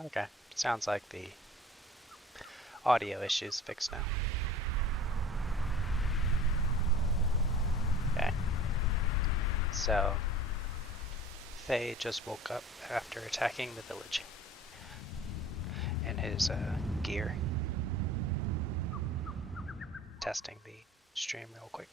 Okay, sounds like the audio issue's fixed now. Okay, so Faye just woke up after attacking the village in his gear. Testing the stream real quick.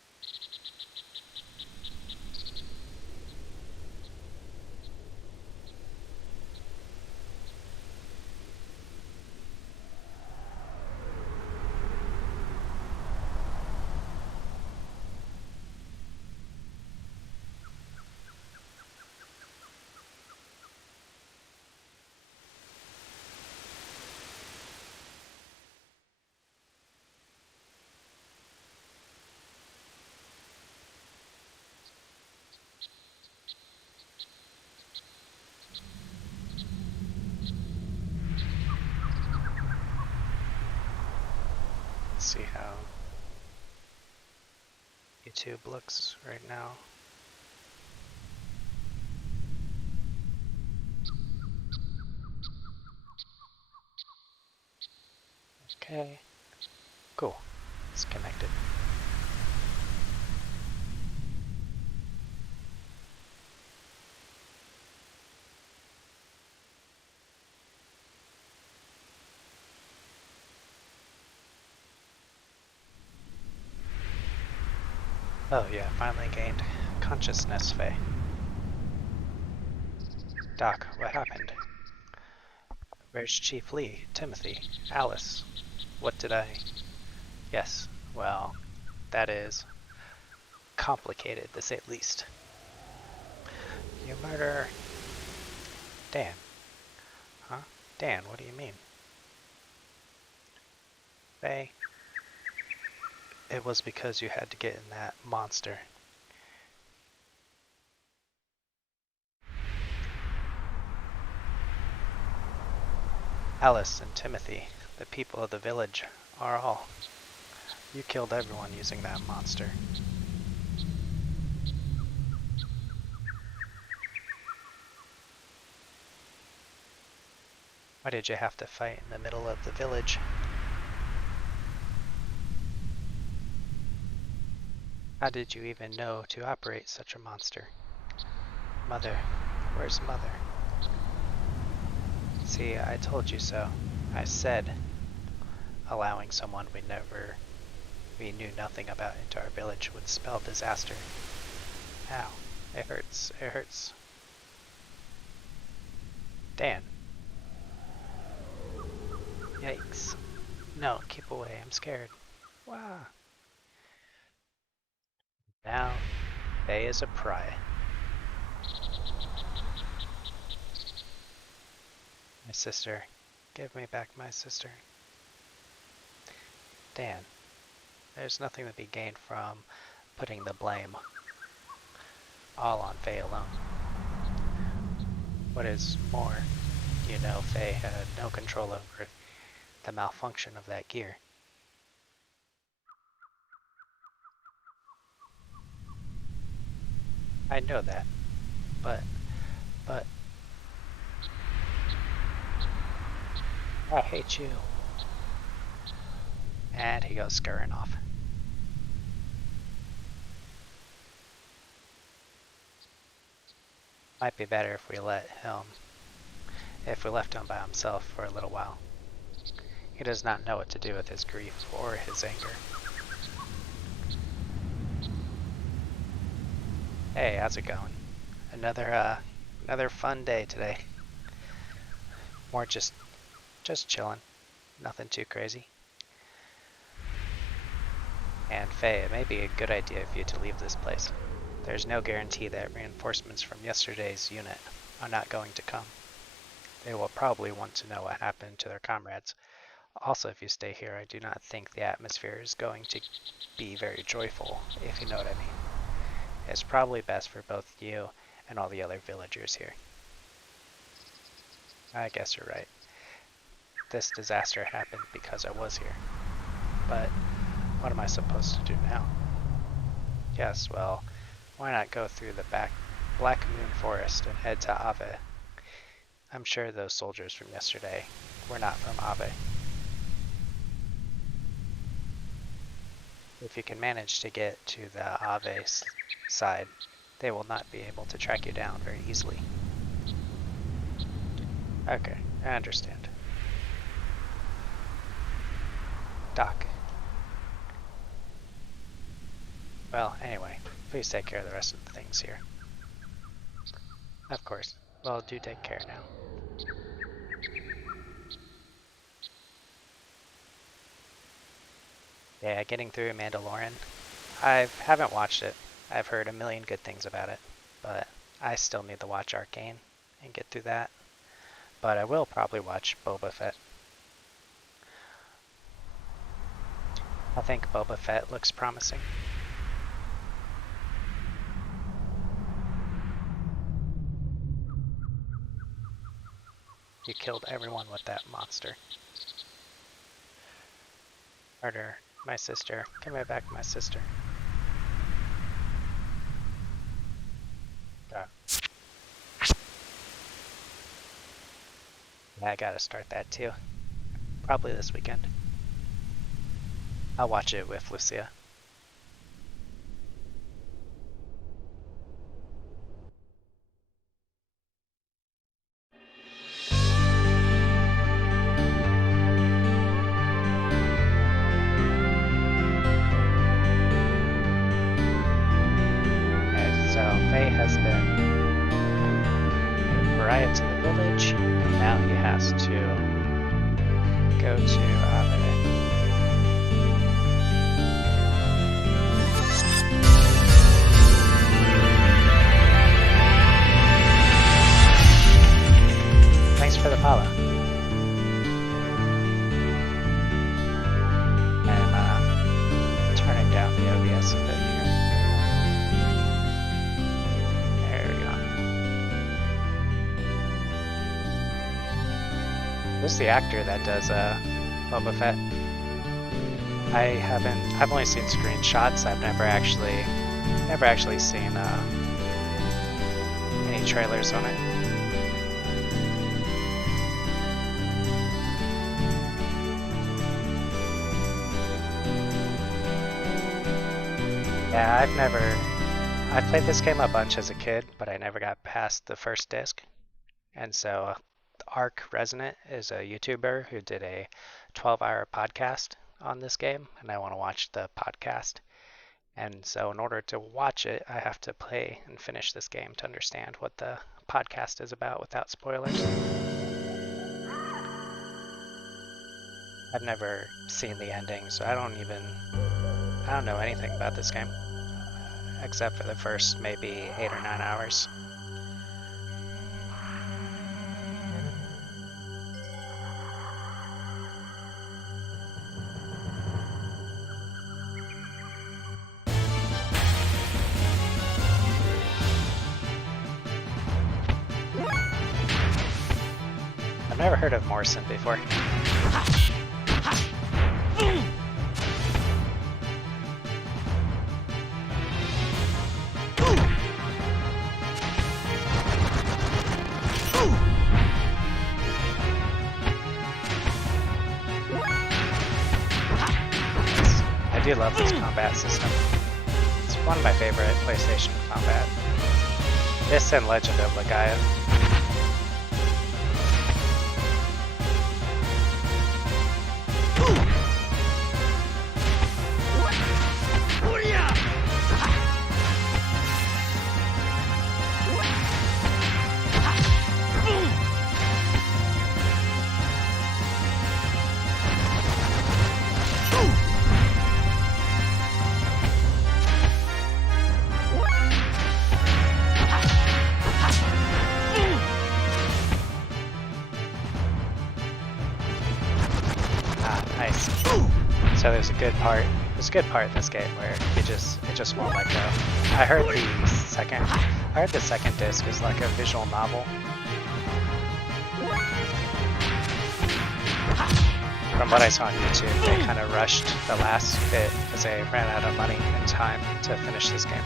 Let's see how YouTube looks right now. Okay, cool. It's connected. Oh yeah, finally gained consciousness, Faye. Doc, what happened? Where's Chief Lee, Timothy, Alice? What did I... Yes, well, that is complicated to say the least. You murder... Dan. Huh? Dan, what do you mean? Faye, it was because you had to get in that monster. Alice and Timothy, the people of the village, are all. You killed everyone using that monster. Why did you have to fight in the middle of the village? How did you even know to operate such a monster? Mother. Where's Mother? See, I told you so. I said allowing someone we knew nothing about into our village would spell disaster. Ow. It hurts. It hurts. Dan. Yikes. No, keep away. I'm scared. Wow. Now, Faye is a pry. My sister. Give me back my sister. Dan. There's nothing to be gained from putting the blame all on Faye alone. What is more, you know Faye had no control over the malfunction of that gear. I know that, but, I hate you. And he goes scurrying off. Might be better if we left him by himself for a little while. He does not know what to do with his grief or his anger. Hey, how's it going? Another fun day today. More just chilling. Nothing too crazy. And Faye, it may be a good idea for you to leave this place. There's no guarantee that reinforcements from yesterday's unit are not going to come. They will probably want to know what happened to their comrades. Also, if you stay here, I do not think the atmosphere is going to be very joyful, if you know what I mean. It's probably best for both you and all the other villagers here. I guess you're right. This disaster happened because I was here. But what am I supposed to do now? Yes, well, why not go through the Black Moon Forest and head to Ave? I'm sure those soldiers from yesterday were not from Ave. If you can manage to get to the Ave side, they will not be able to track you down very easily. Okay, I understand. Doc. Well, anyway, please take care of the rest of the things here. Of course. Well, do take care now. Yeah, getting through Mandalorian. I haven't watched it. I've heard a million good things about it, but I still need to watch Arcane and get through that. But I will probably watch Boba Fett. I think Boba Fett looks promising. You killed everyone with that monster. Murder my sister. Give me back my sister. Yeah. Yeah, I gotta start that too. Probably this weekend. I'll watch it with Lucia. Has been riot to the village, and now he has to go to Ave. Thanks for the follow. I'm turning down the OBS a bit here. Who's the actor that does Boba Fett? I've only seen screenshots. I've never actually seen any trailers on it. Yeah, I played this game a bunch as a kid, but I never got past the first disc. And so Arc Resonant is a YouTuber who did a 12-hour podcast on this game, and I want to watch the podcast. And so in order to watch it, I have to play and finish this game to understand what the podcast is about without spoilers. I've never seen the ending, so I don't know anything about this game, except for the first maybe 8 or 9 hours. I've never heard of Morrison before. I do love this combat system. It's one of my favorite PlayStation combat. This and Legend of Legaia. So there's a good part in this game where it just won't let go. I heard the second disc is like a visual novel. From what I saw on YouTube, they kind of rushed the last bit because they ran out of money and time to finish this game.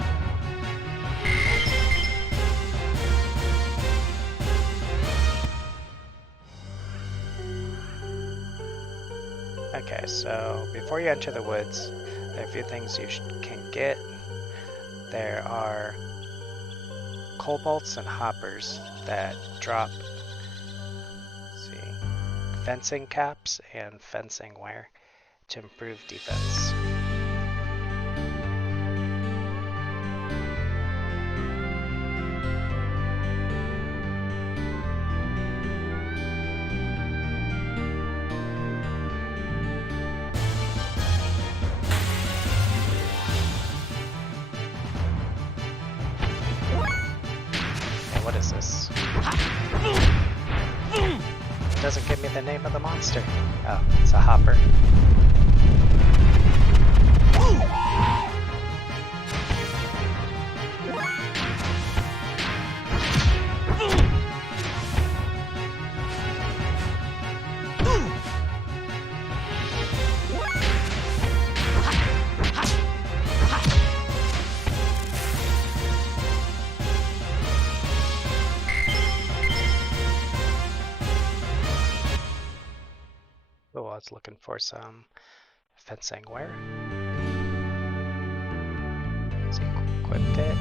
Okay, so before you enter the woods, there are a few things you can get. There are cobalts and hoppers that drop, let's see, fencing caps and fencing wear to improve defense. What is this? It doesn't give me the name of the monster. Oh, it's a hopper. Oh, I was looking for some fencing wear. Let's equip it.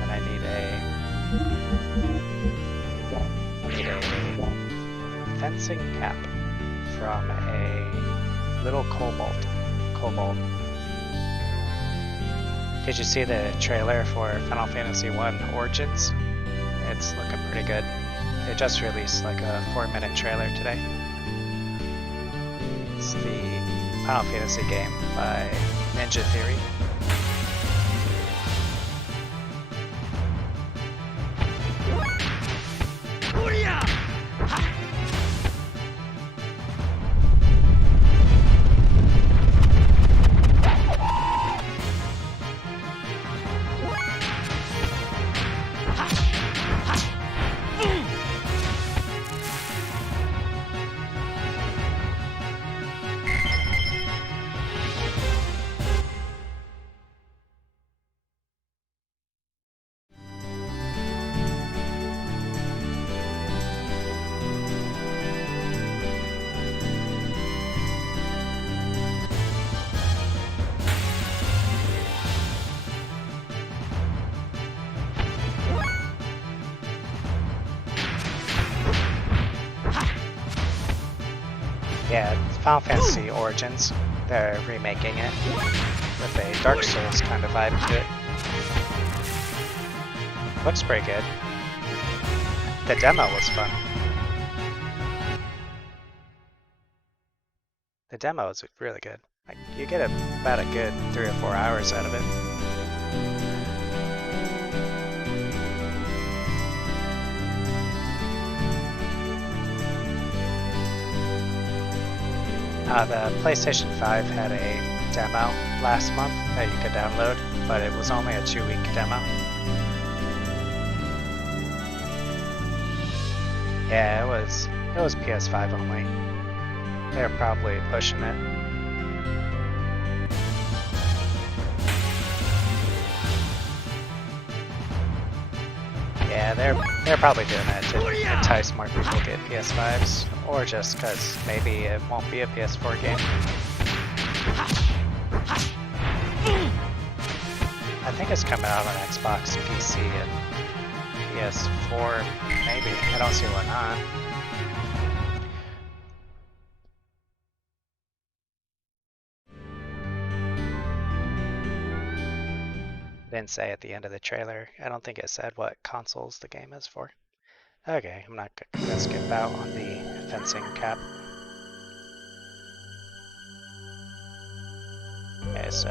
And I need a fencing cap from a little cobalt. Did you see the trailer for Final Fantasy I Origins? It's looking pretty good. They just released like a 4-minute trailer today. It's the Final Fantasy game by Ninja Theory. Yeah, it's Final Fantasy Origins. They're remaking it with a Dark Souls kind of vibe to it. Looks pretty good. The demo was fun. The demo is really good. Like, you get about a good 3 or 4 hours out of it. The PlayStation 5 had a demo last month that you could download, but it was only a 2-week demo. Yeah, it was PS5 only. They're probably pushing it. Yeah, they're probably doing it to entice more people to get PS5s, or just because maybe it won't be a PS4 game. I think it's coming out on Xbox, PC, and PS4, maybe. I don't see why not. Didn't say at the end of the trailer. I don't think it said what consoles the game is for. Okay, I'm not gonna skip out on the fencing cap. Okay, so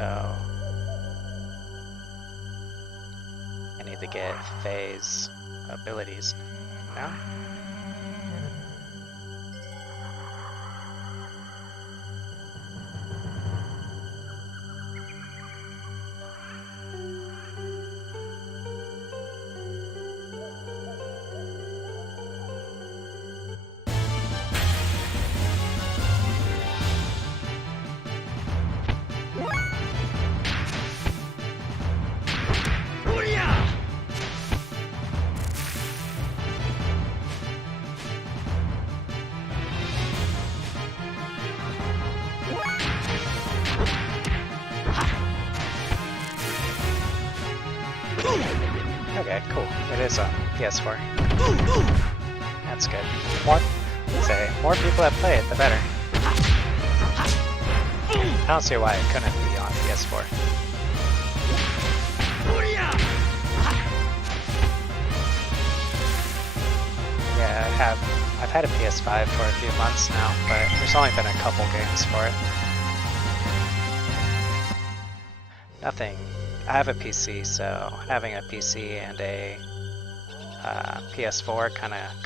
I need to get Faye's abilities now. Okay, cool. It is on PS4. That's good. More people that play it, the better. I don't see why it couldn't be on PS4. Yeah, I've had a PS5 for a few months now, but there's only been a couple games for it. Nothing. I have a PC, so having a PC and a PS4 kind of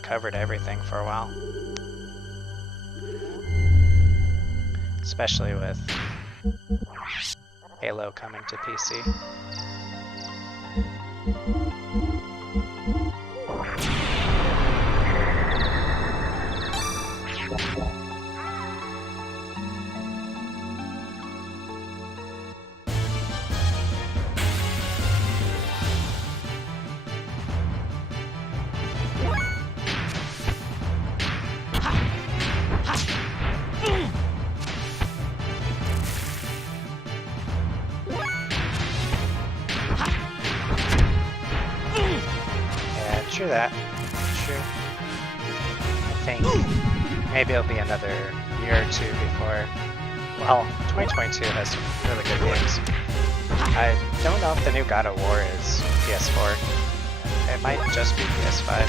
covered everything for a while. Especially with Halo coming to PC. True that. True. I think maybe it'll be another year or two before. Well, 2022 has some really good games. I don't know if the new God of War is PS4. It might just be PS5.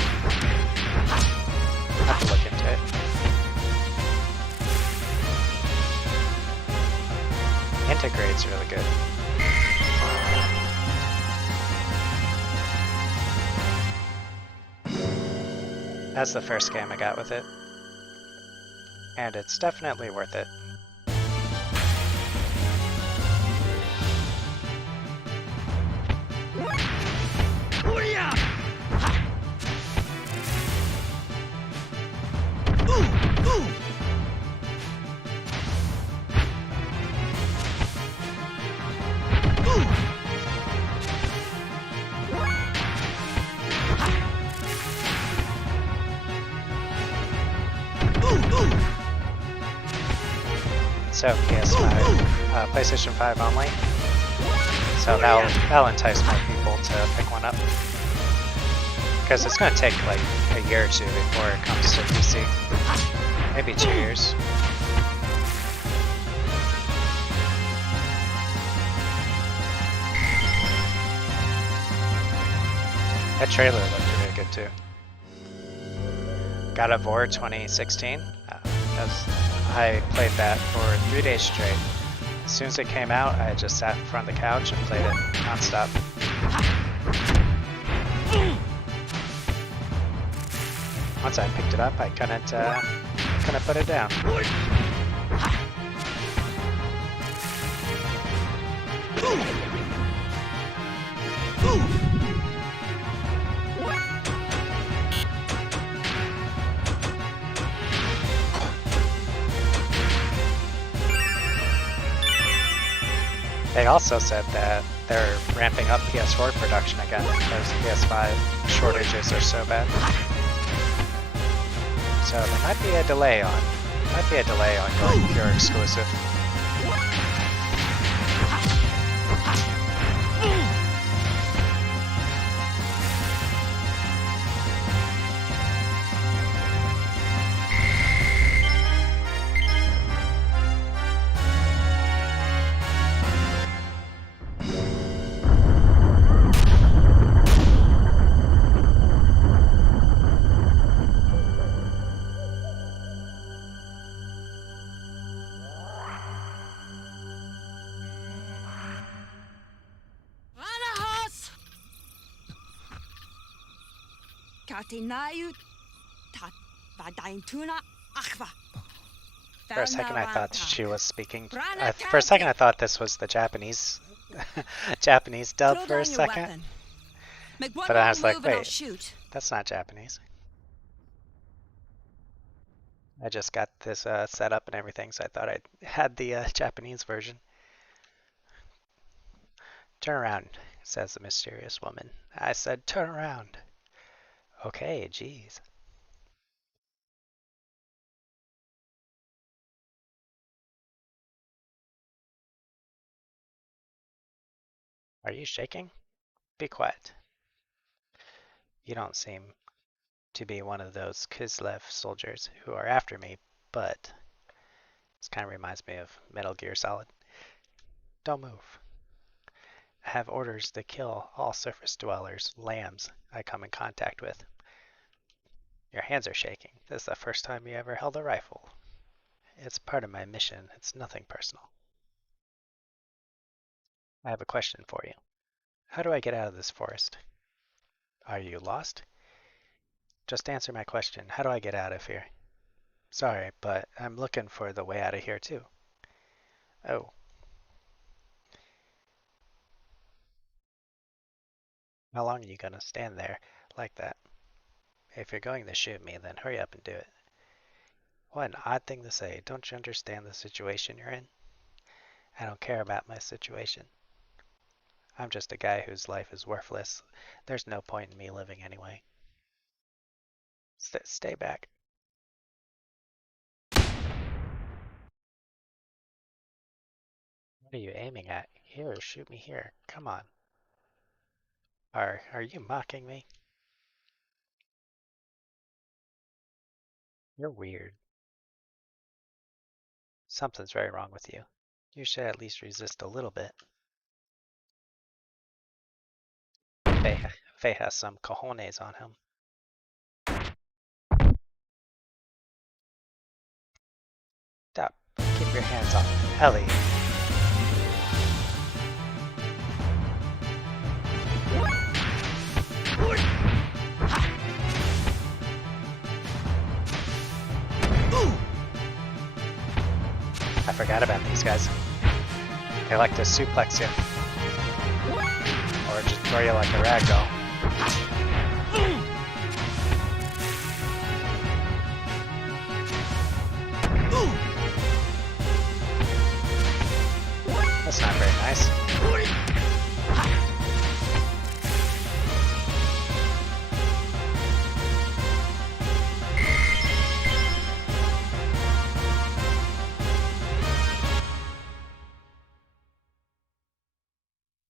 I'll have to look into it. Integrate's really good. That's the first game I got with it. And it's definitely worth it. So PS5, PlayStation 5 only. So that'll entice more people to pick one up. Because it's going to take like a year or two before it comes to PC. Maybe 2 years. That trailer looked really good too. God of War 2016. I played that for 3 days straight. As soon as it came out, I just sat in front of the couch and played it non-stop. Once I picked it up, I couldn't put it down. They also said that they're ramping up PS4 production again because PS5 shortages are so bad. So there might be a delay on going pure exclusive. For a second, I thought she was speaking. For a second, I thought this was the Japanese, Japanese dub for a second. But I was like, wait, that's not Japanese. I just got this set up and everything, so I thought I had the Japanese version. Turn around, says the mysterious woman. I said, turn around. Okay, geez. Are you shaking? Be quiet. You don't seem to be one of those Kislev soldiers who are after me, but this kind of reminds me of Metal Gear Solid. Don't move. I have orders to kill all surface dwellers, lambs, I come in contact with. Your hands are shaking. This is the first time you ever held a rifle. It's part of my mission. It's nothing personal. I have a question for you. How do I get out of this forest? Are you lost? Just answer my question. How do I get out of here? Sorry, but I'm looking for the way out of here too. Oh, how long are you gonna stand there like that? If you're going to shoot me, then hurry up and do it. What an odd thing to say. Don't you understand the situation you're in? I don't care about my situation. I'm just a guy whose life is worthless. There's no point in me living anyway. Stay back. What are you aiming at? Here, shoot me here. Come on. Are you mocking me? You're weird. Something's very wrong with you. You should at least resist a little bit. Faye has some cojones on him. Stop. Keep your hands off. Ellie. I forgot about these guys. They like to suplex you. Or just throw you like a ragdoll. That's not very nice.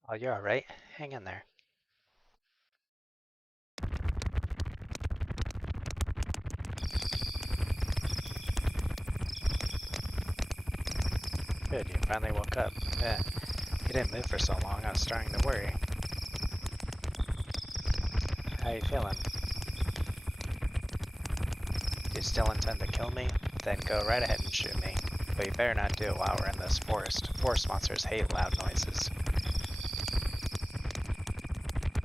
Oh, you're alright. Hang in there. Good, you finally woke up. Yeah. You didn't move for so long, I was starting to worry. How you feeling? You still intend to kill me? Then go right ahead and shoot me. But you better not do it while we're in this forest. Forest monsters hate loud noises.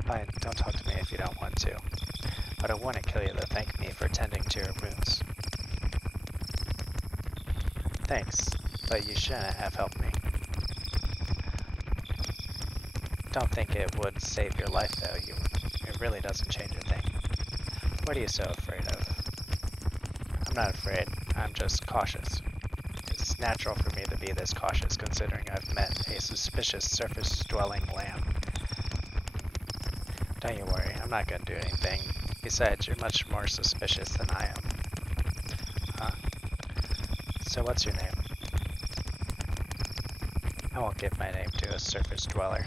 Fine, don't talk to me if you don't want to. But I wouldn't kill you to thank me for tending to your wounds. Thanks, but you shouldn't have helped me. Don't think it would save your life though. It really doesn't change a thing. What are you so afraid of? I'm not afraid, I'm just cautious. It's natural for me to be this cautious considering I've met a suspicious surface-dwelling lamb. Don't you worry, I'm not gonna do anything. Besides, you're much more suspicious than I am. Huh? So what's your name? I won't give my name to a surface dweller.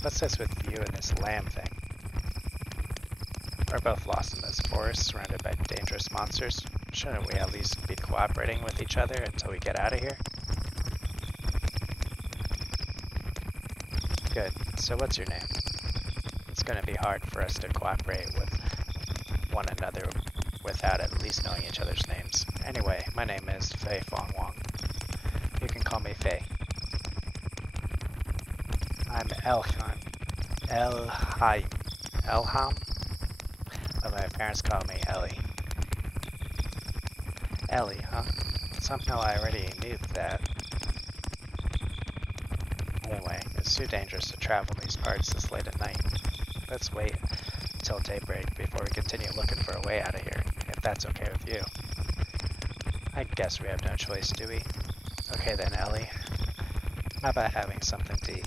What's this with you and this lamb thing? We're both lost in this forest, surrounded by dangerous monsters. Shouldn't we at least be cooperating with each other until we get out of here? Good. So what's your name? It's gonna be hard for us to cooperate with one another without at least knowing each other's names. Anyway, my name is Fei Fong Wong. You can call me Fei. I'm Elham. Elham? But my parents call me Ellie. Ellie, huh? Somehow I already knew that. Anyway, it's too dangerous to travel these parts this late at night. Let's wait until daybreak before we continue looking for a way out of here, if that's okay with you. I guess we have no choice, do we? Okay then, Ellie. How about having something to eat?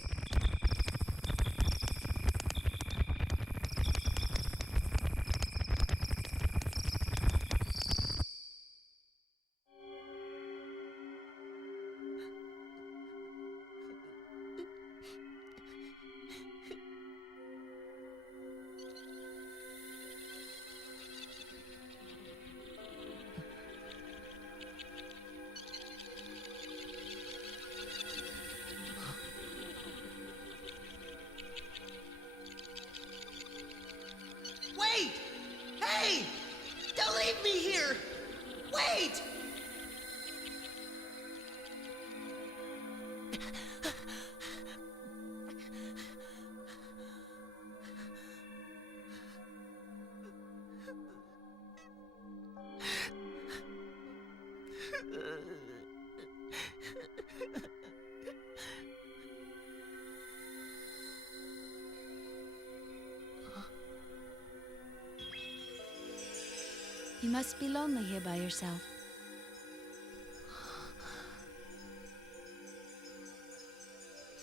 You must be lonely here by yourself.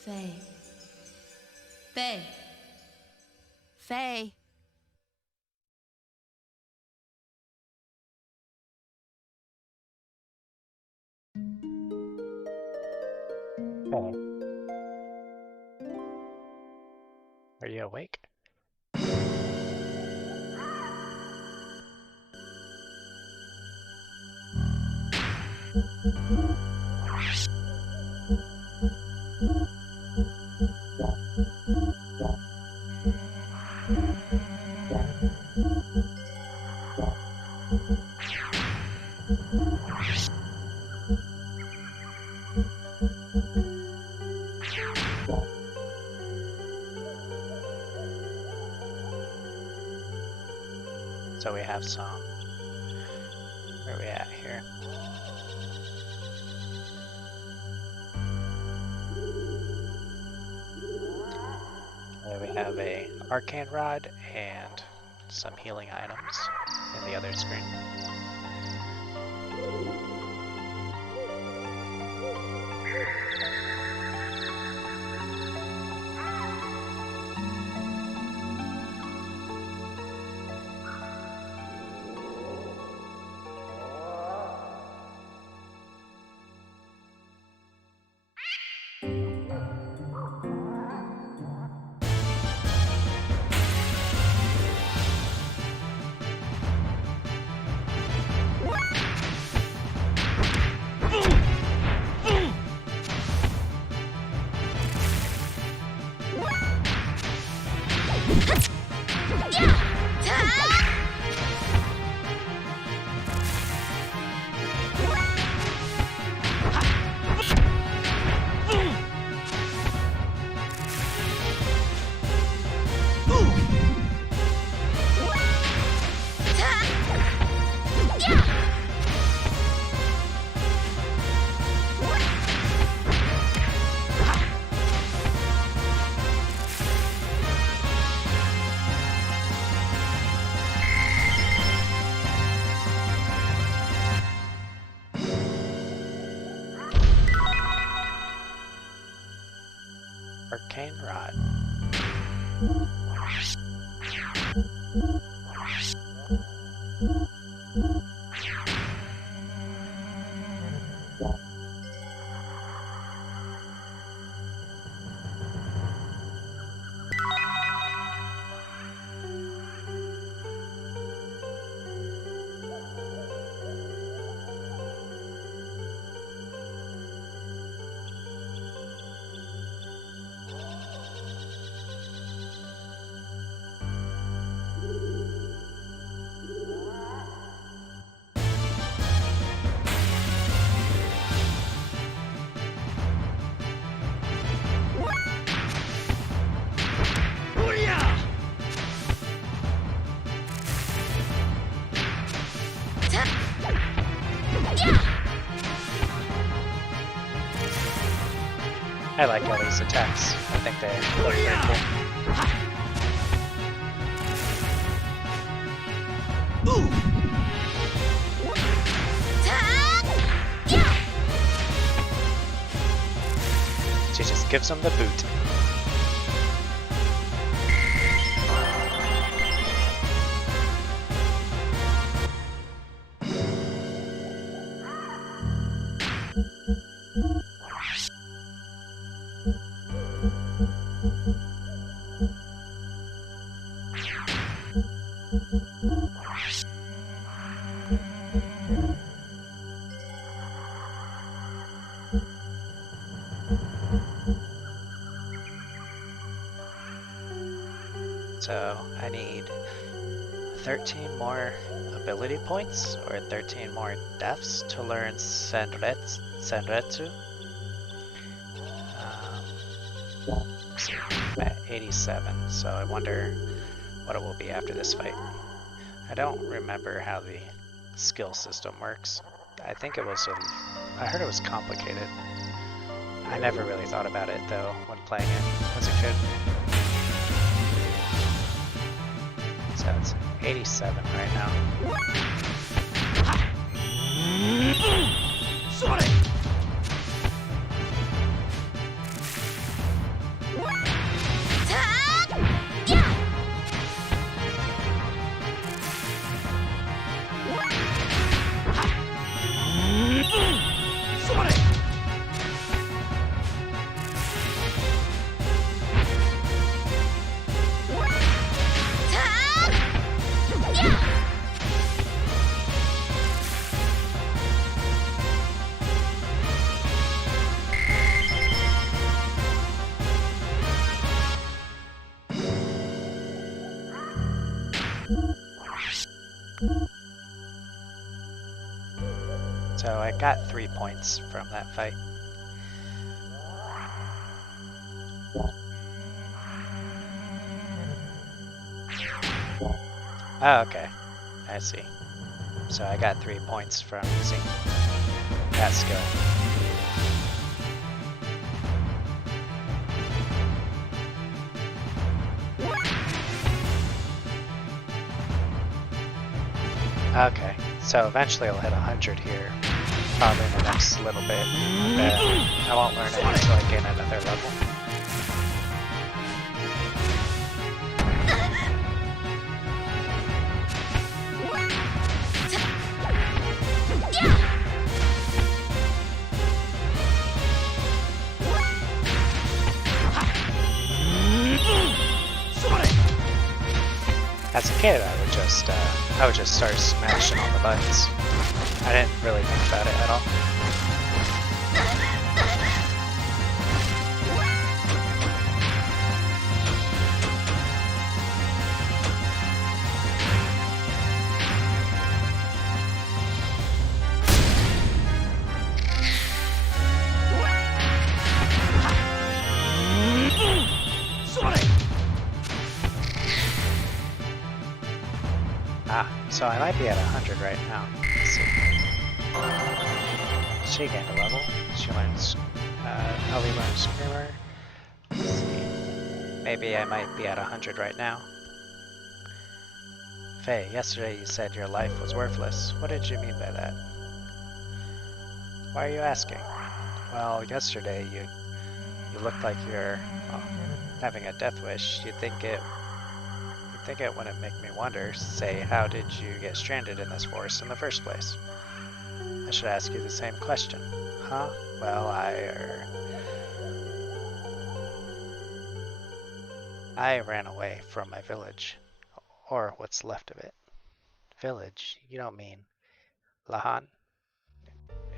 Faye. Faye. Faye. Oh. Are you awake? So we have some. Where are we at here? We have a arcane rod and some healing items in the other screen. Arcane rod. I like all these attacks. I think they look pretty cool. She just gives him the boot. So I need 13 more ability points or 13 more deaths to learn Senretsu. See, I'm at 87, so I wonder what it will be after this fight. I don't remember how the skill system works. I think it was I heard it was complicated. I never really thought about it though when playing it as a kid. So it's 87 right now. So I got 3 points from that fight. Oh, okay. I see. So I got 3 points from using that skill. Okay, so eventually I'll hit 100 here, probably in the next little bit, but I won't learn it until I gain another level. As a kid, I would just start smashing all the buttons. I didn't really think about it at all. So I might be at 100 right now. Let's see. She gained a level. She learns, Ellie learns Screamer. Let's see. Maybe I might be at 100 right now. Faye, yesterday you said your life was worthless. What did you mean by that? Why are you asking? Well, yesterday you looked like you're having a death wish. You'd think it wouldn't make me wonder, say, how did you get stranded in this forest in the first place? I should ask you the same question. Huh? Well, I ran away from my village, or what's left of it. Village? You don't mean Lahan?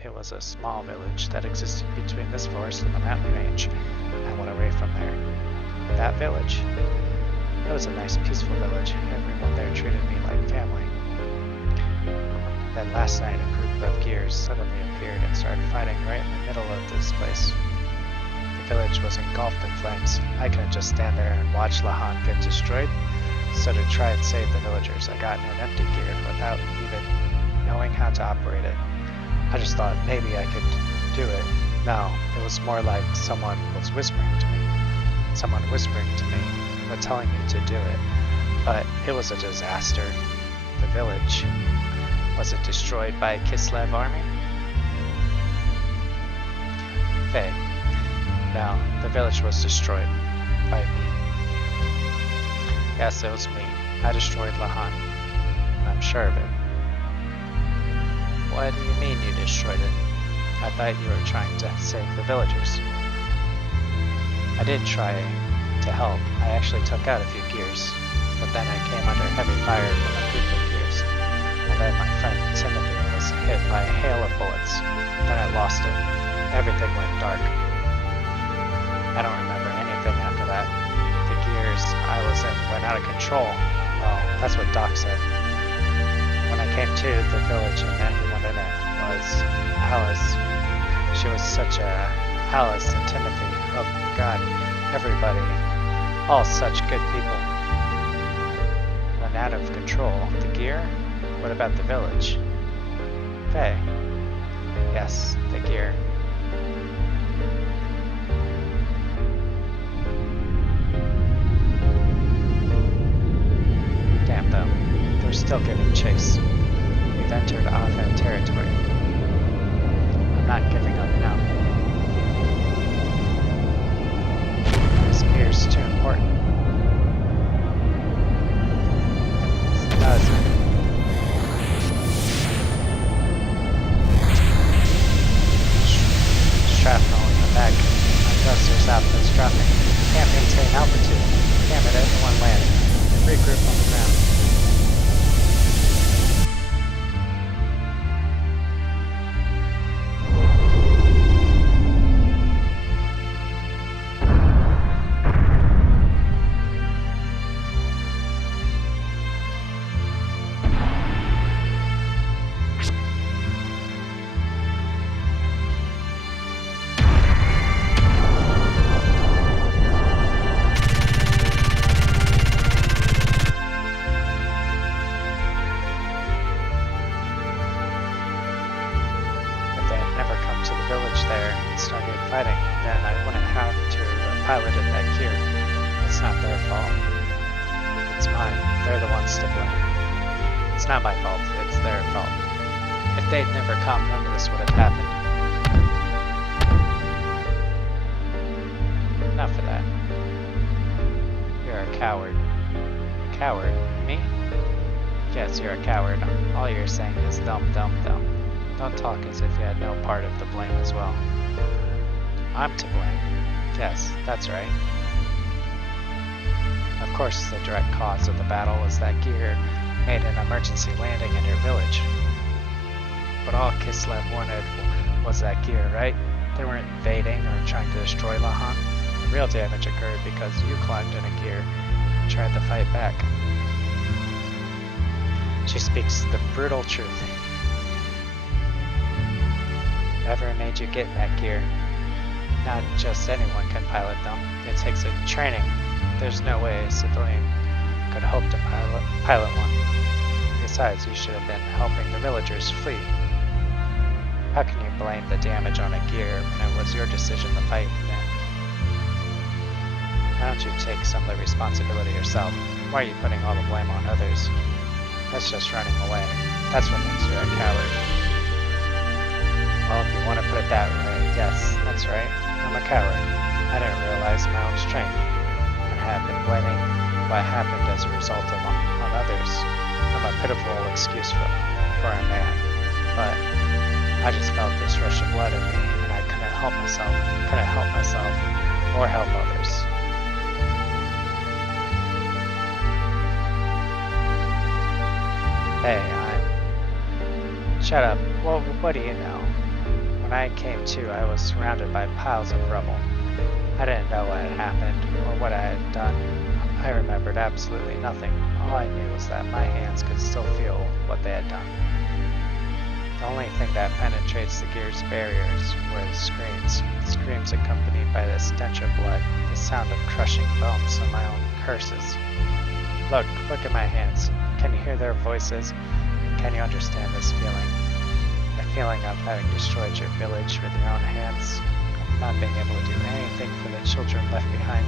It was a small village that existed between this forest and the mountain range. I went away from there. That village? It was a nice, peaceful village. Everyone there treated me like family. Then last night, a group of gears suddenly appeared and started fighting right in the middle of this place. The village was engulfed in flames. I couldn't just stand there and watch Lahan get destroyed, so to try and save the villagers, I got in an empty gear without even knowing how to operate it. I just thought maybe I could do it. No, it was more like someone was whispering to me. Someone whispering to me, but telling me to do it. But it was a disaster. The village. Was it destroyed by Kislev army? Faye. No, the village was destroyed by me. Yes, it was me. I destroyed Lahan. I'm sure of it. What do you mean you destroyed it? I thought you were trying to save the villagers. I did try to help. I actually took out a few gears, but then I came under heavy fire from a group of gears, and then my friend Timothy was hit by a hail of bullets. Then I lost it. Everything went dark. I don't remember anything after that. The gears I was in went out of control. Well, that's what Doc said. When I came to the village and everyone in it was Alice. She was such a Alice and Timothy. Oh God, everybody. All such good people. Went out of control. The gear? What about the village? Faye. Yes, the gear. Damn them. They're still giving chase. We've entered Ava territory. I'm not giving up now. This gear's too important. It does. Shrapnel in the back. My thruster's output's dropping. Can't maintain altitude. Damn it, everyone land. Regroup on the ground. Don't talk as if you had no part of the blame as well. I'm to blame. Yes, that's right. Of course, the direct cause of the battle was that gear made an emergency landing in your village. But all Kislev wanted was that gear, right? They weren't invading or trying to destroy Lahan. The real damage occurred because you climbed in a gear and tried to fight back. She speaks the brutal truth. Whatever made you get in that gear. Not just anyone can pilot them. It takes a training. There's no way a civilian could hope to pilot one. Besides, you should have been helping the villagers flee. How can you blame the damage on a gear when it was your decision to fight then? Why don't you take some of the responsibility yourself? Why are you putting all the blame on others? That's just running away. That's what makes you a coward. Well, if you want to put it that way, yes, that's right. I'm a coward. I didn't realize my own strength, and have been blaming what happened as a result of on others. I'm a pitiful excuse for a man, but I just felt this rush of blood in me, and I couldn't help myself. Or help others. Hey, Shut up. Well, what do you know? When I came to, I was surrounded by piles of rubble. I didn't know what had happened or what I had done. I remembered absolutely nothing. All I knew was that my hands could still feel what they had done. The only thing that penetrates the gear's barriers were the screams accompanied by the stench of blood, the sound of crushing bones, and my own curses. Look at my hands. Can you hear their voices? Can you understand this feeling? The feeling of having destroyed your village with your own hands, of not being able to do anything for the children left behind.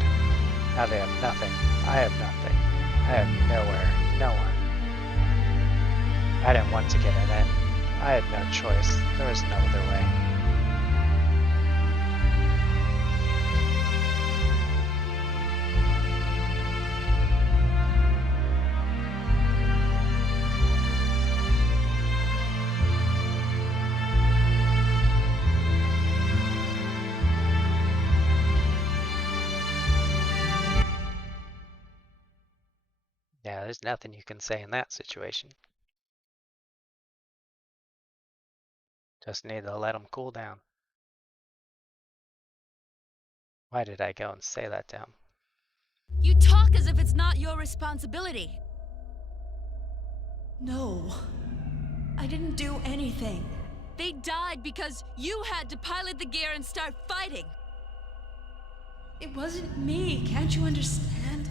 Now they have nothing. I have nothing. I have nowhere, no one. I didn't want to get in it. I had no choice. There was no other way. Yeah, there's nothing you can say in that situation. Just need to let them cool down. Why did I go and say that to him? You talk as if it's not your responsibility. No. I didn't do anything. They died because you had to pilot the gear and start fighting. It wasn't me, can't you understand?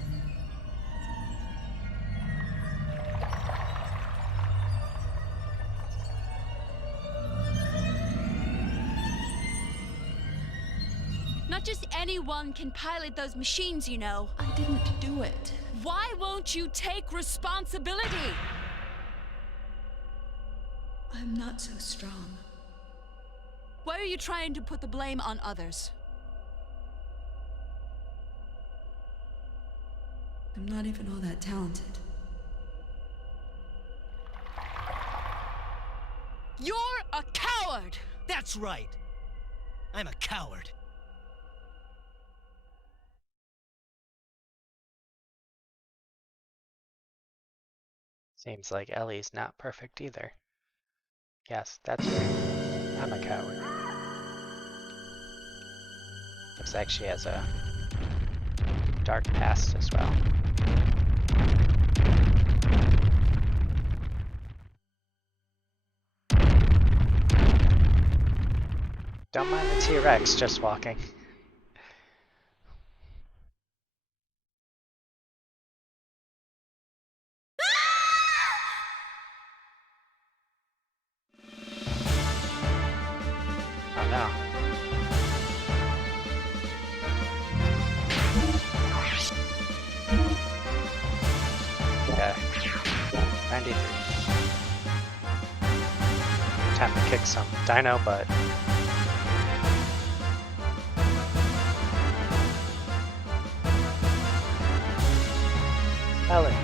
Not just anyone can pilot those machines, you know. I didn't do it. Why won't you take responsibility? I'm not so strong. Why are you trying to put the blame on others? I'm not even all that talented. You're a coward! That's right. I'm a coward. Seems like Ellie's not perfect either. Yes, that's right. I'm a coward. Looks like she has a dark past as well. Don't mind the T-Rex just walking. Oh no. Okay. 93. Time to kick some dino butt. Ellie.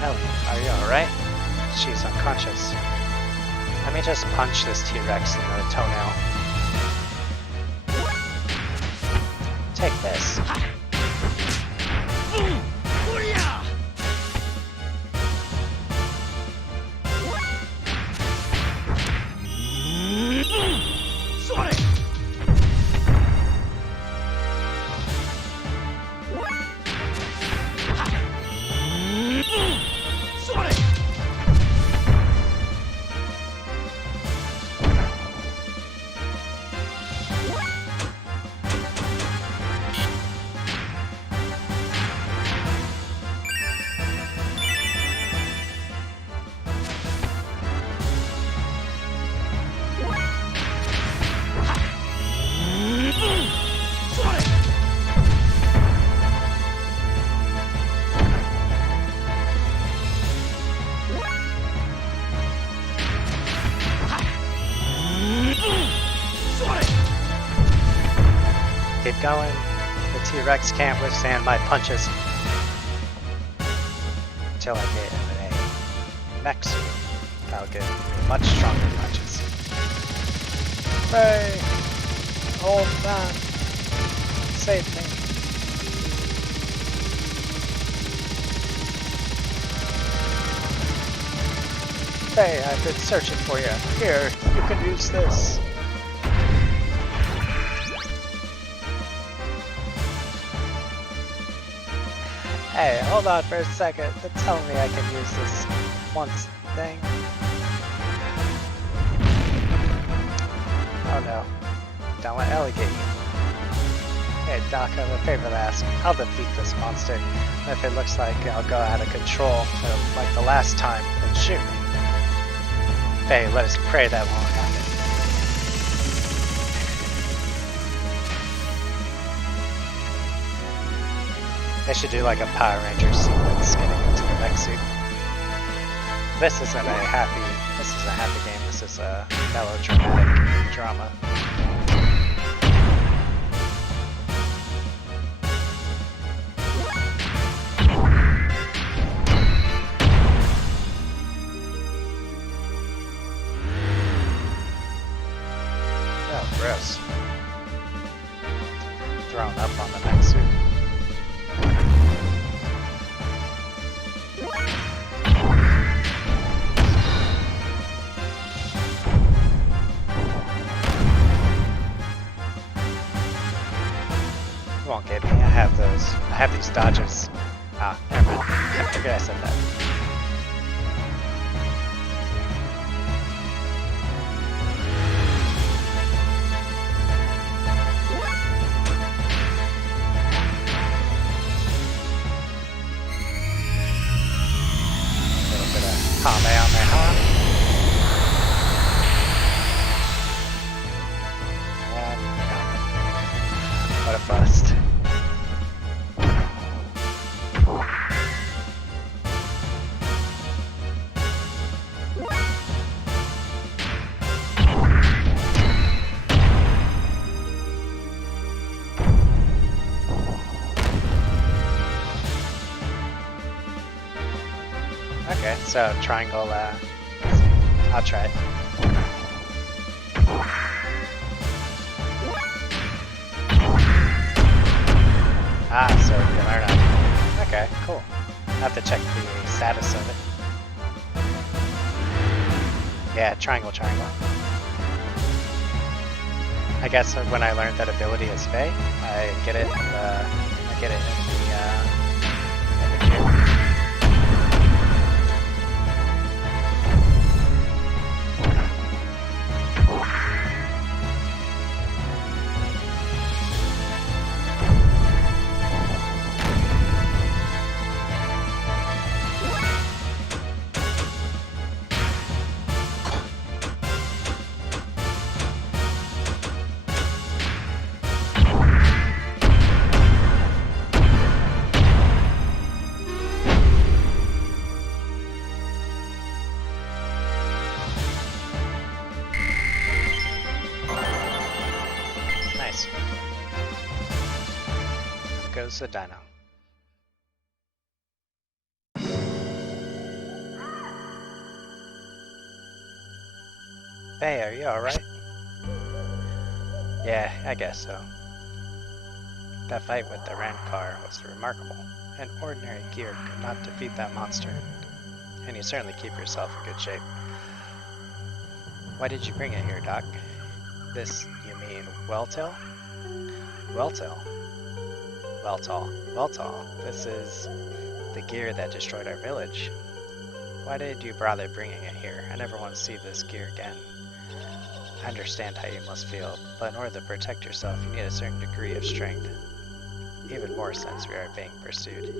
Ellie, are you alright? She's unconscious. Let me just punch this T-Rex in the toenail. Take this. Keep going. The T-Rex can't withstand my punches. Until I get him a mech suit. That'll give me much stronger punches. Hey! Old man! Save me! Hey, I've been searching for you. Here, you can use this. Hey, hold on for a second. They're telling me I can use this once thing. Oh no. Don't let Ellie get you. Hey Doc, I have a favor to ask. I'll defeat this monster. And if it looks like I'll go out of control, like the last time, then shoot me. Hey, let us pray that won't happen. They should do like a Power Ranger sequence getting into the mech suit. This isn't a happy game, this is a melodramatic drama. Oh, gross. Thrown up on the mech suit. won't get me. I have those. I have these dodges. Ah, never mind. I forget I said that. A little bit of Kamehameha. And no. What a bust. Okay, so triangle, I'll try it. Ah, so you learn how. Okay, cool. I have to check the status of it. Yeah, triangle, triangle. I guess when I learned that ability as Faye, I get it. I get it in the gear. Goes the dino. Hey, are you alright? Yeah, I guess so. That fight with the Rancor was remarkable. An ordinary gear could not defeat that monster. And you certainly keep yourself in good shape. Why did you bring it here, Doc? This, you mean Welltail? Welltail? Welltail, this is the gear that destroyed our village. Why did you bother bringing it here? I never want to see this gear again. I understand how you must feel, but in order to protect yourself, you need a certain degree of strength. Even more since we are being pursued.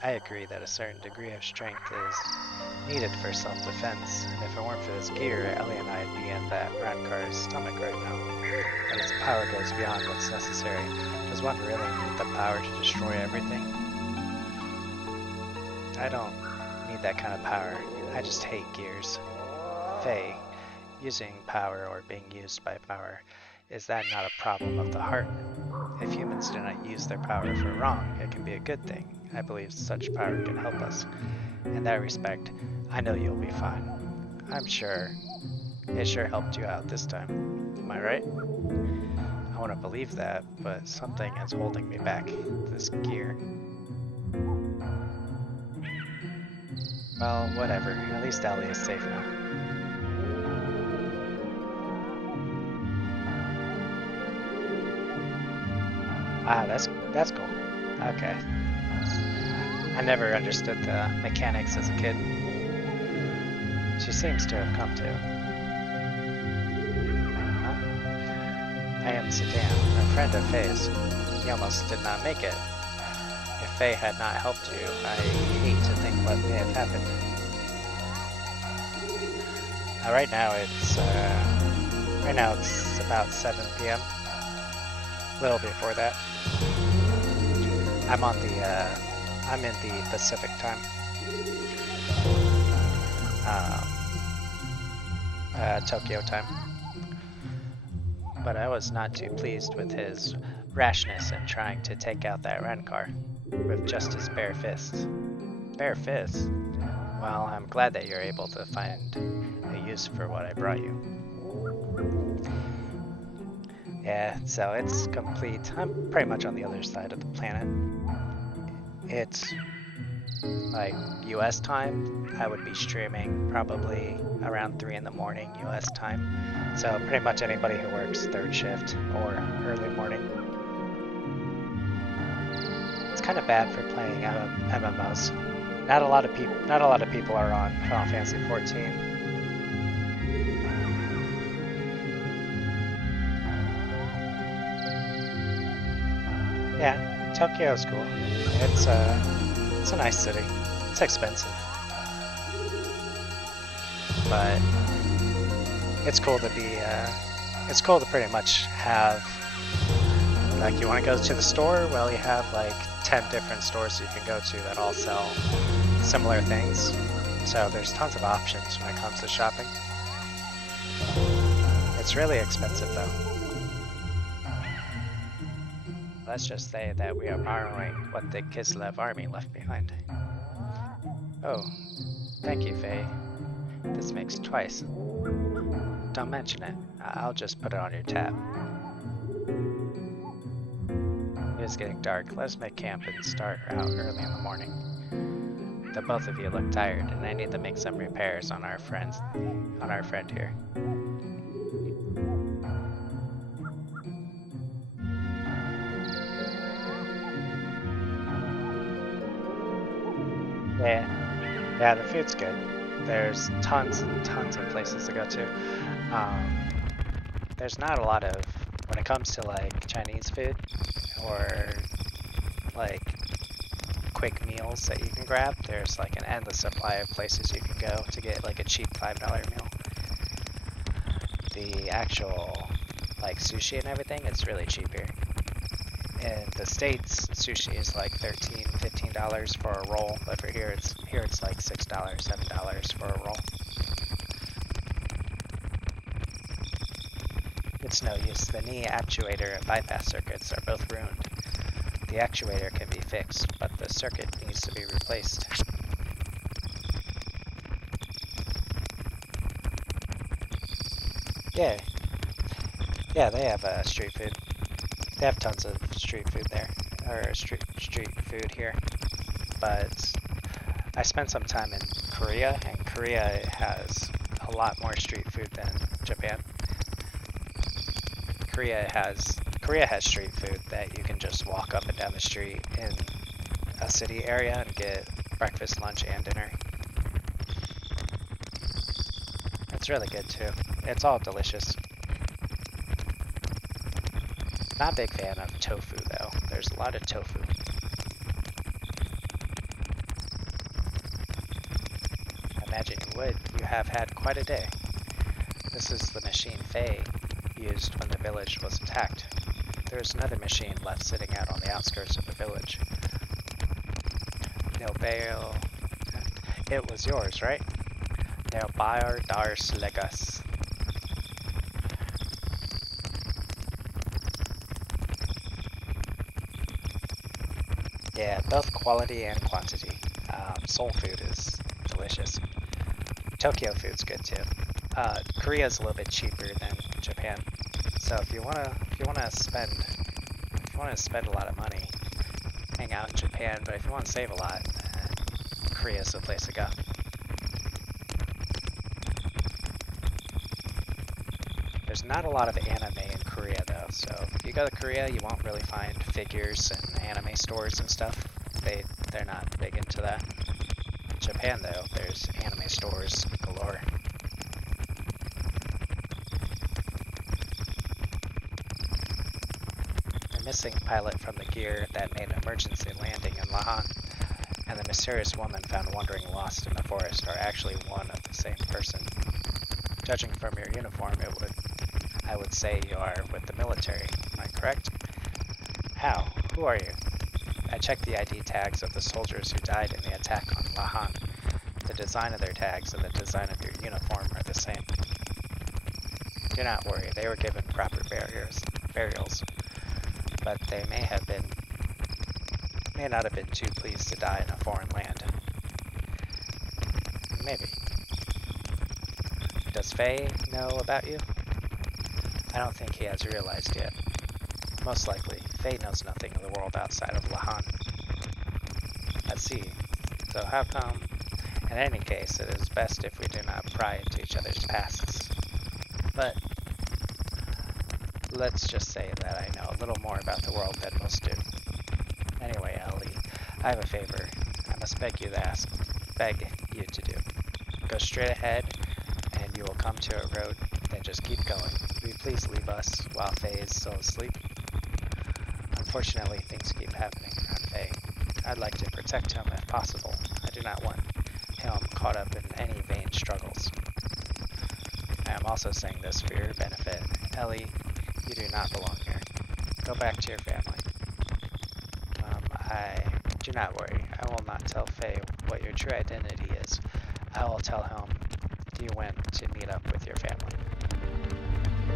I agree that a certain degree of strength is needed for self-defense. If it weren't for this gear, Ellie and I'd be in that Rankar's stomach right now. But its power goes beyond what's necessary. Does one really need the power to destroy everything? I don't need that kind of power. I just hate gears. Faye, using power or being used by power, is that not a problem of the heart? If humans do not use their power for wrong, it can be a good thing. I believe such power can help us. In that respect, I know you'll be fine. I'm sure it sure helped you out this time. Am I right? I want to believe that, but something is holding me back. This gear. Well, whatever. At least Ellie is safe now. Ah, that's cool. Okay. I never understood the mechanics as a kid. She seems to have come to. Huh? I am Sedan, a friend of Faye's. He almost did not make it. If Faye had not helped you, I hate to think what may have happened. Right now it's about 7 p.m. A little before that. I'm in the Pacific time. Tokyo time. But I was not too pleased with his rashness in trying to take out that Rancor with just his bare fists. Bare fists? Well, I'm glad that you're able to find a use for what I brought you. Yeah, so it's complete. I'm pretty much on the other side of the planet. It's like US time. I would be streaming probably around 3 in the morning US time. So pretty much anybody who works third shift or early morning. kind of bad for playing MMOs. Not a lot of people are on Final Fantasy 14. Yeah, Tokyo's cool. It's a nice city. It's expensive, but it's cool to be. It's cool to pretty much have. Like, you want to go to the store? Well, you have like 10 different stores you can go to that all sell similar things. So there's tons of options when it comes to shopping. It's really expensive though. Let's just say that we are borrowing what the Kislev army left behind. Oh, thank you, Faye. This makes twice. Don't mention it. I'll just put it on your tab. It is getting dark. Let's make camp and start out early in the morning. The both of you look tired, and I need to make some repairs on our friend here. Yeah, the food's good. There's tons and tons of places to go to. There's not a lot of, when it comes to like Chinese food or like quick meals that you can grab, there's like an endless supply of places you can go to get like a cheap $5 meal. The actual like sushi and everything, it's really cheap here. In the States, sushi is like $13, $15 for a roll, but for here it's like $6, $7 for a roll. It's no use. The knee actuator and bypass circuits are both ruined. The actuator can be fixed, but the circuit needs to be replaced. Yeah, they have street food. They have tons of street food there, or street food here. But I spent some time in Korea, and Korea has a lot more street food than Japan. Korea has street food that you can just walk up and down the street in a city area and get breakfast, lunch, and dinner. It's really good too. It's all delicious. Not a big fan of tofu though. There's a lot of tofu. I imagine you would. You have had quite a day. This is the machine Faye used when the village was attacked. There is another machine left sitting out on the outskirts of the village. Nilbail. It was yours, right? Nilbail Dars Legas. Yeah, both quality and quantity. Seoul food is delicious. Tokyo food's good too. Korea's a little bit cheaper than Japan, so if you wanna spend a lot of money, hang out in Japan. But if you want to save a lot, Korea's the place to go. There's not a lot of anime in Korea though, so if you go to Korea, you won't really find figures and anime stores and stuff. They're not big into that. In Japan though, there's anime stores galore. The missing pilot from the gear that made an emergency landing in Lahan and the mysterious woman found wandering lost in the forest are actually one of the same person. Judging from your uniform, I would say you are with the military. Am I correct? How? Who are you? I checked the ID tags of the soldiers who died in the attack on Lahan. The design of their tags and the design of your uniform are the same. Do not worry, they were given proper burials, but they may not have been too pleased to die in a foreign land. Maybe. Does Faye know about you? I don't think he has realized yet. Most likely, Faye knows nothing of the world outside of Lahan. I see. So how come? In any case, it is best if we do not pry into each other's pasts. But let's just say that I know a little more about the world than most do. Anyway, I'll leave. I have a favor I must beg you to do. Go straight ahead, and you will come to a road, then just keep going. Will you please leave us while Faye is still asleep? Unfortunately, things keep happening around Faye. I'd like to protect him if possible. I do not want him caught up in any vain struggles. I am also saying this for your benefit. Ellie, you do not belong here. Go back to your family. Do not worry. I will not tell Faye what your true identity is. I will tell him you went to meet up with your family.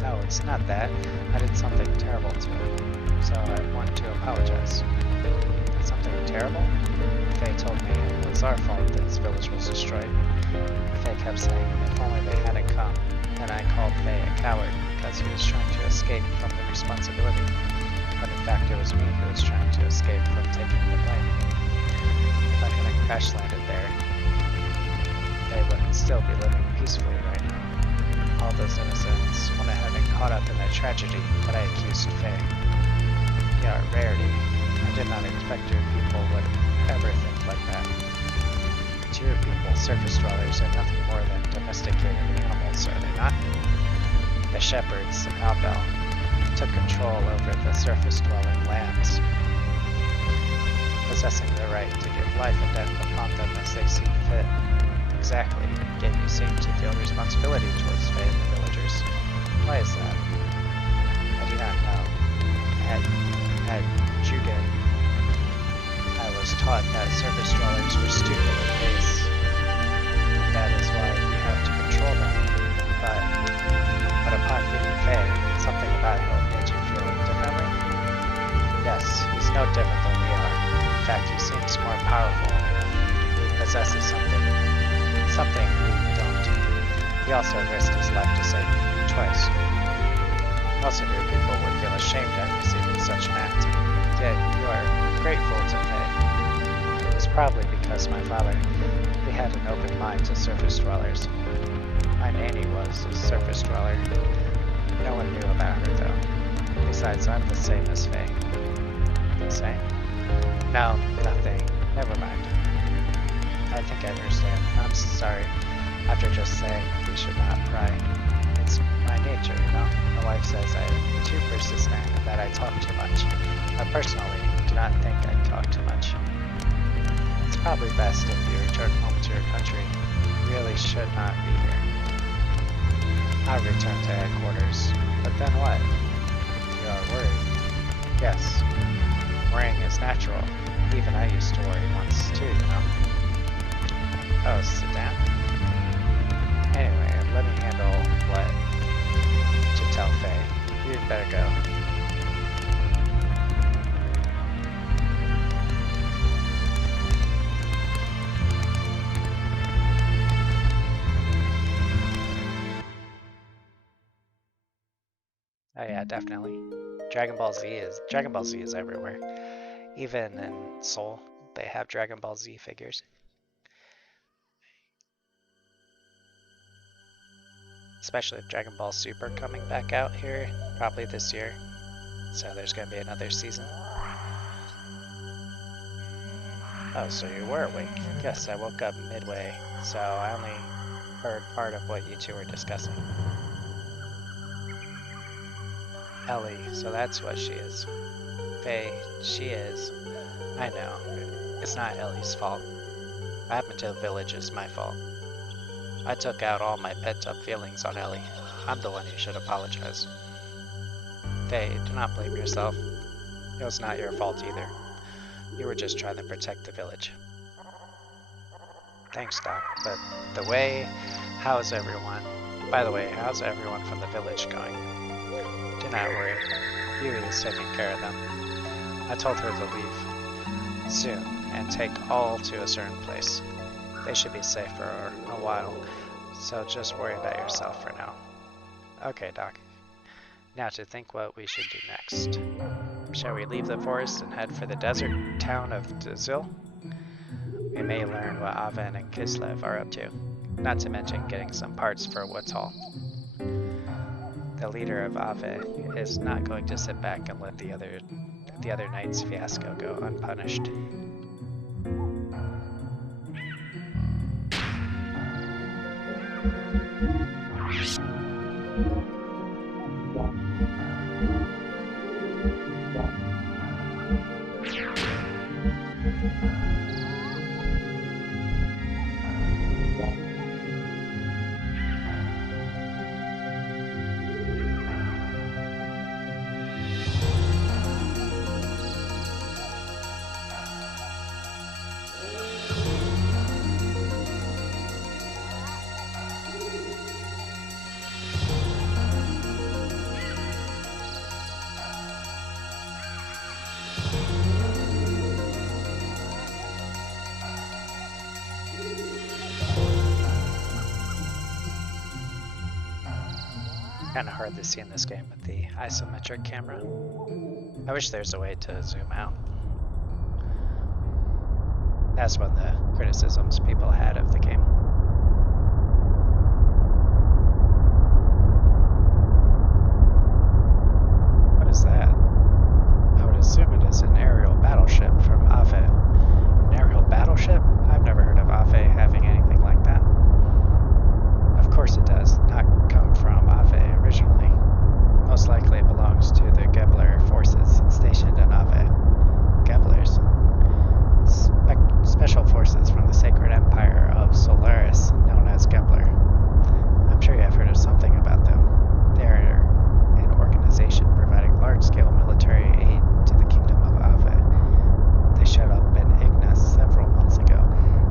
No, it's not that. I did something terrible to him, so I want to apologize. Something terrible? Faye told me it was our fault that his village was destroyed. Faye kept saying if only they hadn't come, and I called Faye a coward because he was trying to escape from the responsibility. But in fact, it was me who was trying to escape from taking the blame. If I hadn't crash landed there, they would still be living peacefully right now. All those innocents wouldn't have been caught up in the tragedy that I accused Faye. You are a rarity. I did not expect your people would ever think like that. But your people, surface dwellers, are nothing more than domesticated animals, are they not? The shepherds, Albel, took control over the surface-dwelling lands, possessing the right to give life and death upon them as they see fit. Exactly, yet you seem to feel responsibility towards Faye and the villagers. Why is that? I do not know. At Jugen, I was taught that surface dwellers were stupid and base. That is why we have to control them. But upon meeting Faye, something about him made you feel differently? Yes, he's no different than we are. In fact, he seems more powerful. He possesses something we don't. He also risked his life to save me twice. Most of your people would feel ashamed at receiving such an act. Yet you are grateful to Faye. It was probably because my father, we had an open mind to surface dwellers. My nanny was a surface dweller. No one knew about her, though. Besides, I'm the same as Faye. The same? No, nothing. Never mind. I think I understand. I'm sorry. After just saying we should not pry. It's my nature, you know? My wife says I'm too persistent and that I talk too much. I personally do not think I talk too much. It's probably best if you return home to your country. You really should not be here. I'll return to headquarters. But then what? You are worried. Yes. Worrying is natural. Even I used to worry once too, you know? Oh, sit down? Anyway, let me handle what to tell Faye. You'd better go. Oh yeah, definitely. Dragon Ball Z is everywhere. Even in Seoul, they have Dragon Ball Z figures. Especially with Dragon Ball Super coming back out here, probably this year. So there's gonna be another season. Oh, so you were awake. Yes, I woke up midway, so I only heard part of what you two were discussing. Ellie, so that's what she is. Faye, she is. I know. It's not Ellie's fault. What happened to the village is my fault. I took out all my pent-up feelings on Ellie. I'm the one who should apologize. Faye, do not blame yourself. It was not your fault either. You were just trying to protect the village. Thanks, Doc. But how's everyone? By the way, how's everyone from the village going? Do not worry. Yui is taking care of them. I told her to leave soon and take all to a certain place. They should be safe for a while, so just worry about yourself for now. Okay, Doc. Now to think what we should do next. Shall we leave the forest and head for the desert town of Dzil? We may learn what Aven and Kislev are up to, not to mention getting some parts for Woods Hall. The leader of Ave is not going to sit back and let the other night's fiasco go unpunished. Kind of hard to see in this game with the isometric camera. I wish there's a way to zoom out. That's one of the criticisms people had of the game. What is that? I would assume it is an aerial battleship from Ave. An aerial battleship? I've never heard of Ave having anything like that. Of course it does not come from Ave originally. Most likely it belongs to the Gebler forces stationed in Ave. Geblers? Special forces from the Sacred Empire of Solaris, known as Gebler. I'm sure you have heard of something about them. They are an organization providing large-scale military aid to the Kingdom of Ave. They showed up in Ignis several months ago.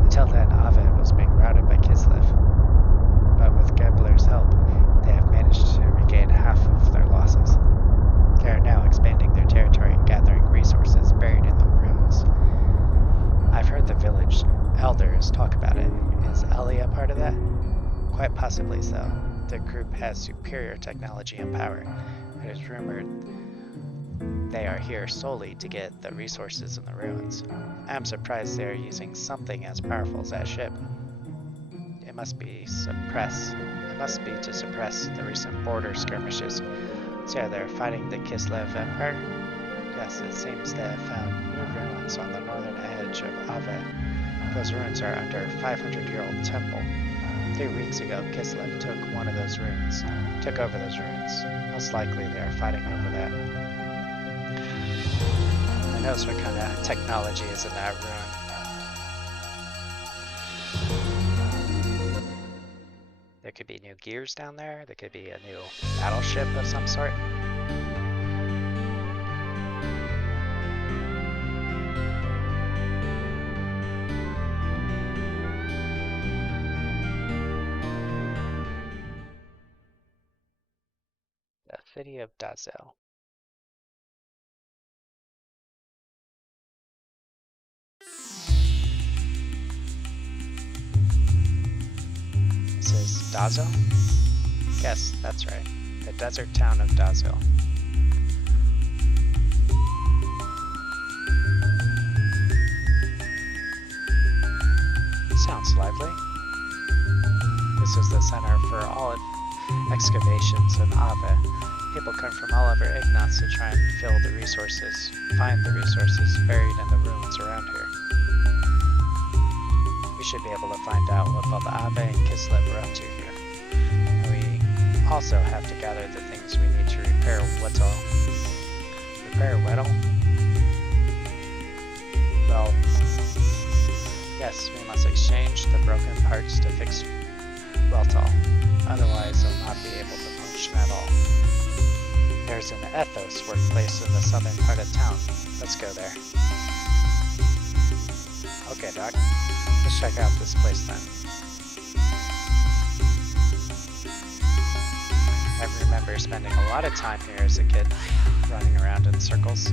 Until then, Ave was being routed by Kislev. But with Gebler's help, they have managed to regain half of their losses. They are now expanding their territory and gathering resources buried in the ruins. I've heard the village elders talk about it. Is Ellie a part of that? Quite possibly so. The group has superior technology and power. It is rumored they are here solely to get the resources in the ruins. I'm surprised they are using something as powerful as that ship. It must be to suppress the recent border skirmishes. So they're fighting the Kislev Empire? Yes, it seems they have found new ruins on the northern edge of Ave. Those ruins are under a 500-year-old temple. 3 weeks ago, Kislev took over those ruins. Most likely they are fighting over that. Who knows what kind of technology is in that ruin? There could be new gears down there. There could be a new battleship of some sort. The city of Dazel. This is Dazel? Yes, that's right. The desert town of Dazel. Sounds lively. This is the center for all excavations in Ave. People come from all over Ignis to try and find the resources buried in the ruins around here. We should be able to find out what both Ave and Kislev are up to here. And we also have to gather the things we need to repair Whittle. Repair Whittle? Well, yes, we must exchange the broken parts to fix Weltall. Otherwise, they'll not be able to function at all. There's an Ethos workplace in the southern part of town. Let's go there. Okay, Doc. Let's check out this place then. I remember spending a lot of time here as a kid, running around in circles.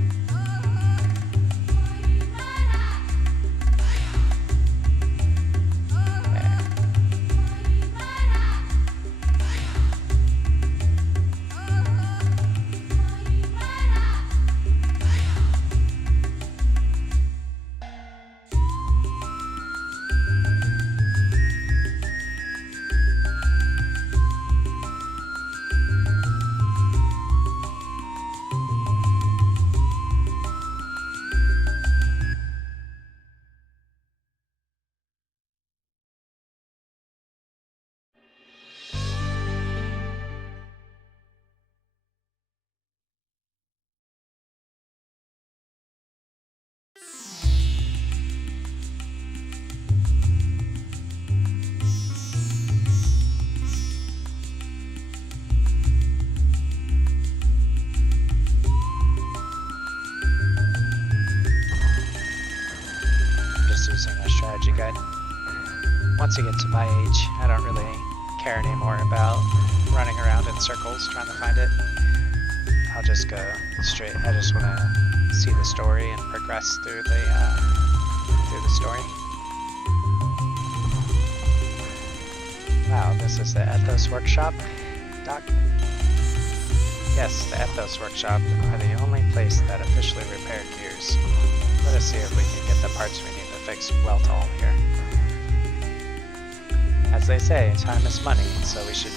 good. Once you get to my age, I don't really care anymore about running around in circles trying to find it. I'll just go straight. I just want to see the story and progress through the story. Wow, this is the Ethos Workshop, Doc? Yes, the Ethos Workshop are the only place that officially repair gears. Let us see if we can get the parts we need to fix Weltall here. As they say, time is money, so we should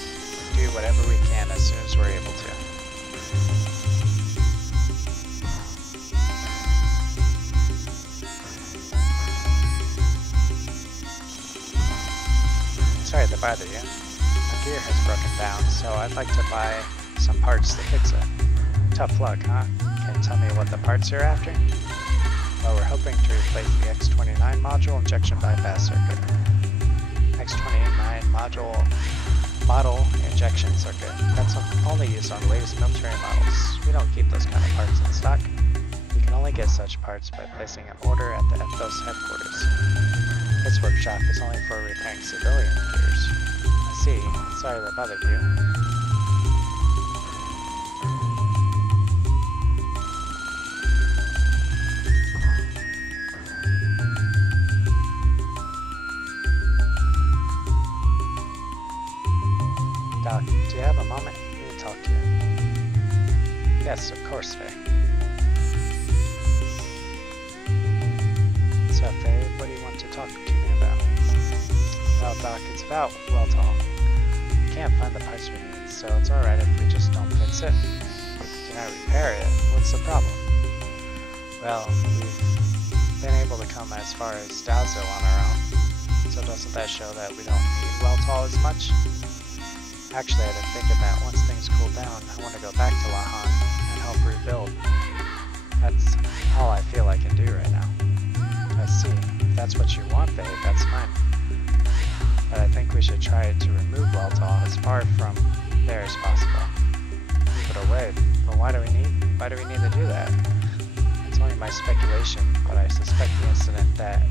do whatever we can as soon as we're able to. Sorry to bother you. My gear has broken down, so I'd like to buy some parts to fix it. Tough luck, huh? Can you tell me what the parts you're after? Well, we're hoping to replace the X29 module injection bypass circuit. X29 model injection circuit. That's only used on the latest military models. We don't keep those kind of parts in stock. You can only get such parts by placing an order at the Ethos headquarters. This workshop is only for repairing civilian gears. I see. Sorry that bothered you. Doc, do you have a moment? I need to talk to you. Yes, of course, Faye. So, Faye, what do you want to talk to me about? Well, Doc, it's about Weltall. We can't find the parts we need, so it's alright if we just don't fix it. Do not repair it. What's the problem? Well, we've been able to come as far as Dowso on our own, so doesn't that show that we don't need Weltall as much? Actually, I've been thinking that once things cool down, I want to go back to Lahan and help rebuild. That's all I feel I can do right now. I see. If that's what you want, babe, that's fine. But I think we should try to remove Weltall as far from there as possible. Move it away. But why do we need to do that? It's only my speculation, but I suspect the incident that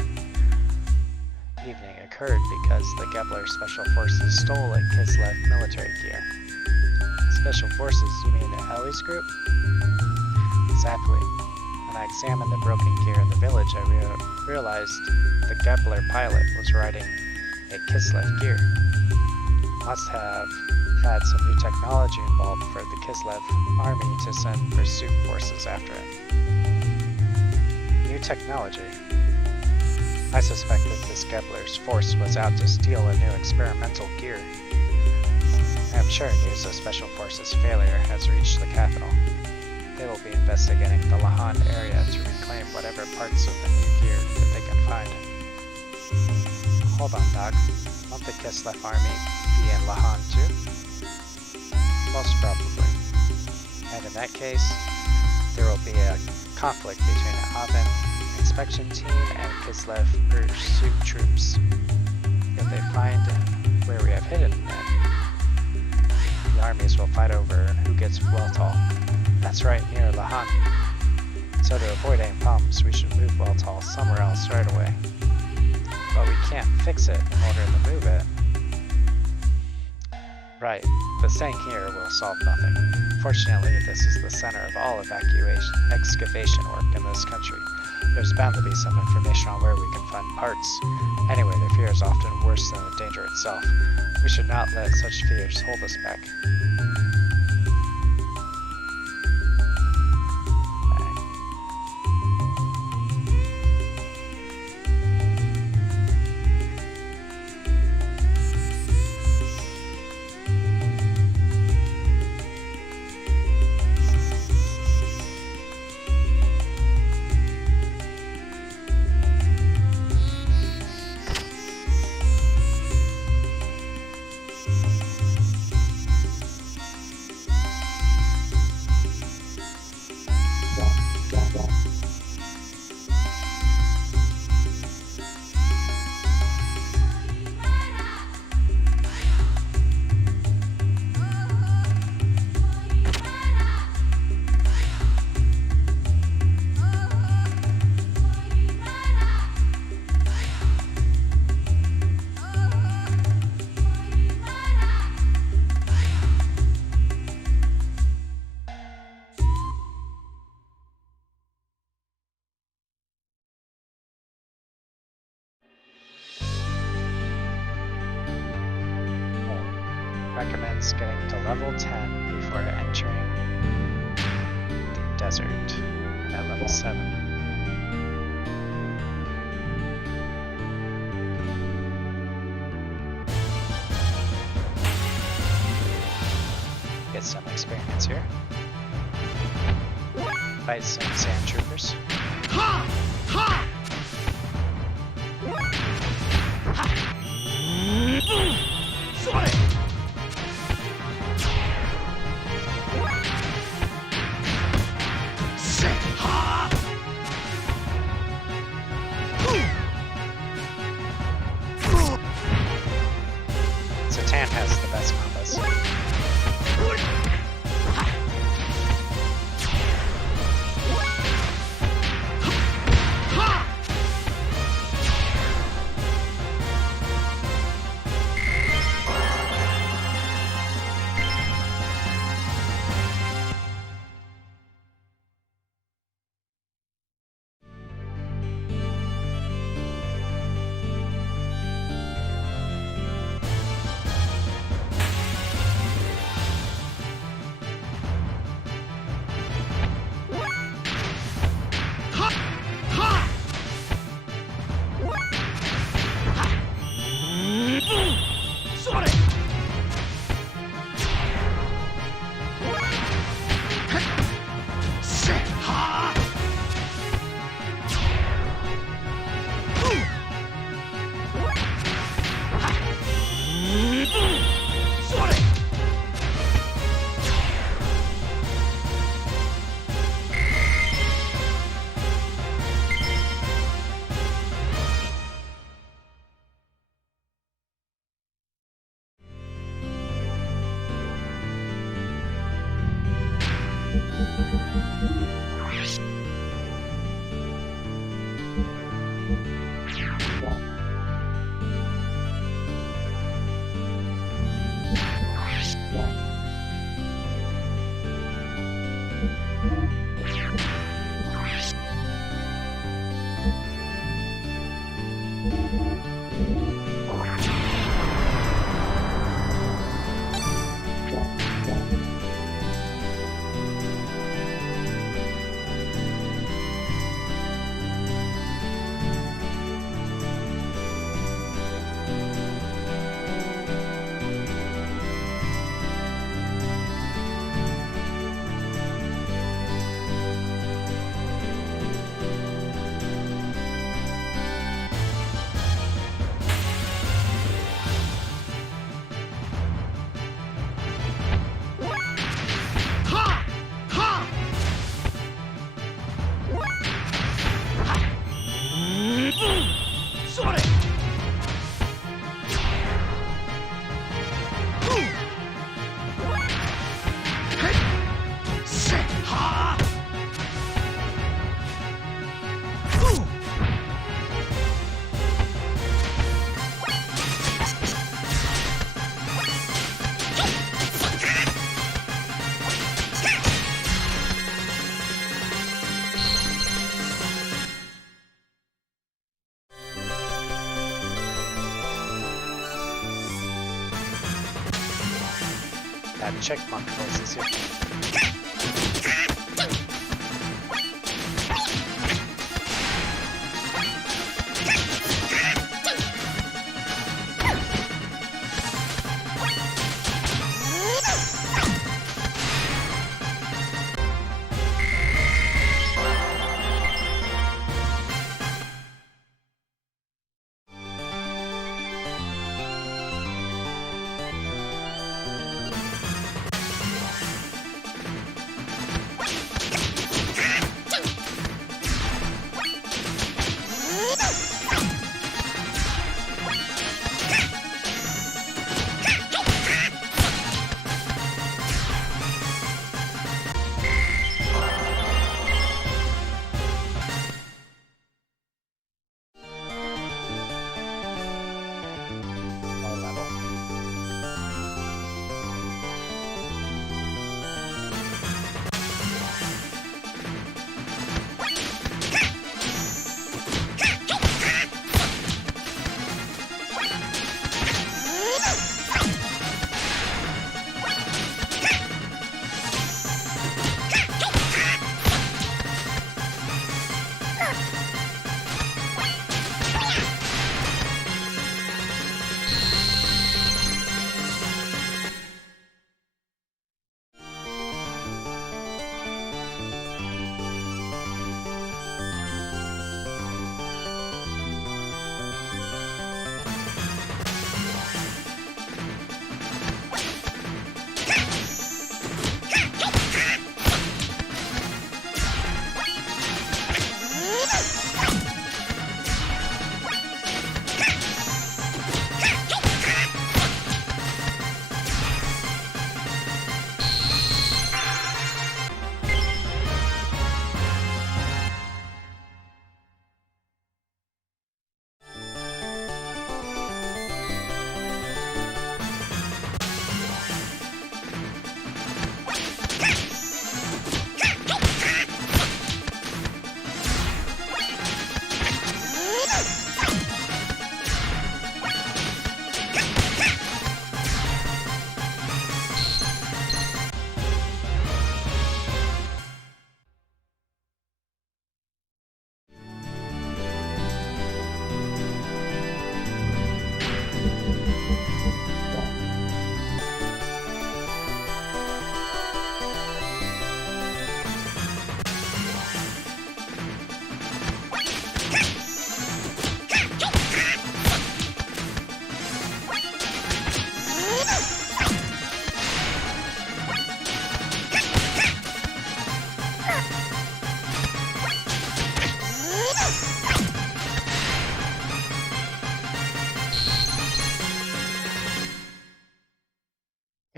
evening occurred because the Gebler Special Forces stole a Kislev military gear. Special Forces? You mean the Ellie's group? Exactly. When I examined the broken gear in the village, I realized the Gebler pilot was riding a Kislev gear. Must have had some new technology involved for the Kislev army to send pursuit forces after it. New technology? I suspect that this Gebler's force was out to steal a new experimental gear. I am sure news of Special Forces' failure has reached the capital. They will be investigating the Lahan area to reclaim whatever parts of the new gear that they can find. Hold on, Doc. Won't the Kislev army be in Lahan too? Most probably. And in that case, there will be a conflict between an Aven inspection team and Kislev pursuit troops. If they find where we have hidden them, the armies will fight over who gets Weltall. That's right, near Lahan. So to avoid any problems, we should move Weltall somewhere else right away. But we can't fix it in order to move it. Right, but staying here will solve nothing. Fortunately, this is the center of all excavation work in this country. There's bound to be some information on where we can find parts. Anyway, their fear is often worse than the danger itself. We should not let such fears hold us back. recommends getting to level 10 before entering the desert at level 7. Get some experience here. Fight some sand troopers. Tan has the best combos. That chickmunk voice is here.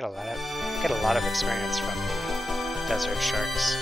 Get a lot of experience from the desert sharks.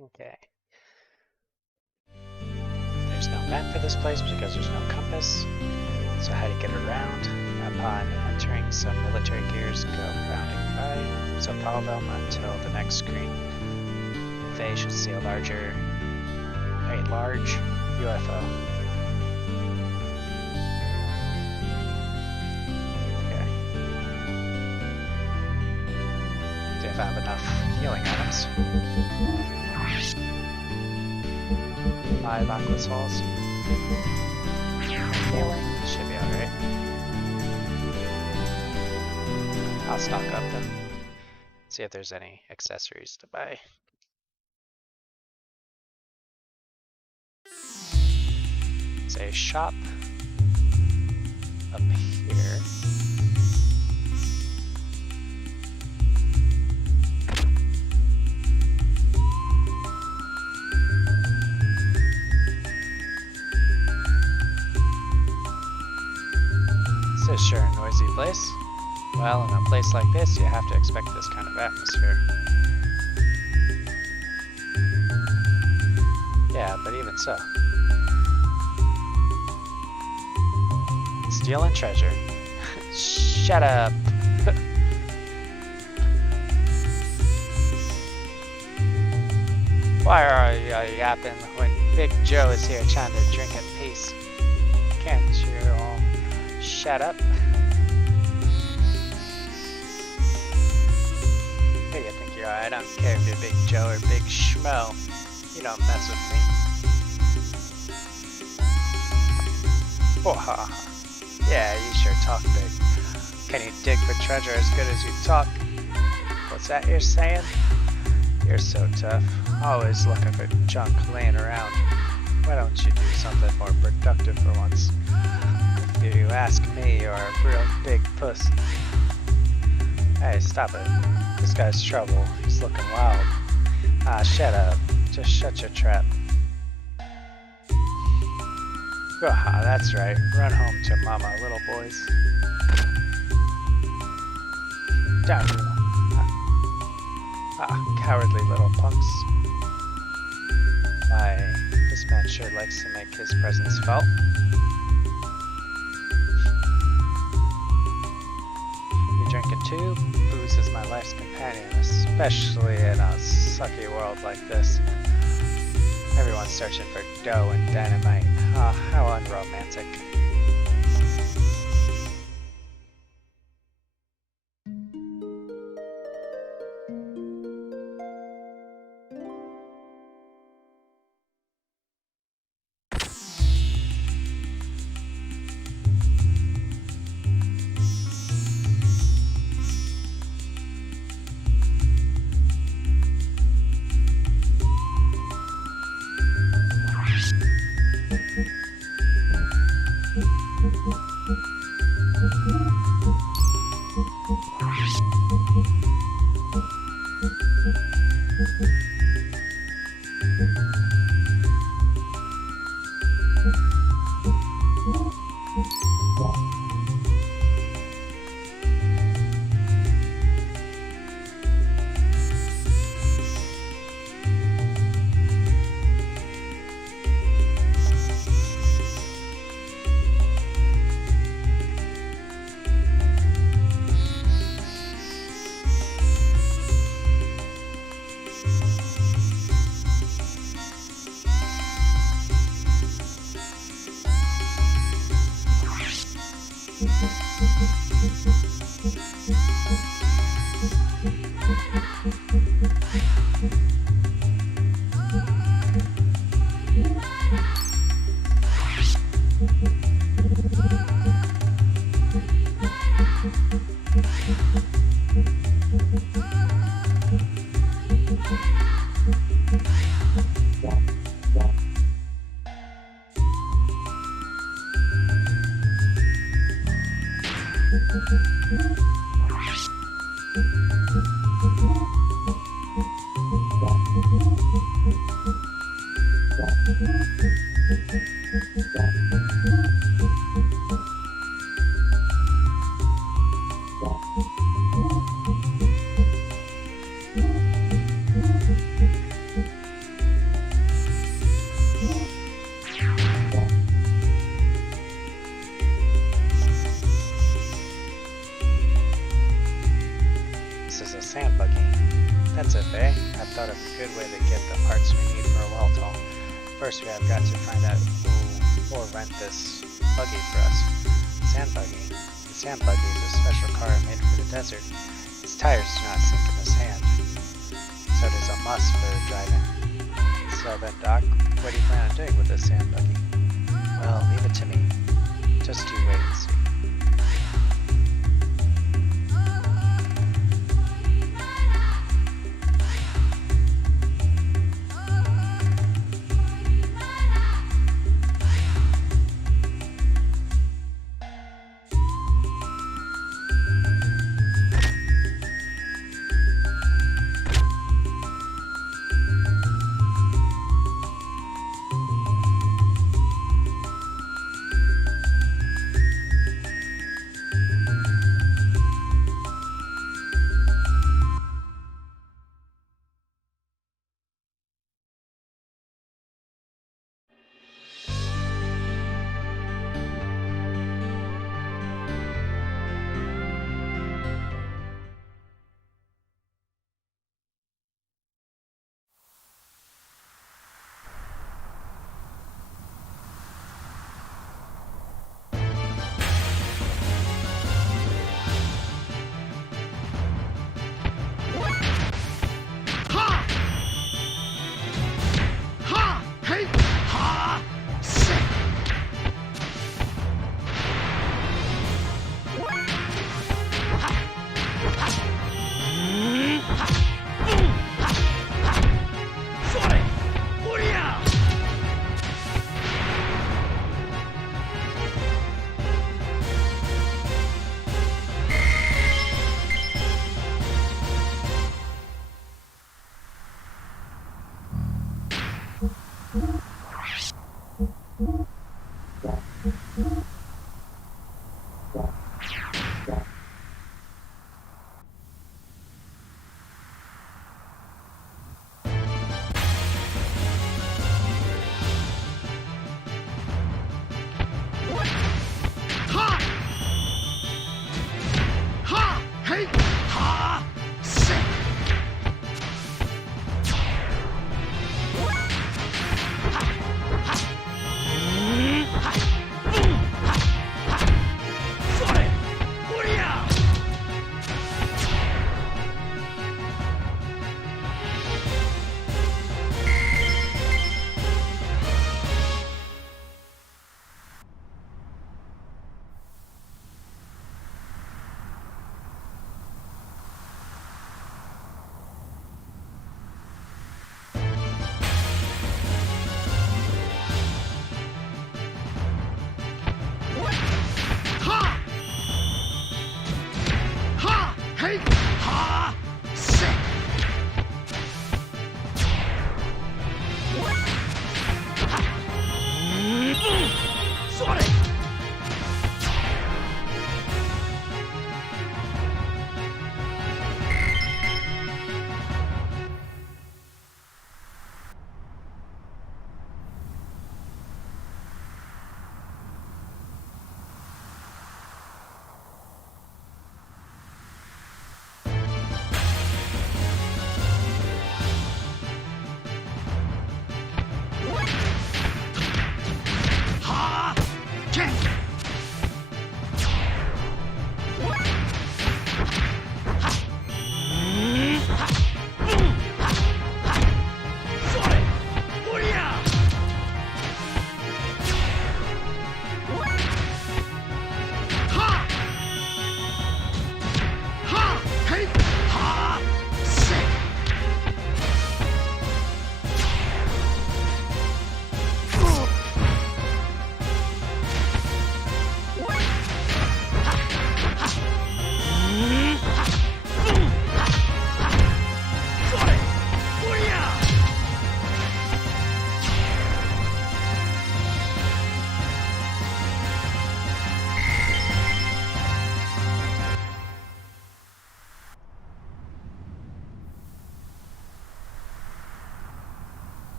Okay. There's no map for this place because there's no compass. So how to get around? Upon entering some military gears, go rounding by. So follow them until the next screen. They should see a large UFO. Okay. Do I have enough healing items? 5 aqua souls. Healing should be alright. I'll stock up then. See if there's any accessories to buy. There's a shop up here. This is sure a noisy place. Well, in a place like this, you have to expect this kind of atmosphere. Yeah, but even so. Stealing treasure. Shut up! Why are you yapping when Big Joe is here trying to drink in peace? Can't you all shut up? Who do you think you are? I don't care if you're Big Joe or Big Schmo. You don't mess with me. Oh, yeah, you sure talk big. Can you dig for treasure as good as you talk? What's that you're saying? You're so tough. Always looking for junk laying around. Why don't you do something more productive for once? If you ask me, you're a real big puss. Hey, stop it. This guy's trouble. He's looking wild. Ah, shut up. Just shut your trap. Ah, that's right. Run home to mama, little boys. Down you. Cowardly little punks. Why, this man sure likes to make his presence felt. You drinking too? Booze is my life's companion, especially in a sucky world like this. Everyone's searching for dough and dynamite. Ah, how unromantic. This is a sand buggy. That's it, eh? I've thought of a good way to get the parts we need for a well toll. First, we have got to find out who will rent this buggy for us. Sand buggy. The sand buggy is a special car made for the desert. Its tires do not sink in the sand, so it is a must for driving. So then, Doc, what do you plan on doing with this sand buggy? Well, leave it to me. Just you wait and see.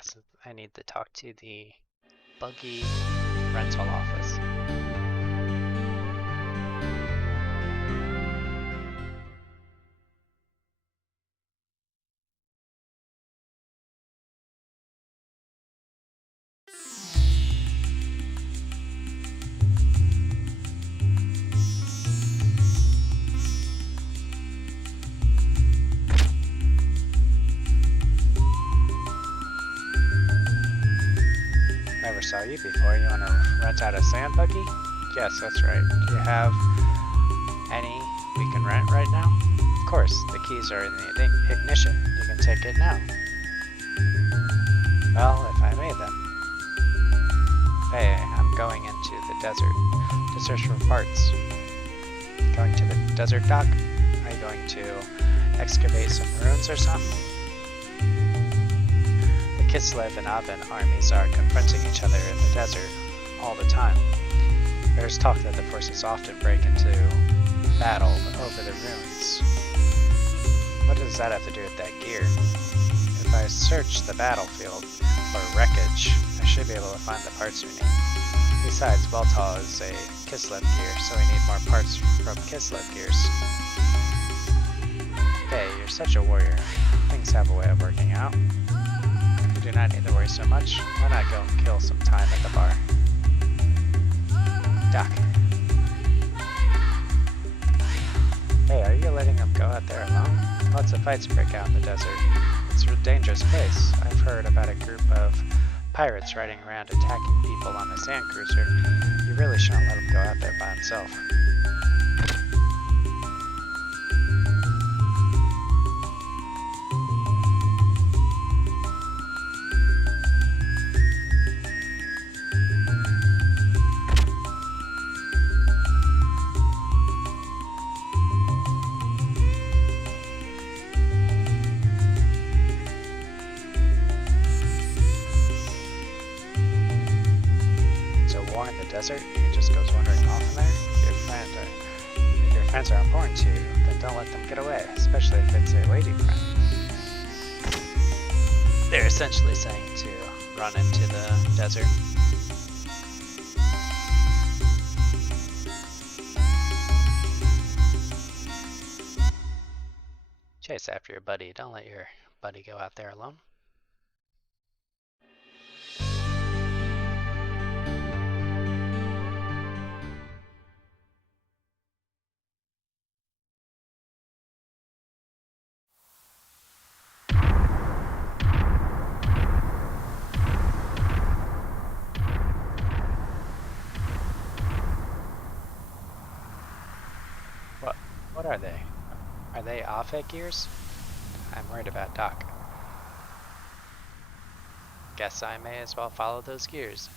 guess I need to talk to the buggy rental office. Never saw you before. You want to rent out a sand buggy? Yes, that's right. Do you have any we can rent right now? Of course, the keys are in the ignition. You can take it now. Well, if I may then. Hey, I'm going into the desert to search for parts. Going to the desert dock? Are you going to excavate some ruins or something? The Kislev and Aven armies are confronting each other in the desert all the time. There's talk that the forces often break into battle over the ruins. What does that have to do with that gear? If I search the battlefield for wreckage, I should be able to find the parts we need. Besides, Weltall is a Kislev gear, so we need more parts from Kislev gears. Hey, you're such a warrior. Things have a way of working out. You do not need to worry so much. Why not go and kill some time at the bar? Doc. Hey, are you letting them go out there alone? Lots of fights break out in the desert. It's a dangerous place. I've heard about a group of pirates riding around attacking people on a sand cruiser. You really shouldn't let him go out there by himself. Desert, he just goes wandering off in there. If your friends are important to you, then don't let them get away, especially if it's a lady friend. They're essentially saying to run into the desert. Chase after your buddy. Don't let your buddy go out there alone. What are they? Are they off-it gears? I'm worried about Doc. Guess I may as well follow those gears.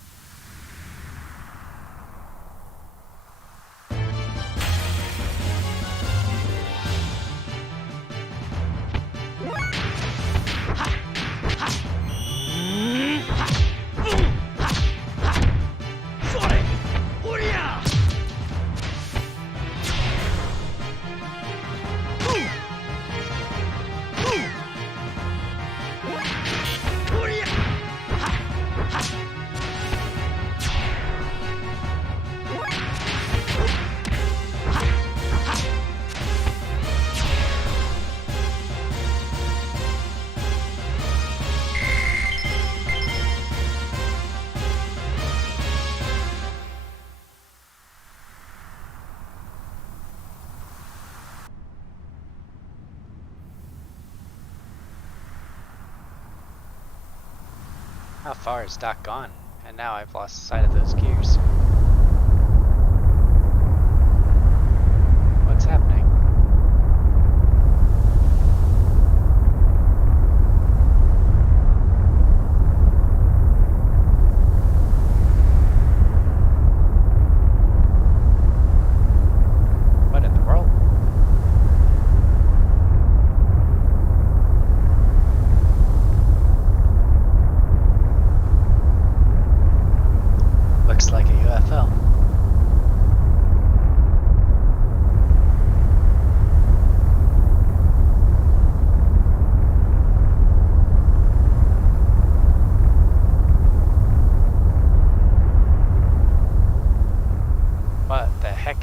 How far has Doc gone? And now I've lost sight of those gears. What's happening? What in the world? Looks like a UFO.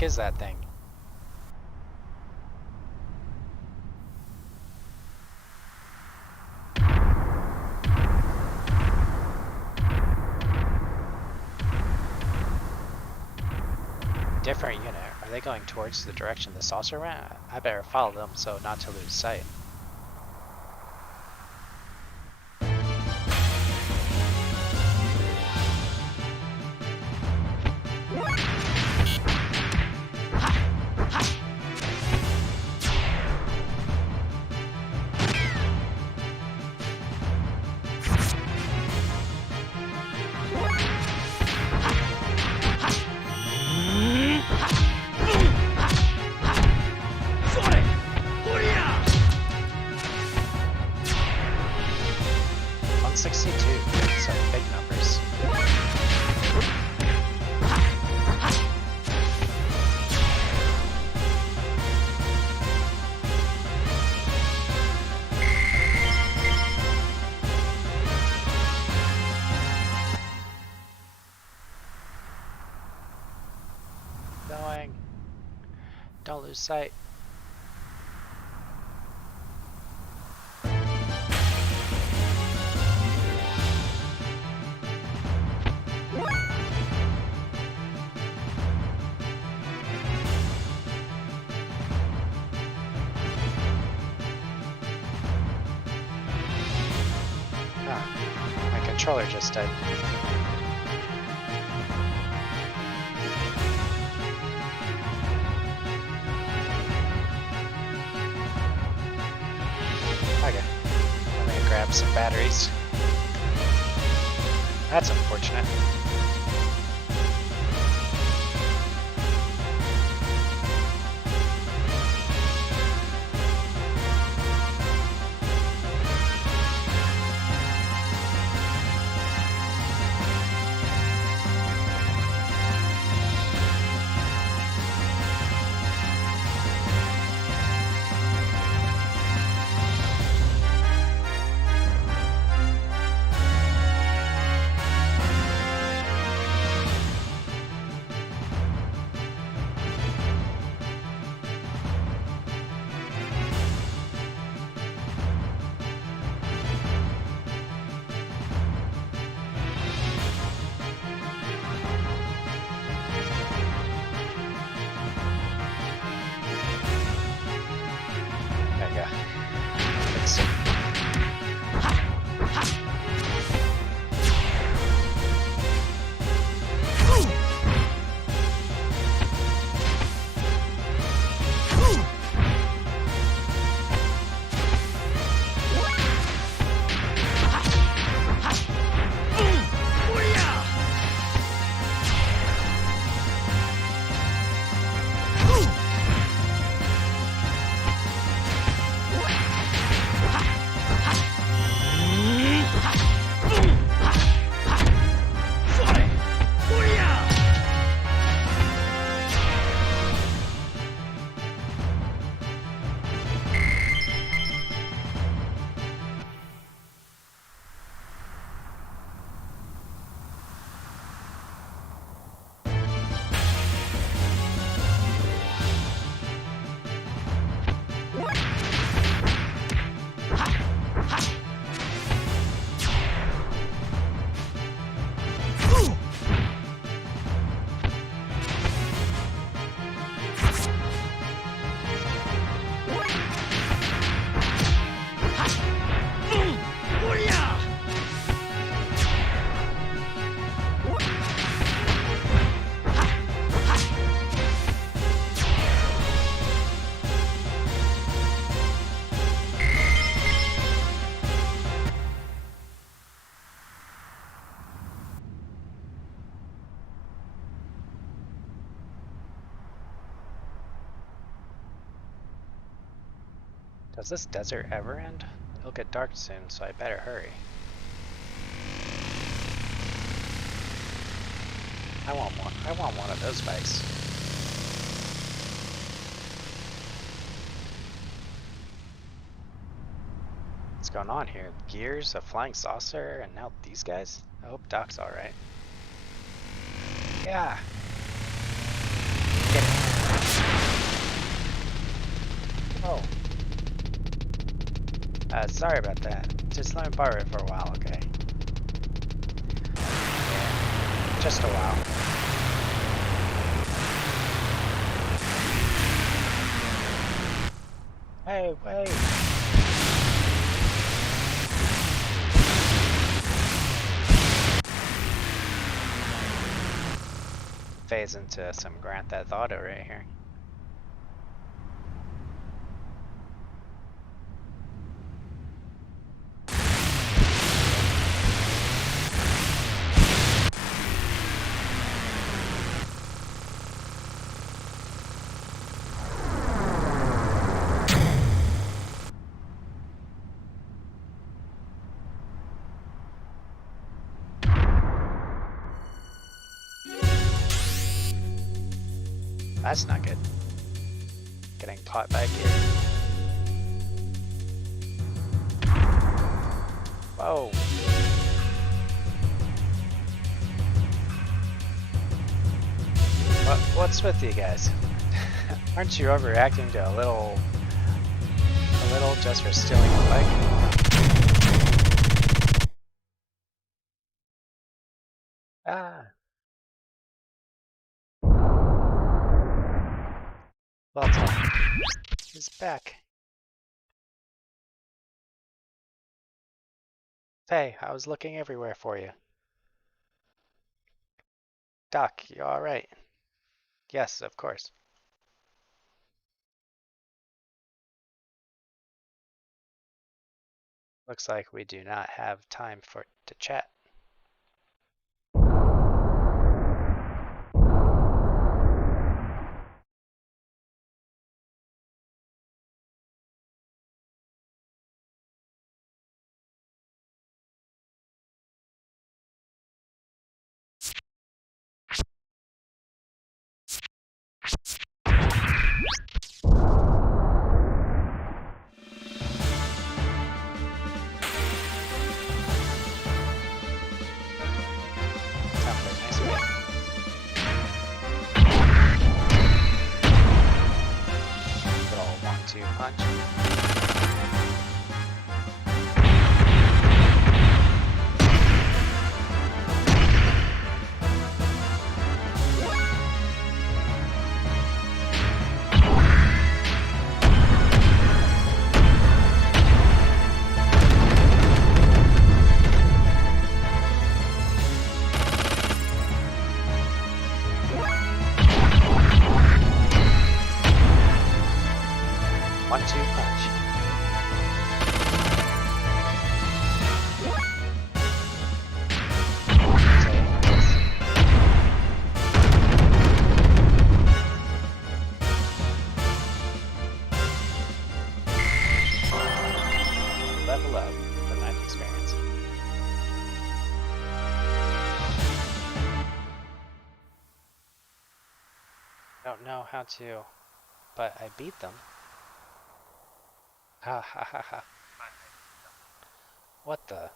heck is that thing? Different unit. Are they going towards the direction the saucer went? I better follow them so not to lose sight. Going. Don't lose sight. Ah, my controller just died. Okay, I'm gonna grab some batteries. That's unfortunate. Does this desert ever end? It'll get dark soon, so I better hurry. I want one of those bikes. What's going on here? Gears, a flying saucer, and now these guys? I hope Doc's alright. Yeah! Get it. Oh. Sorry about that. Just let me borrow it for a while, okay? Yeah, just a while. Hey, wait! Phase into some Grand Theft Auto right here. That's not good. Getting caught back here. Whoa. What's with you guys? Aren't you overreacting to a little just for stealing a bike? Ah. Well done. He's back. Hey, I was looking everywhere for you. Doc, you alright? Yes, of course. Looks like we do not have time to chat. Time for a nice win. Good old 1-2 punch. One-two punch. Level up the knife experience. Don't know how to, but I beat them. Ha ha ha ha. What the?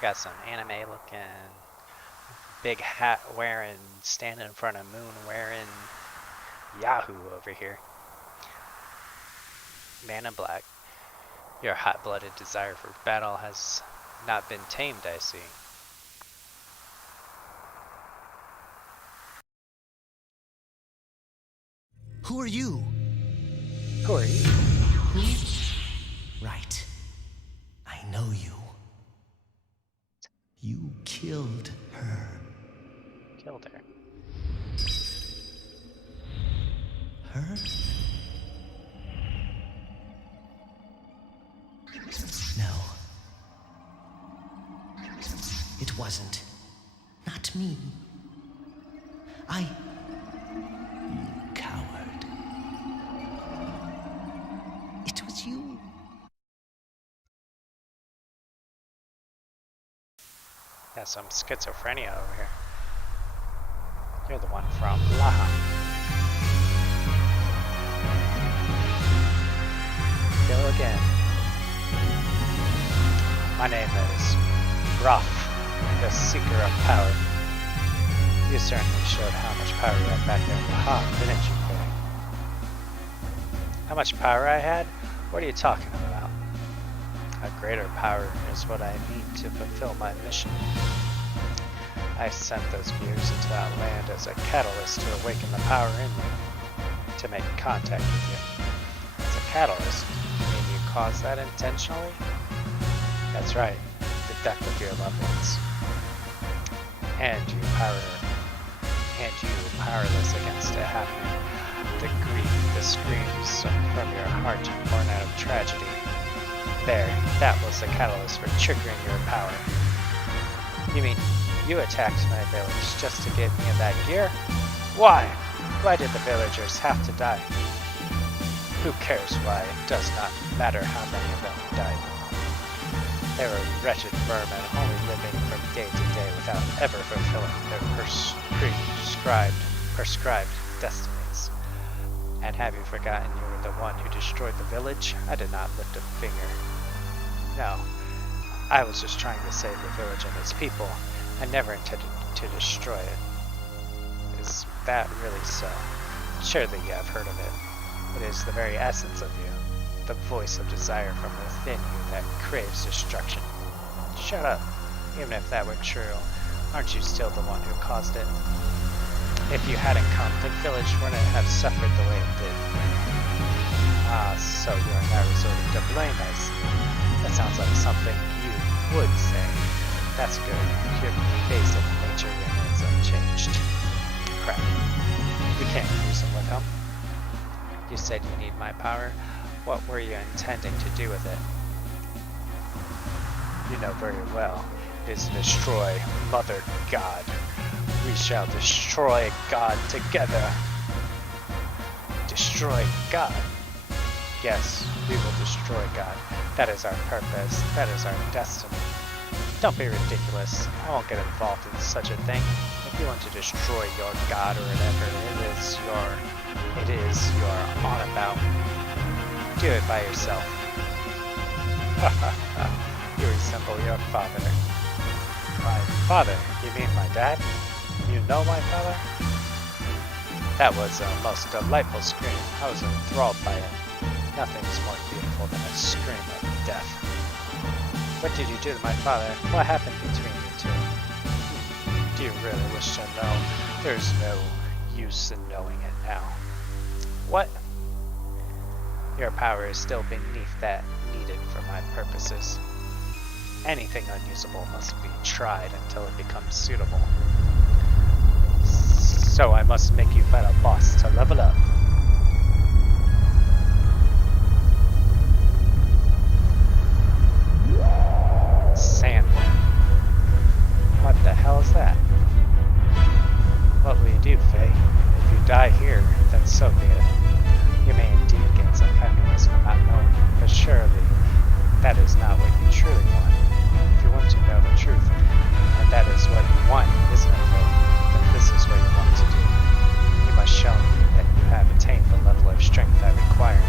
Got some anime looking, big hat wearing, standing in front of moon wearing Yahoo over here. Man in black. Your hot-blooded desire for battle has not been tamed, I see. Who are you? Who are you? Right. I know you. You killed her. Killed her. Her? No. It wasn't. Not me. You coward. It was you. Got some schizophrenia over here. You're the one from Laha. Go again. My name is Roth, the Seeker of Power. You certainly showed how much power you had back there in the hot, didn't you, Faye? How much power I had? What are you talking about? A greater power is what I need to fulfill my mission. I sent those gears into that land as a catalyst to awaken the power in you, to make contact with you. As a catalyst, you mean you caused that intentionally? That's right, the death of your loved ones. And you powerless against it happening. The grief, the screams from your heart born out of tragedy. There, that was the catalyst for triggering your power. You mean you attacked my village just to give me that gear? Why? Why did the villagers have to die? Who cares why? It does not matter how many of them died. They were wretched vermin, only living from day to day without ever fulfilling their prescribed destinies. And have you forgotten you were the one who destroyed the village? I did not lift a finger. No, I was just trying to save the village and its people. I never intended to destroy it. Is that really so? Surely you have heard of it. It is the very essence of you, the voice of desire from within you that craves destruction. Shut up. Even if that were true, aren't you still the one who caused it? If you hadn't come, the village wouldn't have suffered the way it did. Ah, so you are now resorting to blame, I see. That sounds like something you would say. That's good. Your basic nature remains unchanged. Crap. We can't reason with him. You said you need my power. What were you intending to do with it? You know very well. It is to destroy Mother God. We shall destroy God together. Destroy God? Yes, we will destroy God. That is our purpose. That is our destiny. Don't be ridiculous. I won't get involved in such a thing. If you want to destroy your God or whatever it is you're on about, do it by yourself. Ha ha ha. You resemble your father. My father? You mean my dad? You know my father? That was a most delightful scream. I was enthralled by it. Nothing's more beautiful than a scream of death. What did you do to my father? What happened between you two? Do you really wish to know? There's no use in knowing it now. What? Your power is still beneath that needed for my purposes. Anything unusable must be tried until it becomes suitable. So I must make you fight a boss to level up. Sandworm. What the hell is that? What will you do, Faye? If you die here, then so be it. You may indeed gain some happiness from not knowing, but surely that is not what you truly want. If you want to know the truth, and that is what you want, isn't it, Faye? Then this is what you want to do. You must show me that you have attained the level of strength I require.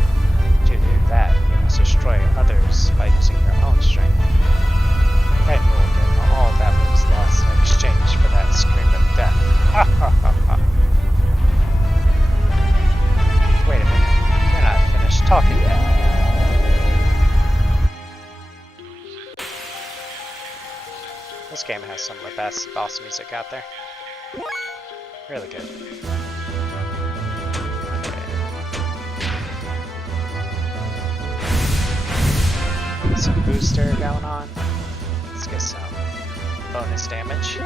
To do that, you must destroy others by using your own strength. Then you will gain all that was lost in exchange for that scream of death. Ha ha ha ha. Wait a minute, you're not finished talking yet. This game has some of the best boss music out there. Really good. Okay. Some booster going on. Let's get some bonus damage.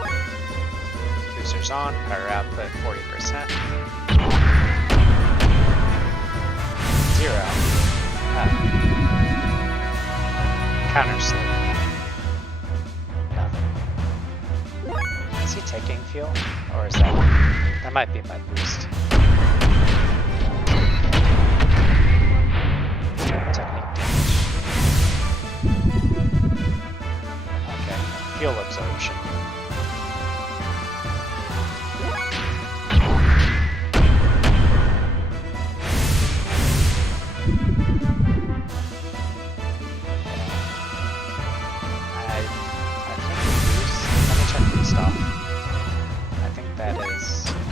Boosters on, power output 40%. 0. Counter sleep. Nothing. Is he taking fuel? Or is that might be my boost. Technique damage. Okay, fuel absorption. I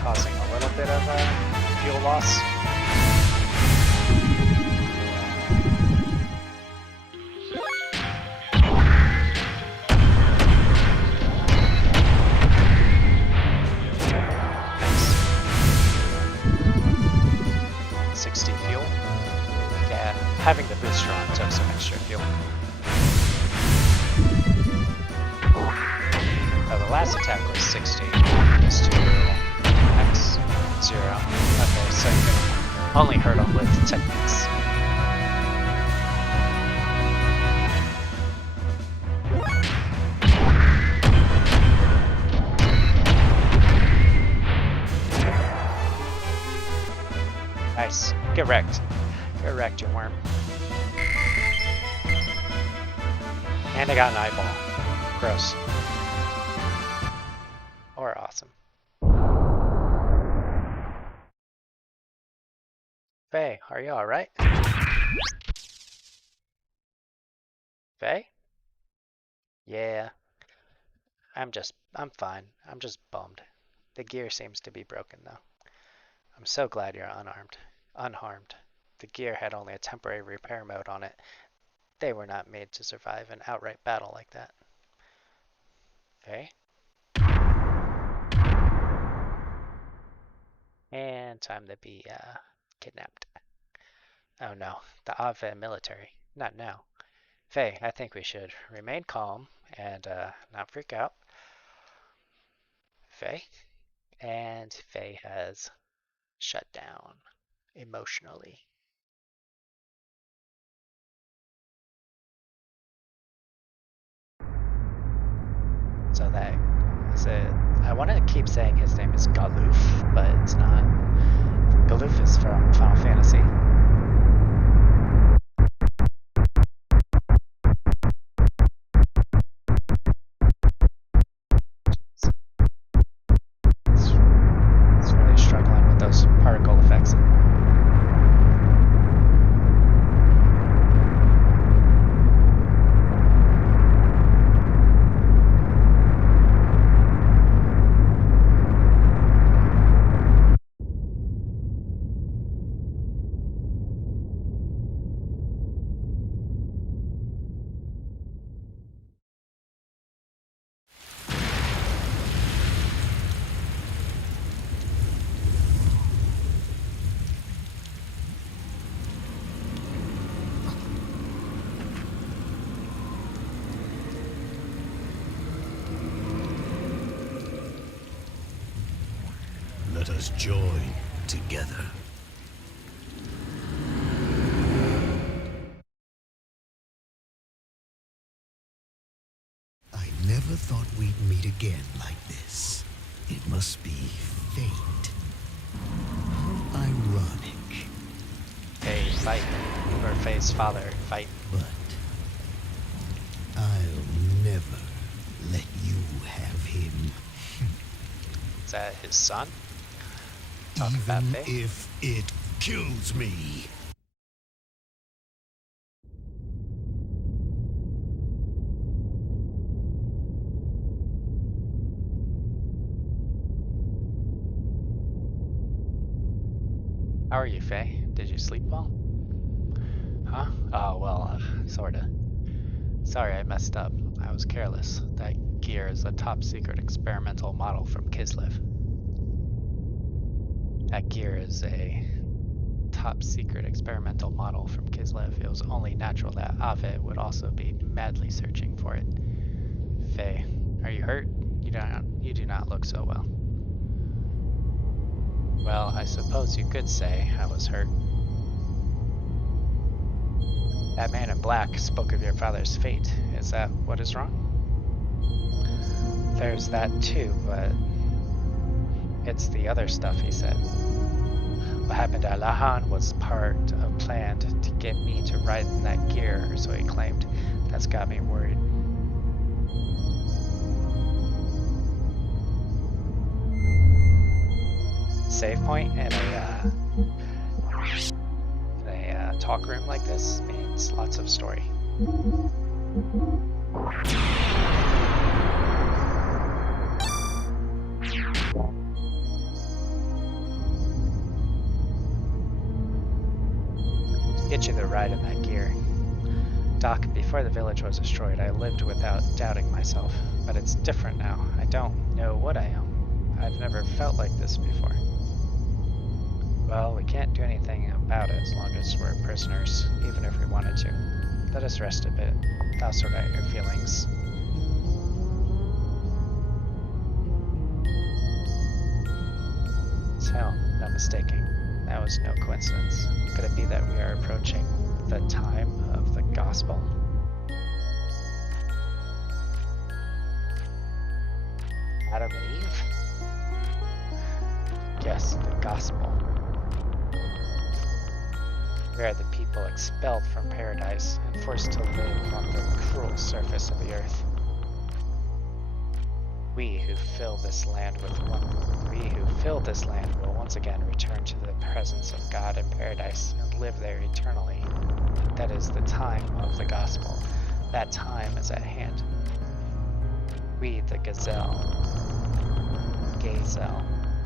causing a little bit of fuel loss. Nice. 60 fuel. Yeah, having the booster on took some extra fuel. Oh, the last attack was 60. It's 2 X 0. Okay, so you can only hurt him with techniques. Nice. Get wrecked. Get wrecked, you worm. And I got an eyeball. Gross. Or awesome. Faye, are you alright? Faye? Yeah. I'm fine. I'm just bummed. The gear seems to be broken though. I'm so glad you're unharmed. The gear had only a temporary repair mode on it. They were not made to survive an outright battle like that. Faye? And time to be kidnapped. Oh no, the Ave military. Not now. Faye, I think we should remain calm and not freak out. Faye? And Faye has shut down emotionally. So that is it. I want to keep saying his name is Galoof, but it's not. Galoof is from Final Fantasy. It's really struggling with those particle effects. Let us join together. I never thought we'd meet again like this. It must be fate. How ironic. Faye fight, or Faye's father fight. But I'll never let you have him. Is that his son? Talk about Even Faye? if it kills me. How are you, Faye? Did you sleep well? Huh? Oh, well, sorta. Sorry, I messed up. I was careless. That gear is a top-secret experimental model from Kislev. That gear is a top-secret experimental model from Kislev. It was only natural that Ave would also be madly searching for it. Faye, are you hurt? You do not look so well. Well, I suppose you could say I was hurt. That man in black spoke of your father's fate. Is that what is wrong? There's that too, but it's the other stuff he said. What happened at Lahan was part of planned to get me to ride in that gear, so he claimed. That's got me worried. Save point in a talk room like this means lots of story. get you the ride in that gear. Doc, before the village was destroyed, I lived without doubting myself. But it's different now. I don't know what I am. I've never felt like this before. Well, we can't do anything about it as long as we're prisoners, even if we wanted to. Let us rest a bit. I'll sort out your feelings. So, no mistaking. That was no coincidence. Could it be that we are approaching the time of the gospel? Adam and Eve? Yes, the gospel. We are the people expelled from paradise and forced to live on the cruel surface of the earth. We who fill this land will once again return to the presence of God in paradise and live there eternally. That is the time of the gospel. That time is at hand. We, the gazelle,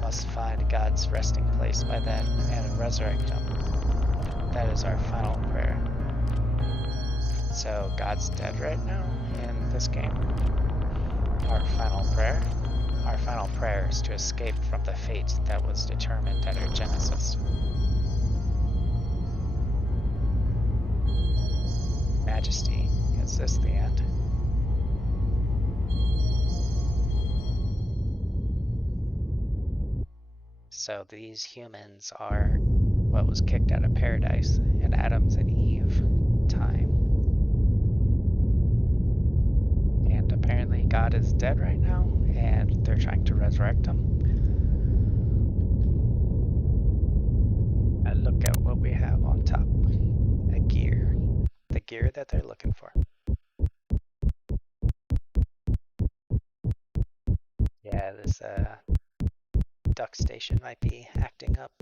must find God's resting place by then and resurrect him. That is our final prayer. So God's dead right now in this game. Our final prayer is to escape from the fate that was determined at our genesis. Majesty, is this the end? So these humans are what was kicked out of paradise in Adam's and Eve time. And apparently God is dead right now, and they're trying to resurrect him. And look at what we have on top. A gear. The gear that they're looking for. Yeah, this duck station might be acting up.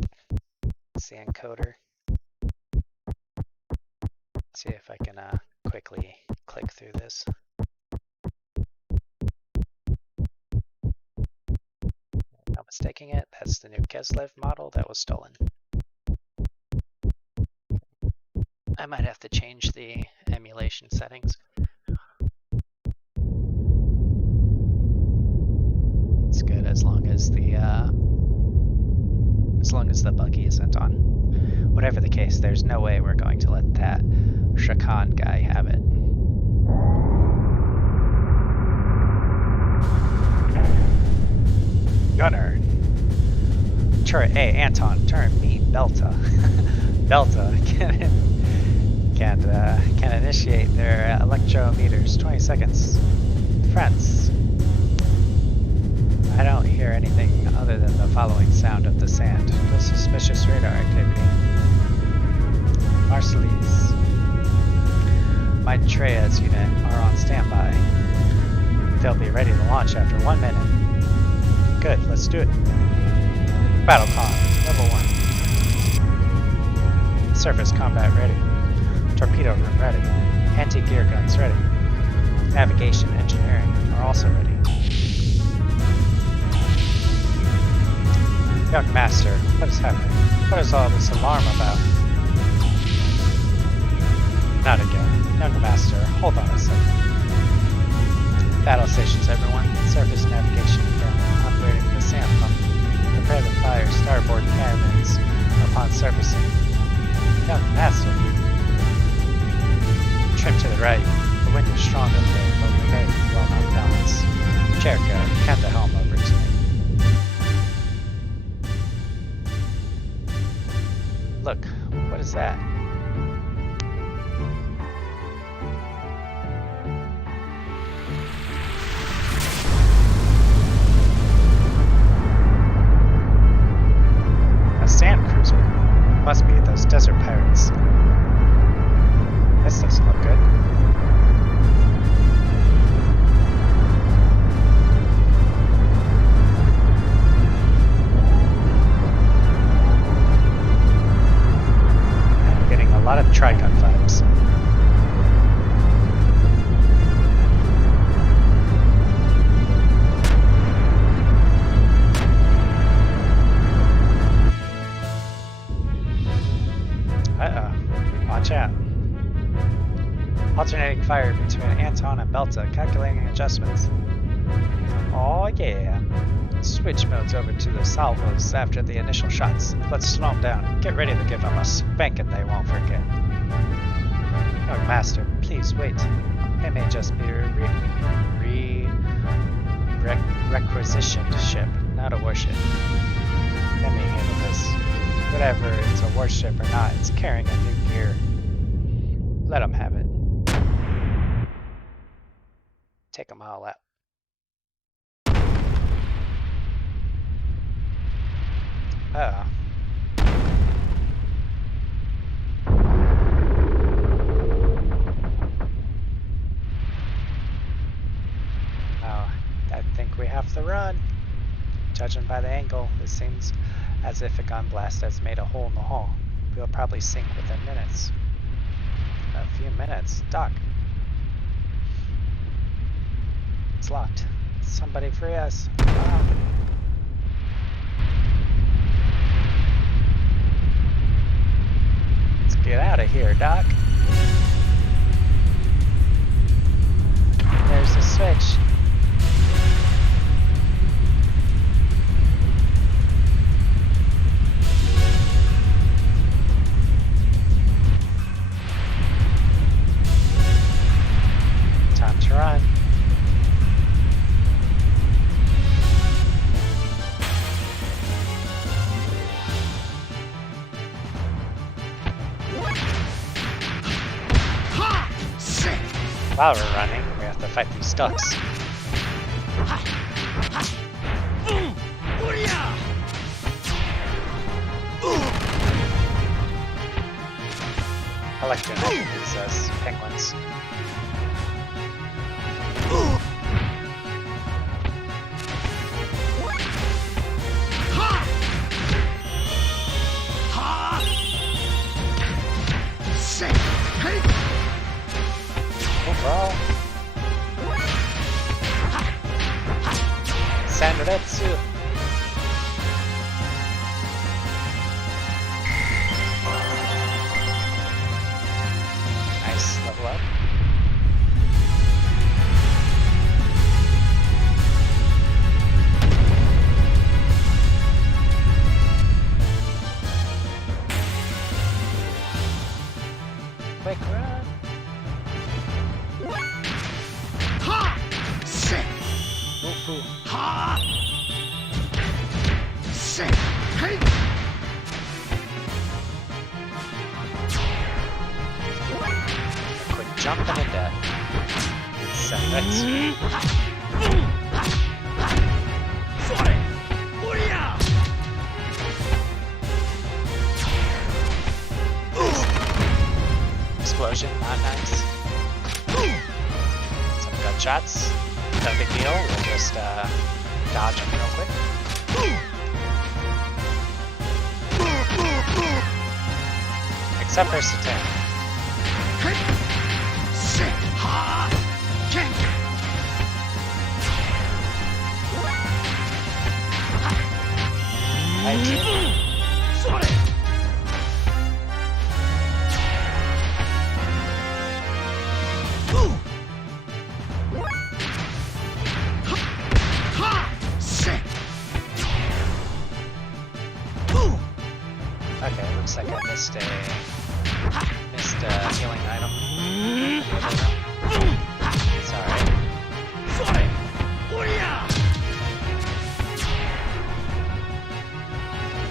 It's the encoder. Let's see if I can quickly click through this. Not mistaking it, that's the new Keslev model that was stolen. I might have to change the emulation settings. It's good as long as the buggy isn't on. Whatever the case, there's no way we're going to let that Shakan guy have it. Gunner. Hey, Anton, turn me, Belta. Belta can initiate their electrometers. 20 seconds. Friends. I don't hear anything other than the following sound of the sand. No suspicious radar activity. Marcelis. My Treya's unit are on standby. They'll be ready to launch after 1 minute. Good, let's do it. Battlecon, level 1. Surface combat ready. Torpedo room ready. Anti-gear guns ready. Navigation, engineering are also ready. Young Master, what is happening? What is all this alarm about? Not again. Young Master, hold on a second. Battle stations, everyone. Surface navigation again. Operating the sand pump. Prepare to fire starboard cannons upon surfacing. Young Master. Trim to the right. The wind is strong up there, but we may be well off balance. Jericho, hand the helm over to me. Look, what is that? A sand cruiser. Must be those desert pirates. This doesn't look good. I'm getting a lot of Trigun vibes. Alternating fire between Anton and Belta, calculating adjustments. Oh yeah. Switch modes over to the salvos after the initial shots. Let's slow them down. Get ready to give them a spanking they won't forget. Young master, please wait. It may just be a requisitioned ship, not a warship. Let me handle this. Whatever it's a warship or not, it's carrying a new gear. Let them have it. Take them all out. Uh-oh. Oh, I think we have to run. Judging by the angle, it seems as if a gun blast has made a hole in the hull. We'll probably sink within minutes. A few minutes? Doc. It's locked. Somebody free us. Wow. Let's get out of here, Doc. There's the switch. Time to run. While we're running, we have to fight these ducks. I like doing these as penguins. Overall, Sanretsu. Nice, level up. Quick run. Woohoo. Quick jumping into Sanretsu. Explosion, not nice. Some gunshots. No big deal, we'll just dodge them real quick. Except for Satan. Okay, looks like I missed a healing item. Sorry.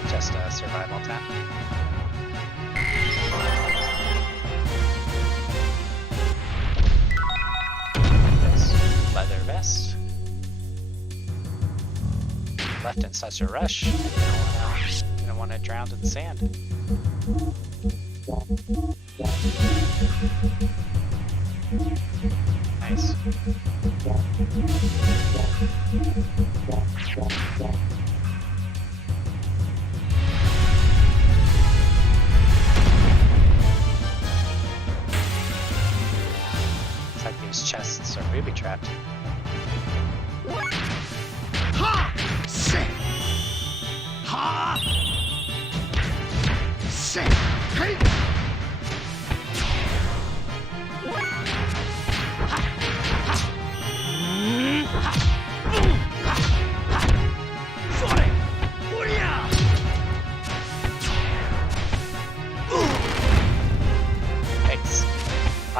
Just a survival tap. This leather vest. Left in such a rush. You don't want to drown in the sand. Nice. It's like these chests are booby trapped.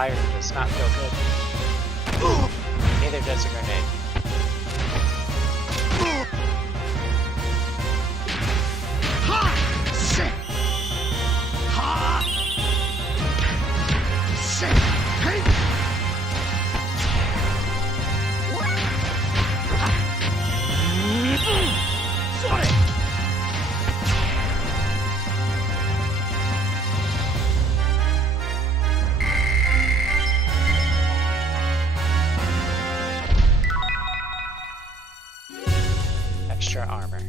fire does not feel good. Neither does a grenade. Extra armor.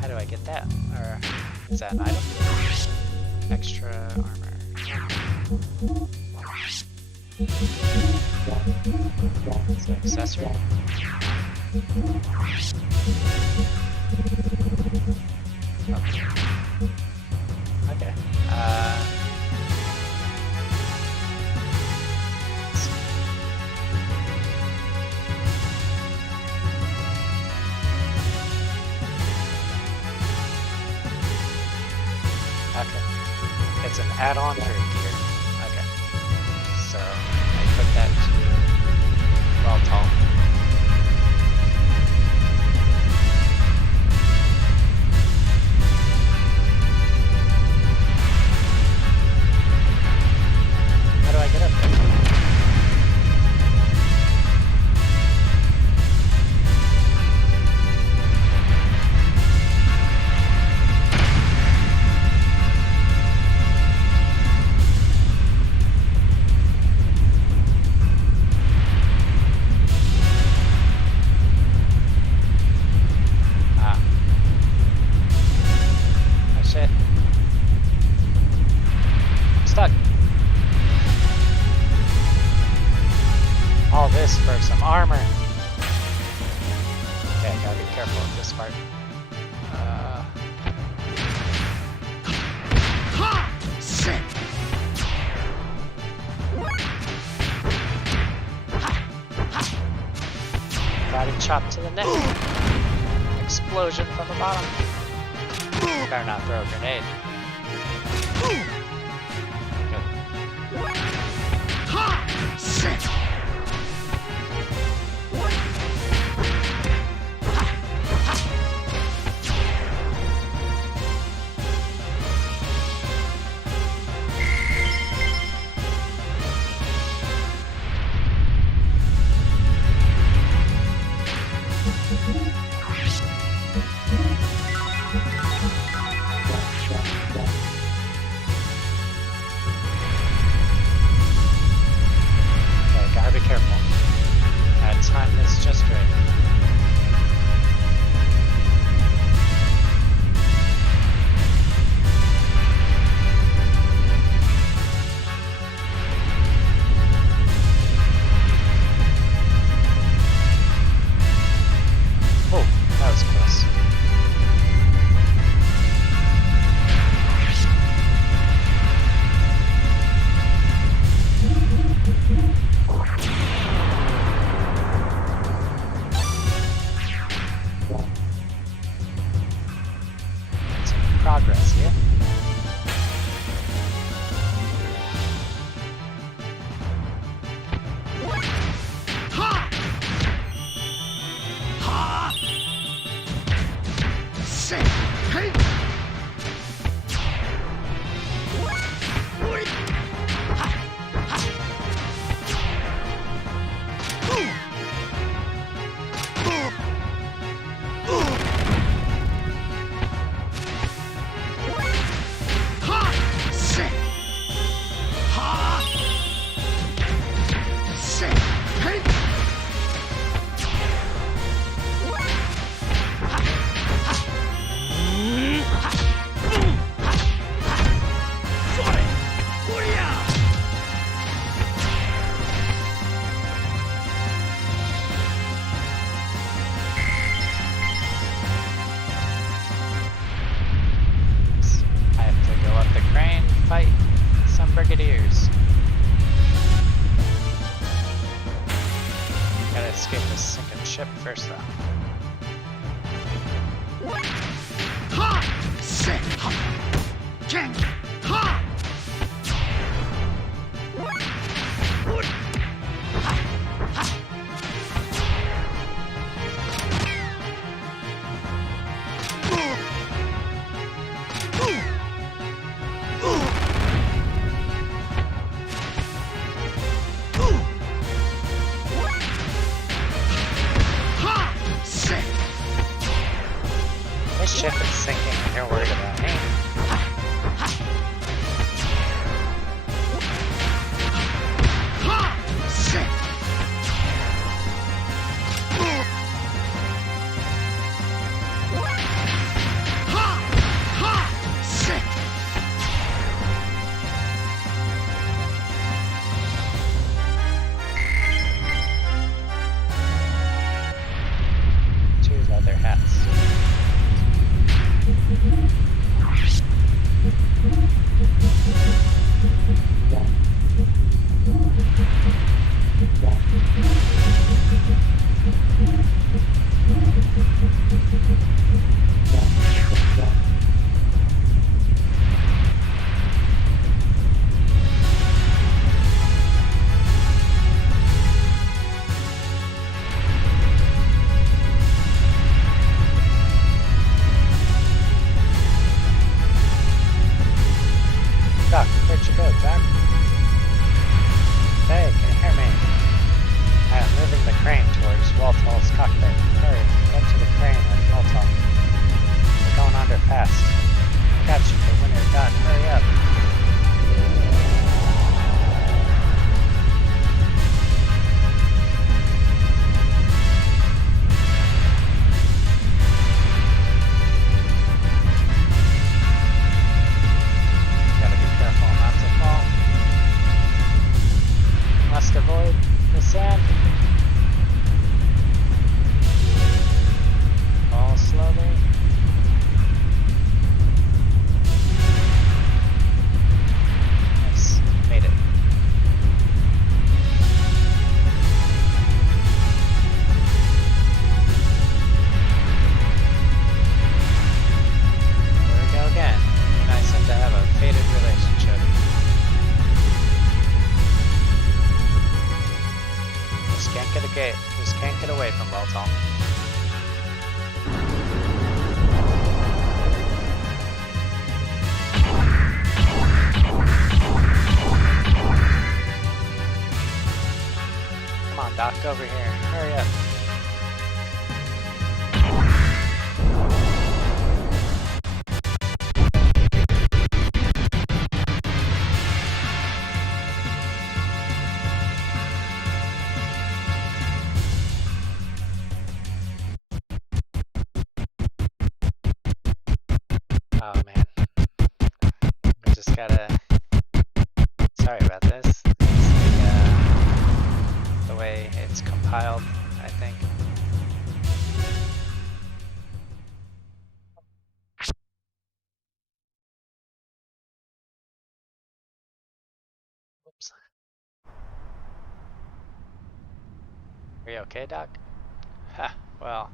How do I get that? Or is that an item? Extra armor. It's an accessory. Okay. Okay. It's an add-on for gear. Okay. So I put that to well tall. How do I get up there? All this for some armor. Okay, gotta be careful with this part. Body chop to the neck. Explosion from the bottom. Better not throw a grenade. Good. Progress here. Brigadiers. Gotta escape this sinking ship first, though. it's sinking and you're worried about me. Two leather hats. Doc, where'd you go, Doc? Hey, can you hear me? I am moving the crane towards Waltall's cockpit. Hurry, get to the crane with Waltall. We're going under fast. I got you, but when you're done, hurry up. Gotta be careful not to fall. Must avoid the sand. Fall slowly. Nice. Made it. There we go again. You and I seem to have a fated relationship. Just can't get away from Weltall. Come on, Doc, over here. Hurry up. Oh man, we just gotta. Sorry about this. It's the way it's compiled, I think. Whoops. Are you okay, Doc? Ha, well,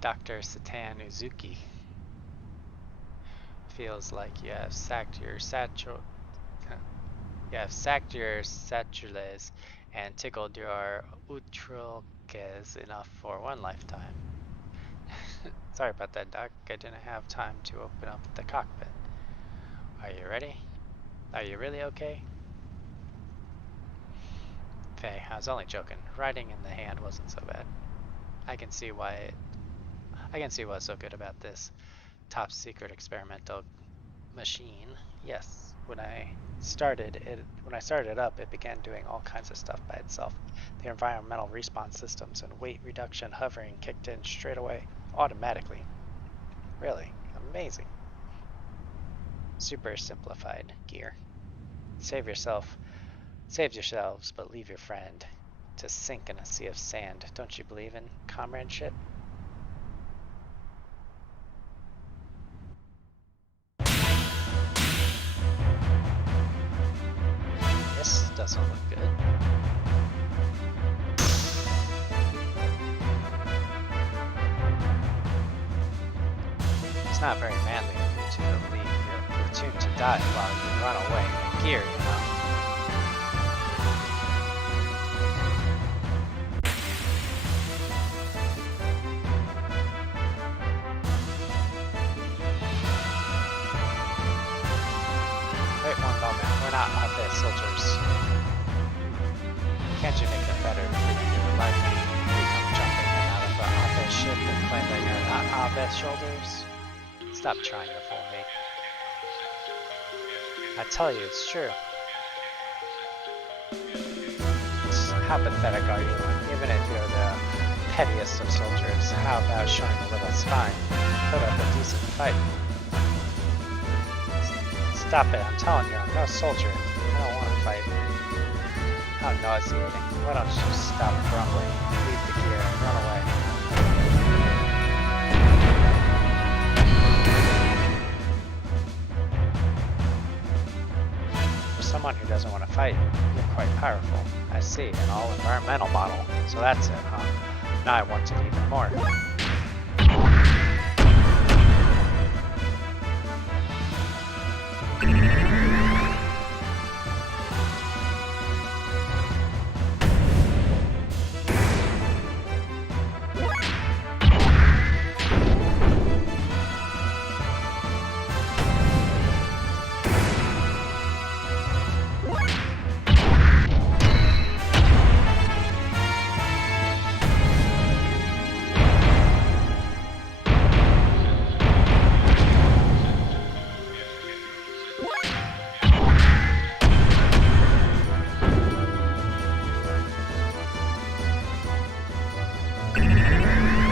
Dr. Satan Uzuki. Feels like you have sacked your satules and tickled your utroques enough for one lifetime. Sorry about that, Doc. I didn't have time to open up the cockpit. Are you ready? Are you really okay? Faye, I was only joking. Riding in the hand wasn't so bad. I can see what's so good about this top secret experimental machine. Yes, when I started it up, it began doing all kinds of stuff by itself. The environmental response systems and weight reduction hovering kicked in straight away, automatically. Really amazing. Super simplified gear. Saves yourselves, but leave your friend to sink in a sea of sand. Don't you believe in comradeship? This doesn't look good. It's not very manly of you to leave your platoon to die while you run away in gear, you know. Wait one moment, we're not Ape soldiers. Can't you make it better if you would like me to come jumping in out of an Ape ship and claim that you're not Ape shoulders? Stop trying to fool me. I tell you, it's true. How pathetic are you? Even if you're the pettiest of soldiers, how about showing a little spine? Put up a decent fight. Stop it, I'm telling you, I'm no soldier. I don't want to fight. How nauseating. Why don't you stop grumbling, leave the gear, and run away? For someone who doesn't want to fight, you're quite powerful. I see, an all-environmental model. So that's it, huh? Now I want it even more.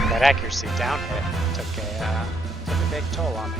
That accuracy down hit took a big toll on me.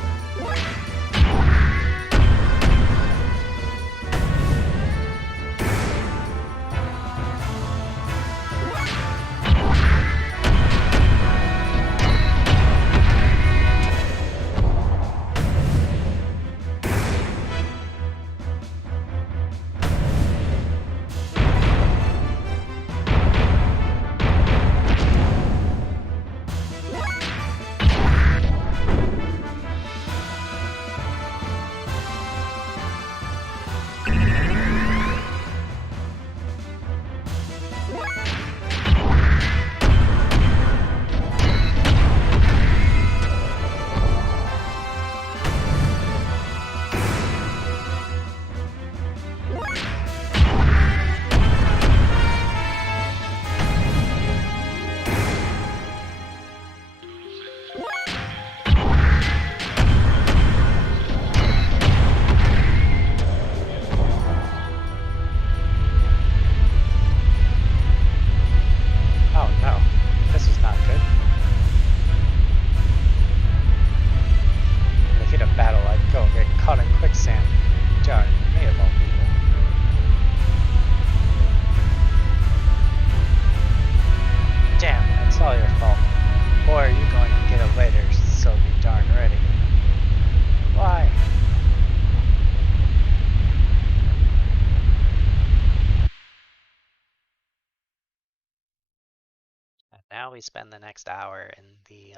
Now we spend the next hour in the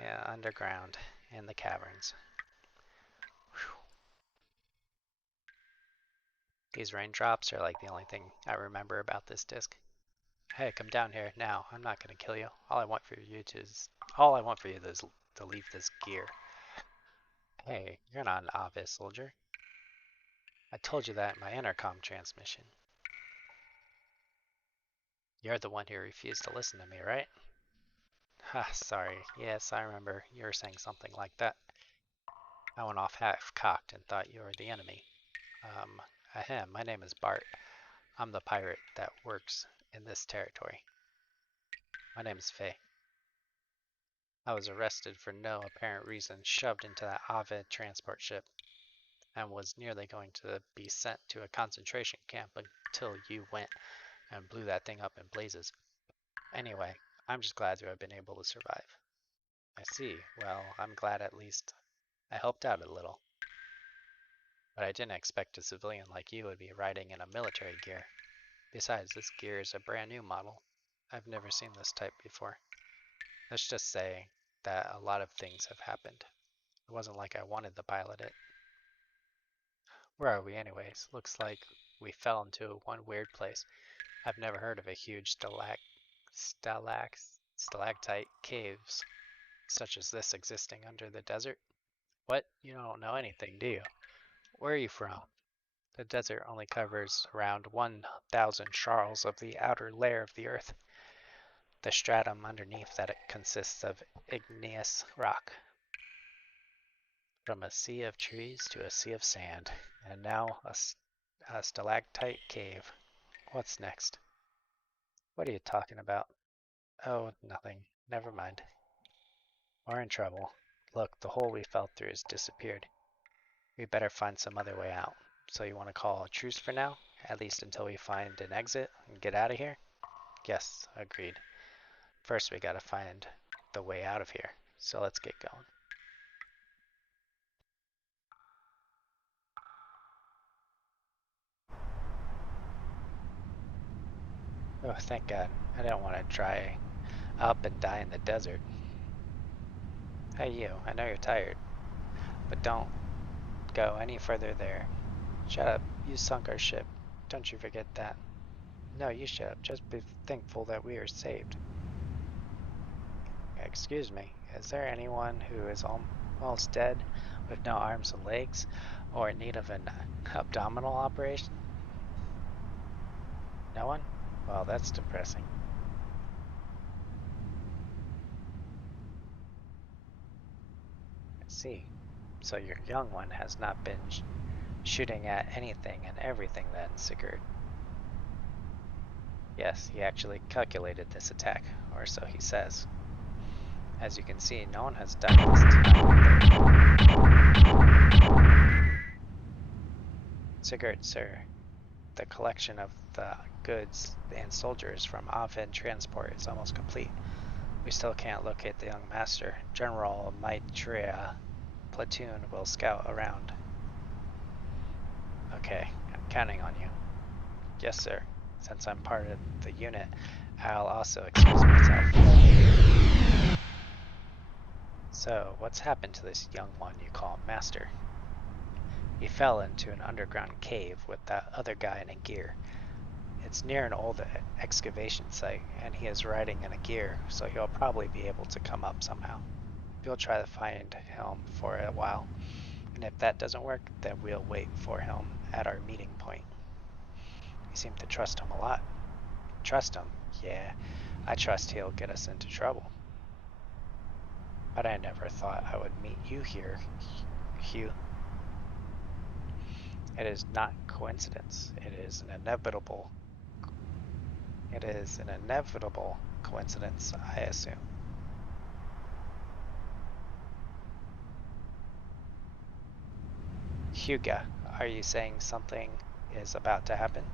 yeah, underground in the caverns. Whew. These raindrops are like the only thing I remember about this disc. Hey, come down here now. I'm not gonna kill you. All I want for you is to leave this gear. Hey, you're not an obvious soldier. I told you that in my intercom transmission. You're the one who refused to listen to me, right? Ha, sorry. Yes, I remember you were saying something like that. I went off half-cocked and thought you were the enemy. Ahem, my name is Bart. I'm the pirate that works in this territory. My name is Faye. I was arrested for no apparent reason, shoved into that Ovid transport ship, and was nearly going to be sent to a concentration camp until you went and blew that thing up in blazes. Anyway, I'm just glad to have been able to survive. I see. Well, I'm glad at least I helped out a little. But I didn't expect a civilian like you would be riding in a military gear. Besides, this gear is a brand new model. I've never seen this type before. Let's just say that a lot of things have happened. It wasn't like I wanted to pilot it. Where are we anyways? Looks like we fell into one weird place. I've never heard of a huge stalactite caves such as this existing under the desert. What? You don't know anything, do you? Where are you from? The desert only covers around 1,000 sharls of the outer layer of the earth. The stratum underneath that it consists of igneous rock. From a sea of trees to a sea of sand, and now a stalactite cave. What's next? What are you talking about? Oh, nothing. Never mind. We're in trouble. Look, the hole we fell through has disappeared. We better find some other way out. So you want to call a truce for now? At least until we find an exit and get out of here? Yes, agreed. First we gotta find the way out of here. So let's get going. Oh, thank God. I didn't want to dry up and die in the desert. Hey you, I know you're tired, but don't go any further there. Shut up, you sunk our ship. Don't you forget that. No, you shut up. Just be thankful that we are saved. Excuse me, is there anyone who is almost dead with no arms and legs or in need of an abdominal operation? No one? Well, that's depressing. I see. So your young one has not been shooting at anything and everything then, Sigurd. Yes, he actually calculated this attack, or so he says. As you can see, no one has died this time. Sigurd, sir, the collection of the goods and soldiers from Aven transport is almost complete. We still can't locate the young master. General Maitreya platoon will scout around. Okay, I'm counting on you. Yes, sir. Since I'm part of the unit, I'll also excuse myself. So, what's happened to this young one you call Master? He fell into an underground cave with that other guy in a gear. It's near an old excavation site, and he is riding in a gear, so he'll probably be able to come up somehow. We'll try to find him for a while, and if that doesn't work, then we'll wait for him at our meeting point. You seem to trust him a lot. Trust him? Yeah, I trust he'll get us into trouble. But I never thought I would meet you here, Hugh. It is not coincidence. It is an inevitable coincidence, I assume. Huga, are you saying something is about to happen?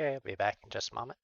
Okay, I'll be back in just a moment.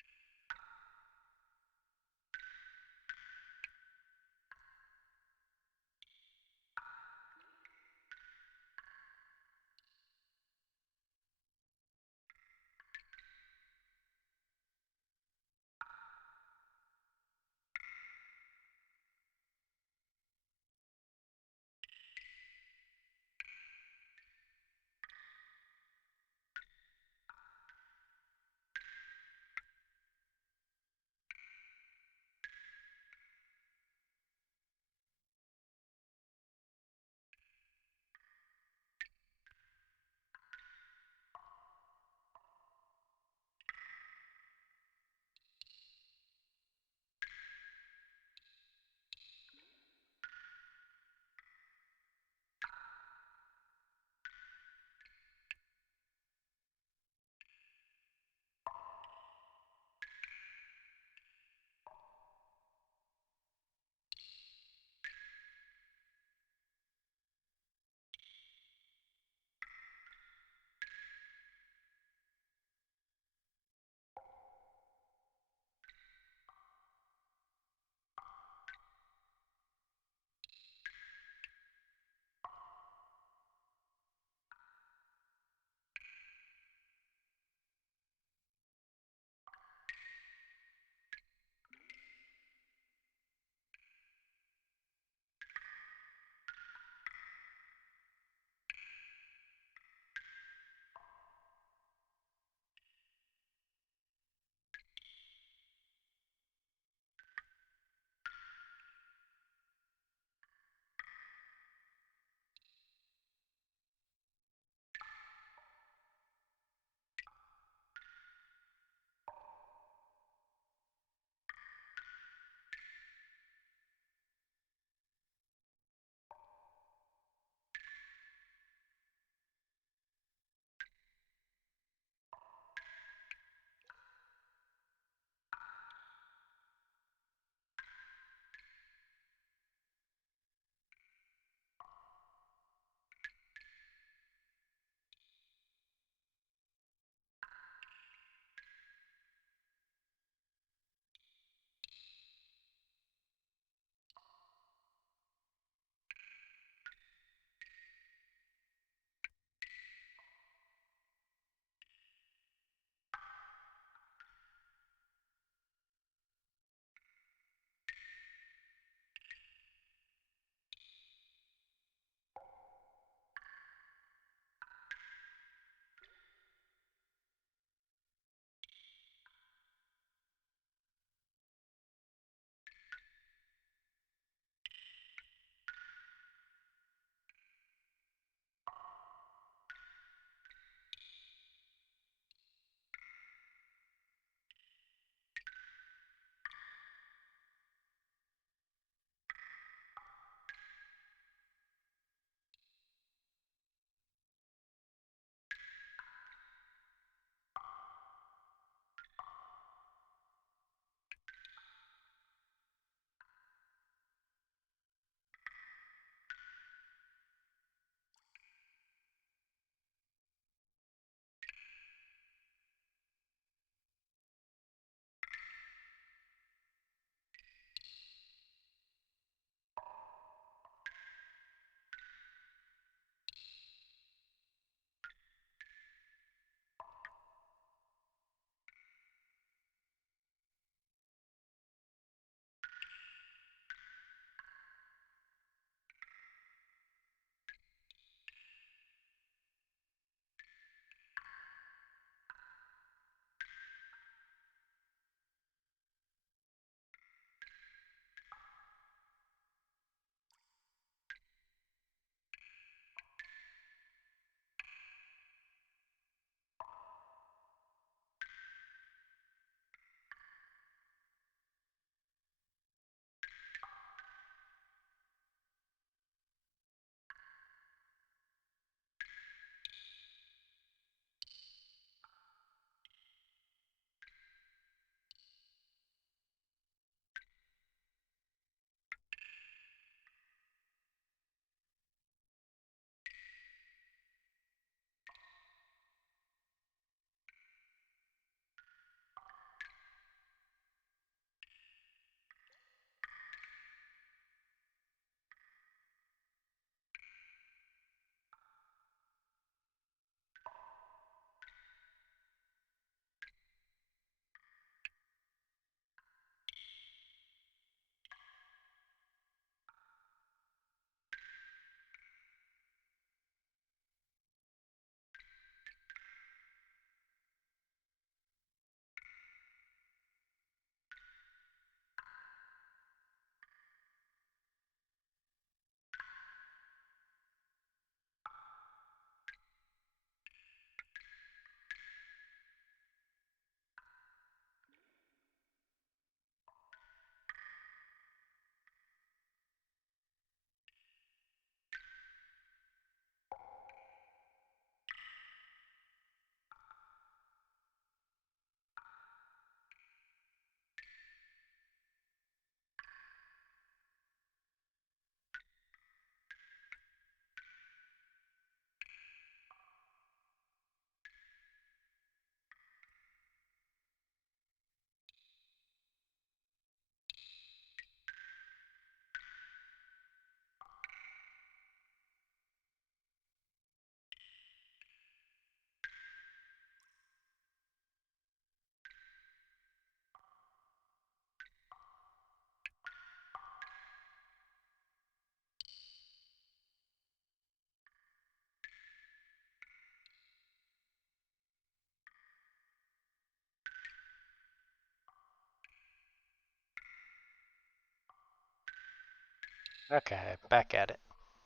Okay, back at it.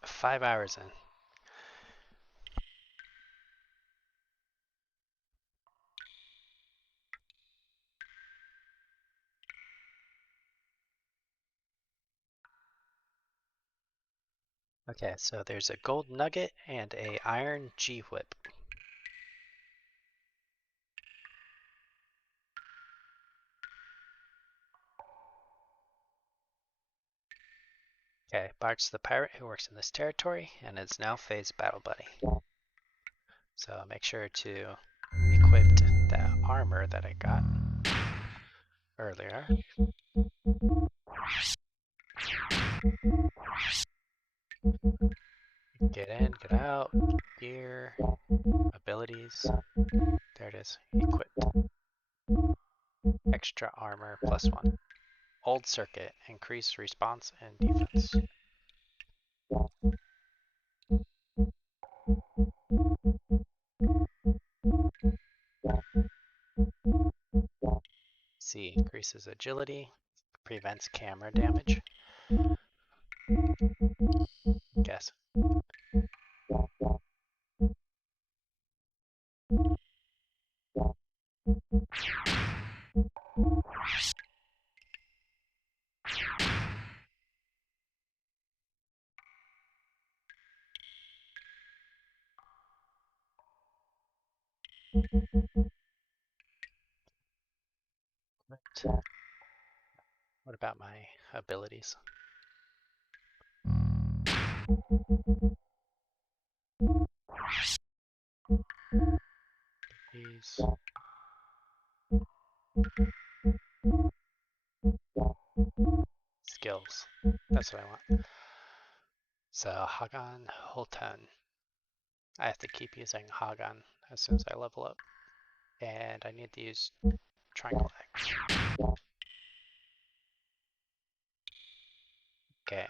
5 hours in. Okay, so there's a gold nugget and a iron G-whip. Okay, Bart's the pirate who works in this territory and is now Faye's battle buddy. So make sure to equip that armor that I got earlier. Get in, get out, gear, abilities. There it is, equipped. Extra armor +1. Old circuit, increase response and defense. C, increases agility, prevents camera damage. Guess. What about my abilities? These. Skills. That's what I want. So Hagan Holton. I have to keep using Hagan as soon as I level up. And I need to use triangle X. Okay.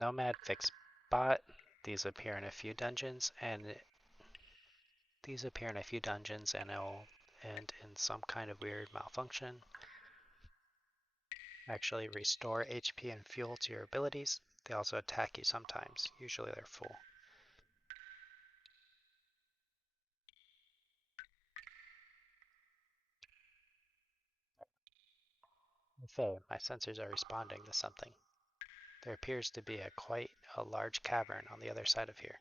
Nomad fixed bot. These appear in a few dungeons and it'll end in some kind of weird malfunction. Actually restore HP and fuel to your abilities. They also attack you sometimes. Usually they're full. Okay, my sensors are responding to something. There appears to be quite a large cavern on the other side of here.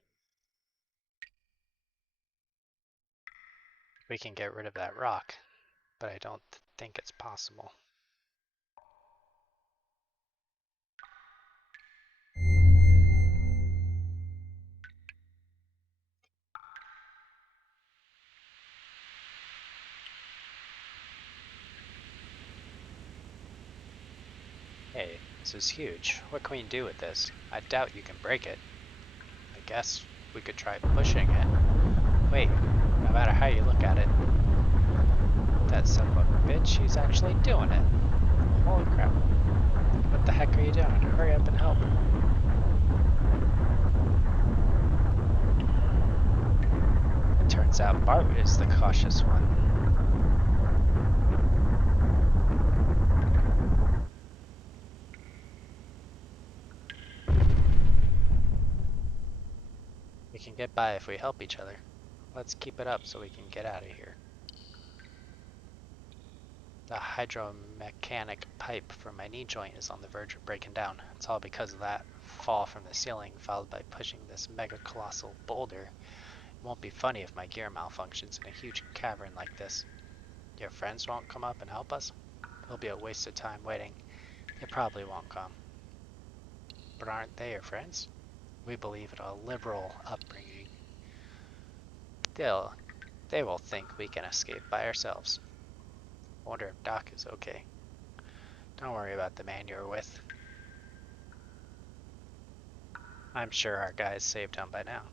We can get rid of that rock, but I don't think it's possible. Hey, this is huge. What can we do with this? I doubt you can break it. I guess we could try pushing it. Wait, no matter how you look at it, that son of a bitch, he's actually doing it. Holy crap. What the heck are you doing? Hurry up and help. It turns out Bart is the cautious one. We can get by if we help each other. Let's keep it up so we can get out of here. The hydromechanic pipe for my knee joint is on the verge of breaking down. It's all because of that fall from the ceiling followed by pushing this mega colossal boulder. It won't be funny if my gear malfunctions in a huge cavern like this. Your friends won't come up and help us? It'll be a waste of time waiting. They probably won't come. But aren't they your friends? We believe in a liberal upbringing. They will think we can escape by ourselves. I wonder if Doc is okay. Don't worry about the man you're with. I'm sure our guys saved him by now.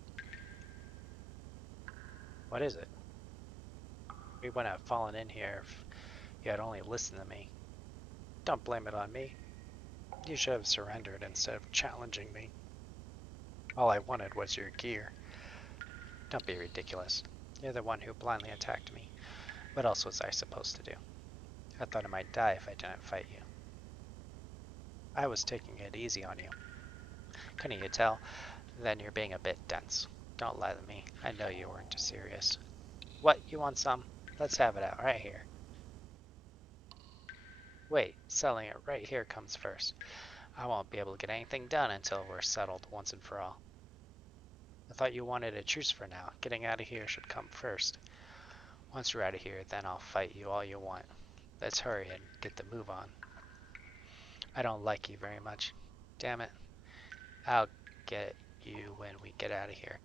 What is it? We wouldn't have fallen in here if you had only listened to me. Don't blame it on me. You should have surrendered instead of challenging me. All I wanted was your gear. Don't be ridiculous. You're the one who blindly attacked me. What else was I supposed to do? I thought I might die if I didn't fight you. I was taking it easy on you. Couldn't you tell? Then you're being a bit dense. Don't lie to me. I know you weren't serious. What, you want some? Let's have it out right here. Wait, selling it right here comes first. I won't be able to get anything done until we're settled once and for all. I thought you wanted a truce for now. Getting out of here should come first. Once you're out of here, then I'll fight you all you want. Let's hurry and get the move on. I don't like you very much. Damn it. I'll get you when we get out of here.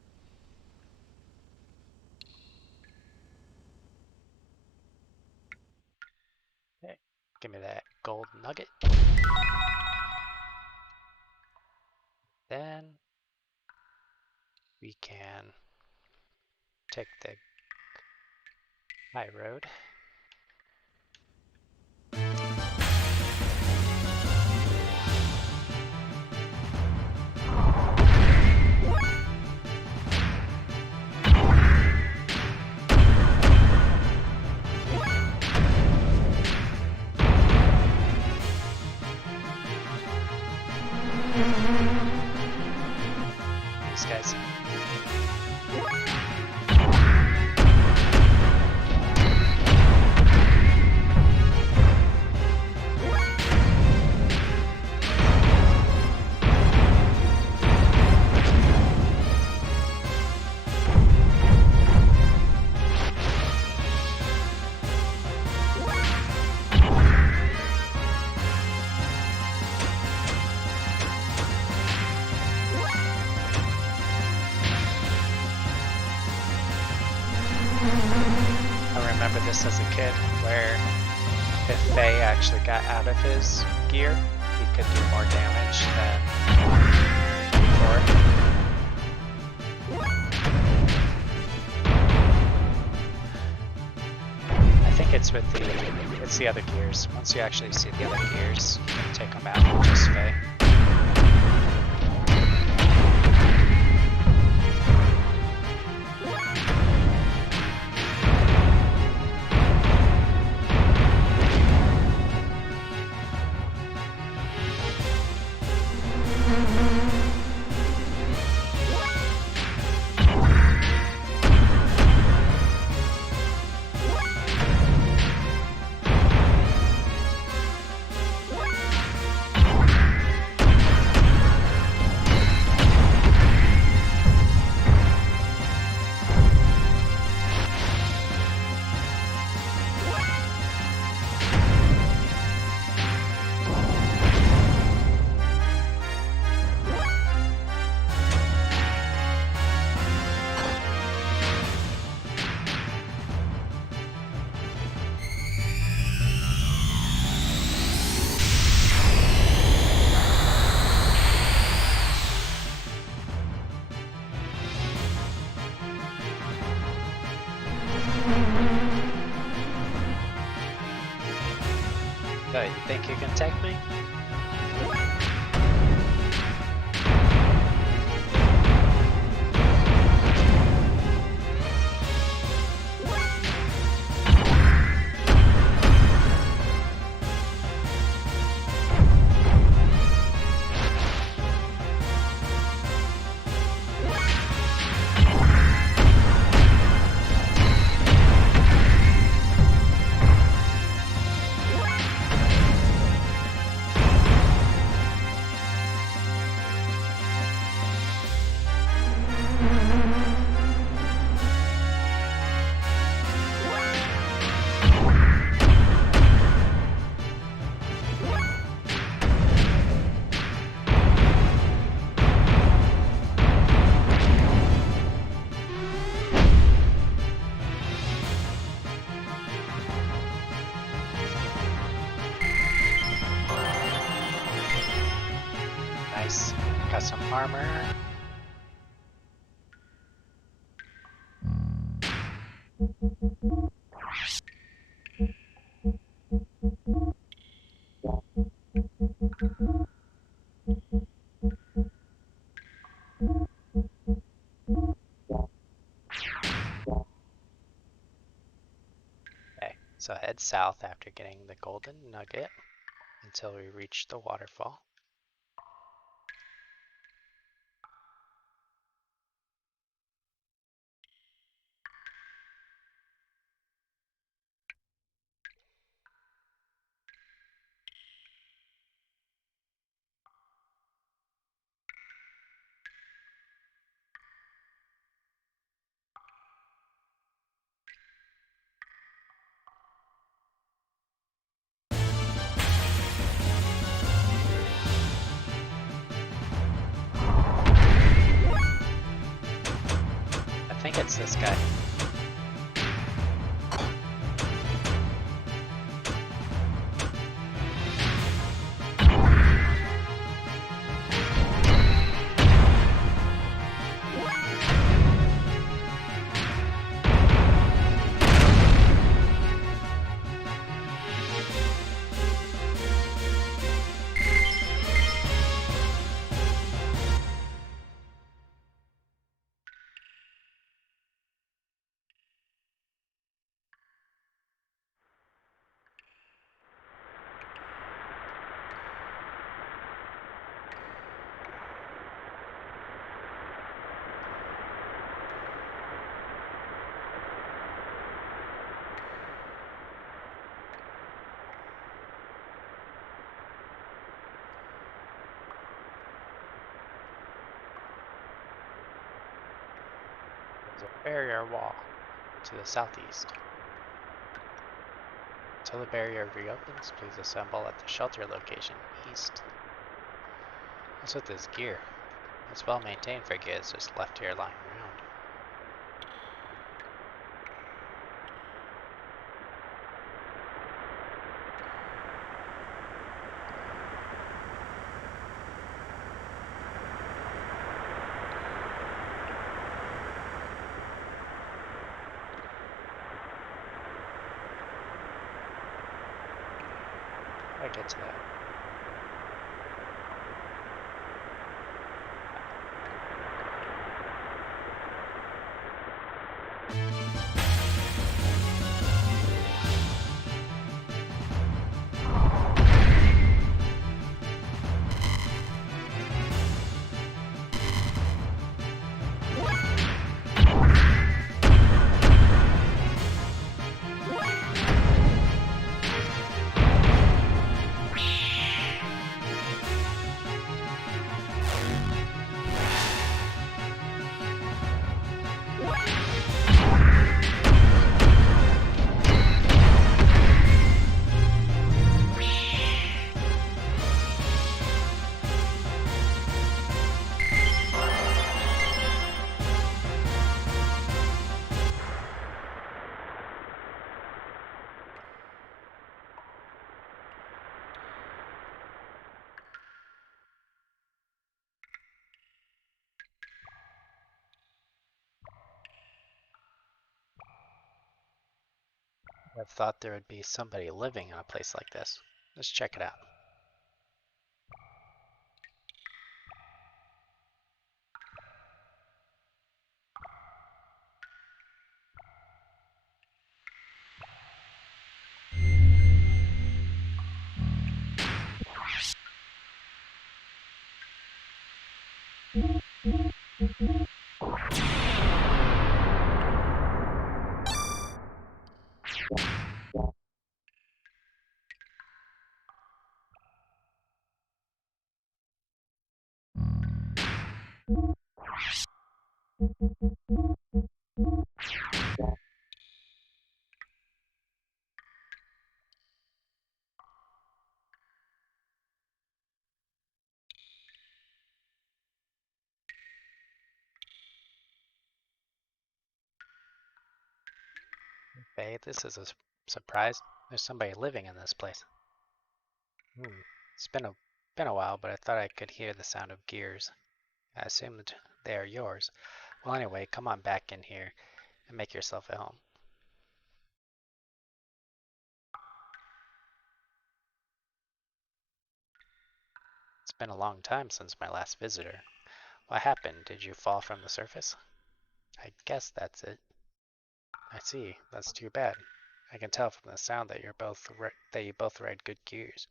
Okay, give me that gold nugget. Then we can take the high road. These guys. I remember this as a kid, where if Faye actually got out of his gear, he could do more damage than before. I think it's with the other gears. Once you actually see the other gears, you can take them out with just Faye. You think you can take me? Nice. Got some armor. head south after getting the golden nugget until we reach the waterfall. I think it's this guy. There's a barrier wall to the southeast. Until the barrier reopens, please assemble at the shelter location east. What's with this gear? It's well maintained for gear that's just left here lying around. I get to that. I thought there would be somebody living in a place like this. Let's check it out. Okay, this is a surprise. There's somebody living in this place. It's been a while, but I thought I could hear the sound of gears. I assumed they are yours. Well, anyway, come on back in here and make yourself at home. It's been a long time since my last visitor. What happened? Did you fall from the surface? I guess that's it. I see. That's too bad. I can tell from the sound that you both ride good gears,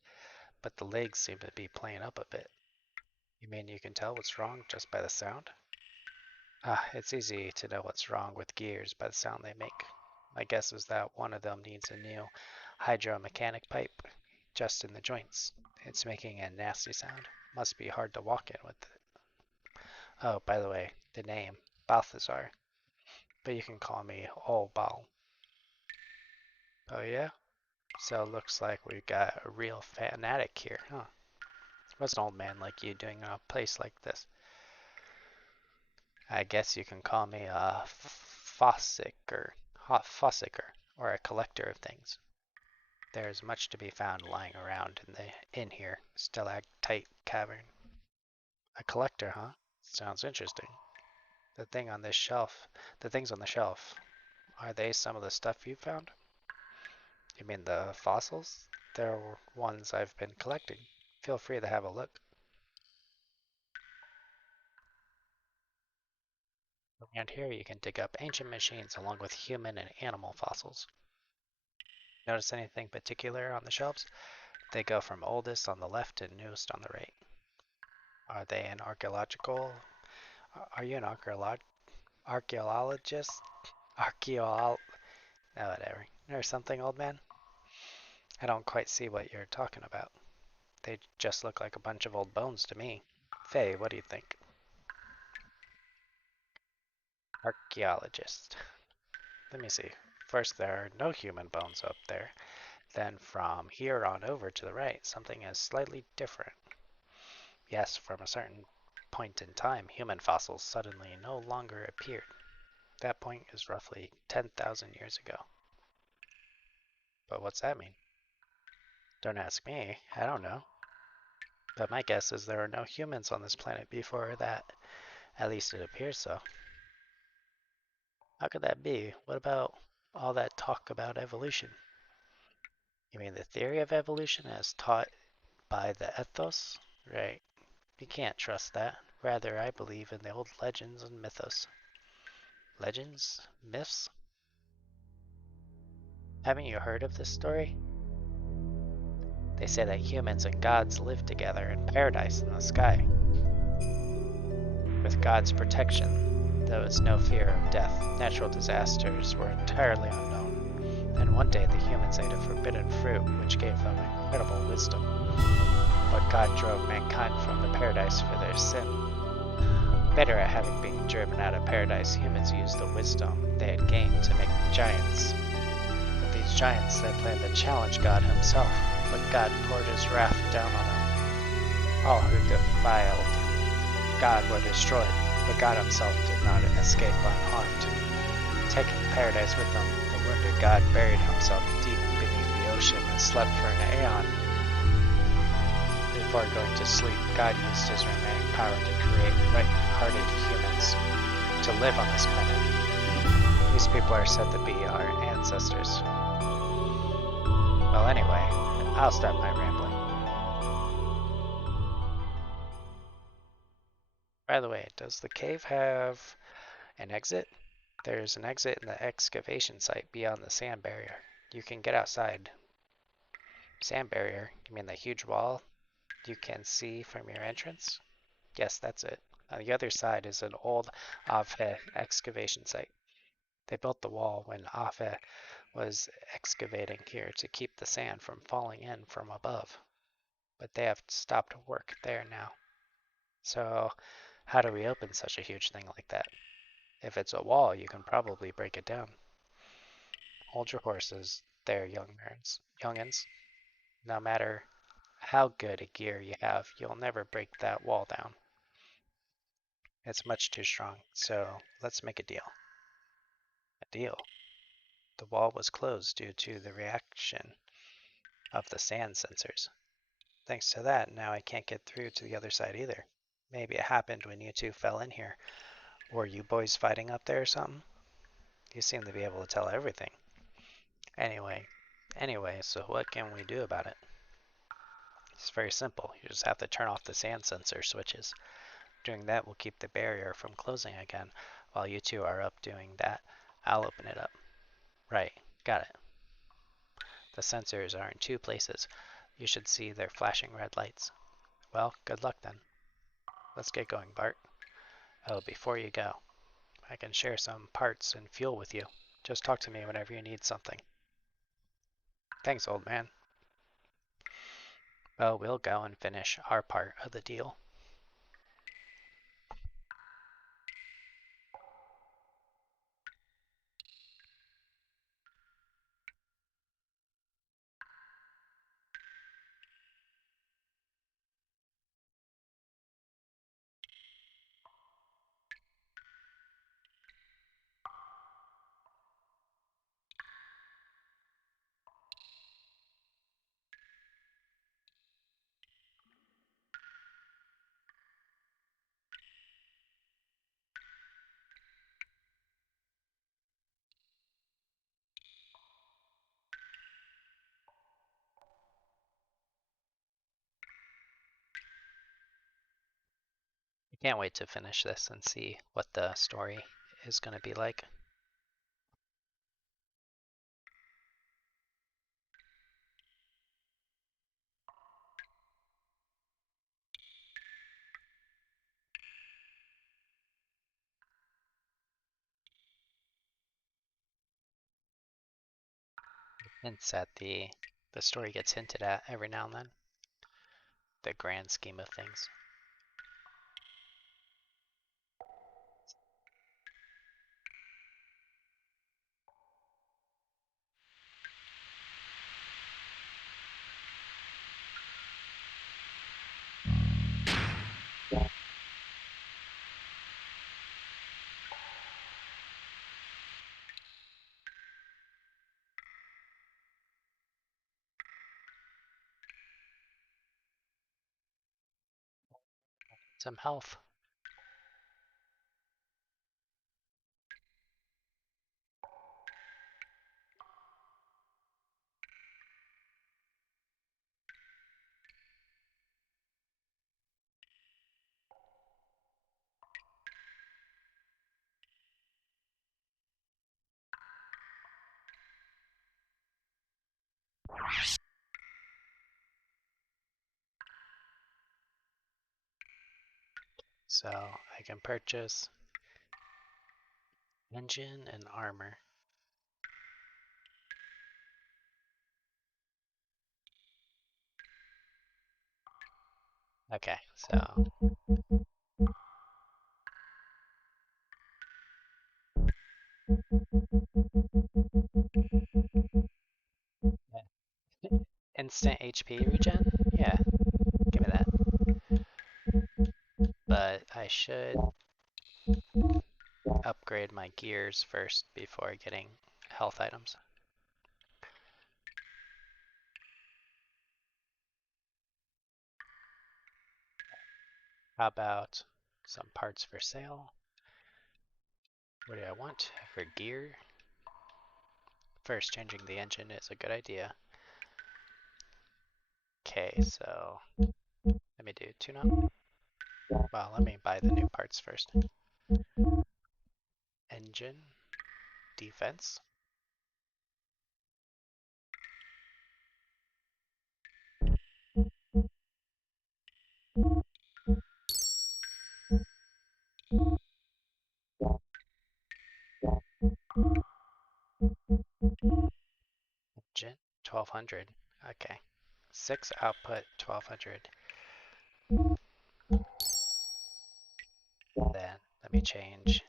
but the legs seem to be playing up a bit. You mean you can tell what's wrong just by the sound? Ah, it's easy to know what's wrong with gears by the sound they make. My guess is that one of them needs a new hydromechanic pipe just in the joints. It's making a nasty sound. Must be hard to walk in with it. Oh, by the way, the name, Balthazar. But you can call me Old Bal. Oh yeah? So it looks like we've got a real fanatic here, huh? What's an old man like you doing in a place like this? I guess you can call me a fossicker, or a collector of things. There's much to be found lying around in here, stalactite cavern. A collector, huh? Sounds interesting. The things on the shelf, are they some of the stuff you found? You mean the fossils? They're ones I've been collecting. Feel free to have a look. Around here you can dig up ancient machines along with human and animal fossils. Notice anything particular on the shelves? They go from oldest on the left to newest on the right. Are they an archaeological? Are you an archaeologist? Archaeol? No, whatever. Or something, old man? I don't quite see what you're talking about. They just look like a bunch of old bones to me. Faye, what do you think? Archaeologist. Let me see. First, there are no human bones up there. Then from here on over to the right, something is slightly different. Yes, from a certain point in time, human fossils suddenly no longer appeared. That point is roughly 10,000 years ago. But what's that mean? Don't ask me, I don't know. But my guess is there were no humans on this planet before that. At least it appears so. How could that be? What about all that talk about evolution? You mean the theory of evolution as taught by the ethos? Right. You can't trust that. Rather, I believe in the old legends and mythos. Legends? Myths? Haven't you heard of this story? They say that humans and gods live together in paradise in the sky, with God's protection. There was no fear of death. Natural disasters were entirely unknown. And one day the humans ate a forbidden fruit, which gave them incredible wisdom. But God drove mankind from the paradise for their sin. Bitter at having been driven out of paradise, humans used the wisdom they had gained to make giants. With these giants, they planned to challenge God himself, but God poured his wrath down on them. All who defiled God were destroyed, but God himself did not escape unharmed. Taking paradise with them, the wounded God buried himself deep beneath the ocean and slept for an aeon. Before going to sleep, God used his remaining power to create right-hearted humans to live on this planet. These people are said to be our ancestors. Well, anyway, I'll stop my rambling. By the way, does the cave have an exit? There's an exit in the excavation site beyond the sand barrier. You can get outside. Sand barrier? You mean the huge wall you can see from your entrance? Yes, that's it. On the other side is an old Avhe excavation site. They built the wall when Avhe was excavating here to keep the sand from falling in from above. But they have stopped work there now. So, how do we open such a huge thing like that? If it's a wall, you can probably break it down. Hold your horses there, youngins. No matter how good a gear you have, you'll never break that wall down. It's much too strong, so let's make a deal. A deal? The wall was closed due to the reaction of the sand sensors. Thanks to that, now I can't get through to the other side either. Maybe it happened when you two fell in here. Were you boys fighting up there or something? You seem to be able to tell everything. Anyway, so what can we do about it? It's very simple. You just have to turn off the sand sensor switches. Doing that will keep the barrier from closing again. While you two are up doing that, I'll open it up. Right, got it. The sensors are in 2 places. You should see their flashing red lights. Well, good luck then. Let's get going, Bart. Oh, before you go, I can share some parts and fuel with you. Just talk to me whenever you need something. Thanks, old man. Well, we'll go and finish our part of the deal. I can't wait to finish this and see what the story is going to be like. Hints at the story gets hinted at every now and then. The grand scheme of things. Some health. So I can purchase engine and armor. Okay, so instant HP regen? Yeah, give me that. But I should upgrade my gears first before getting health items. How about some parts for sale? What do I want for gear? First, changing the engine is a good idea. Okay, so let me do tune-up. Well, let me buy the new parts first. Engine, defense. Engine, 1200. Okay. 6 output, 1200. Then let me change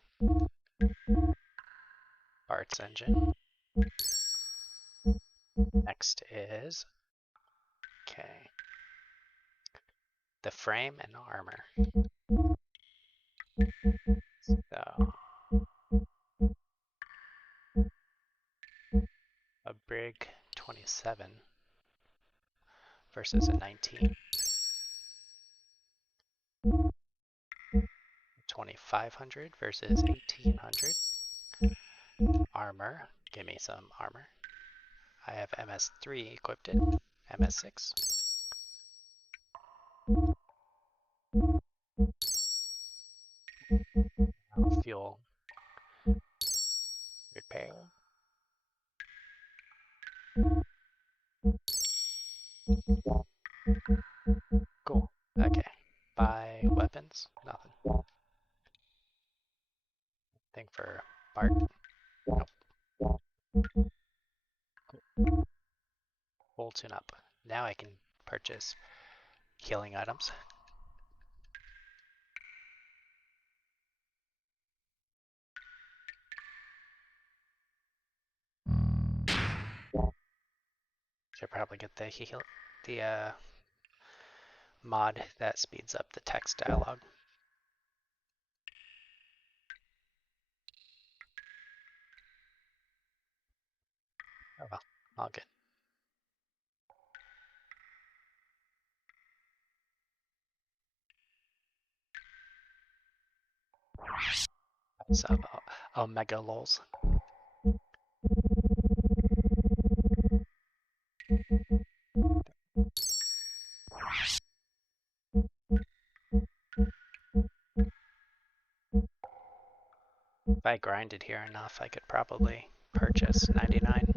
parts engine. Next is, okay, the frame and armor. So a Brig 27 versus a 19. 2500 versus 1800. Armor, give me some armor. I have MS3 equipped in, MS6. Fuel, repair. weapons? Nothing. Thing for Bart? Nope. Full tune up. Now I can purchase healing items. Should probably get the mod that speeds up the text dialogue. Oh well, all good. So, Omega lols. If I grinded here enough, I could probably purchase 99.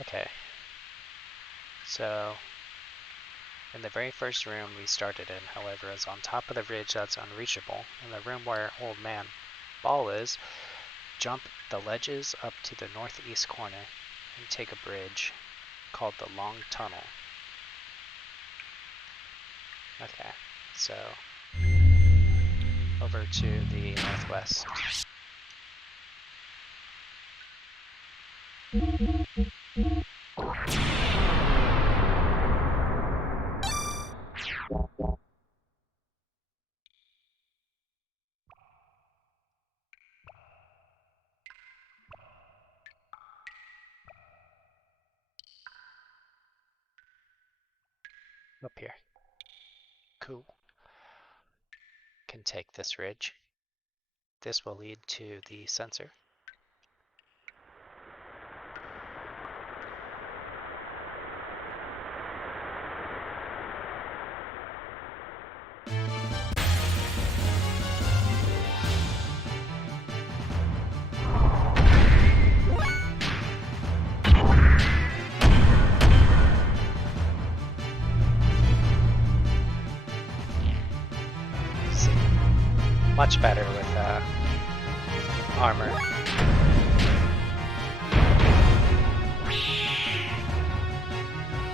Okay. So, in the very first room we started in, however, is on top of the ridge that's unreachable. In the room where Old Man Ball is, jump the ledges up to the northeast corner and take a bridge called the Long Tunnel. Okay, so over to the northwest. Up here. Cool. Can take this ridge. This will lead to the sensor. Much better with armor.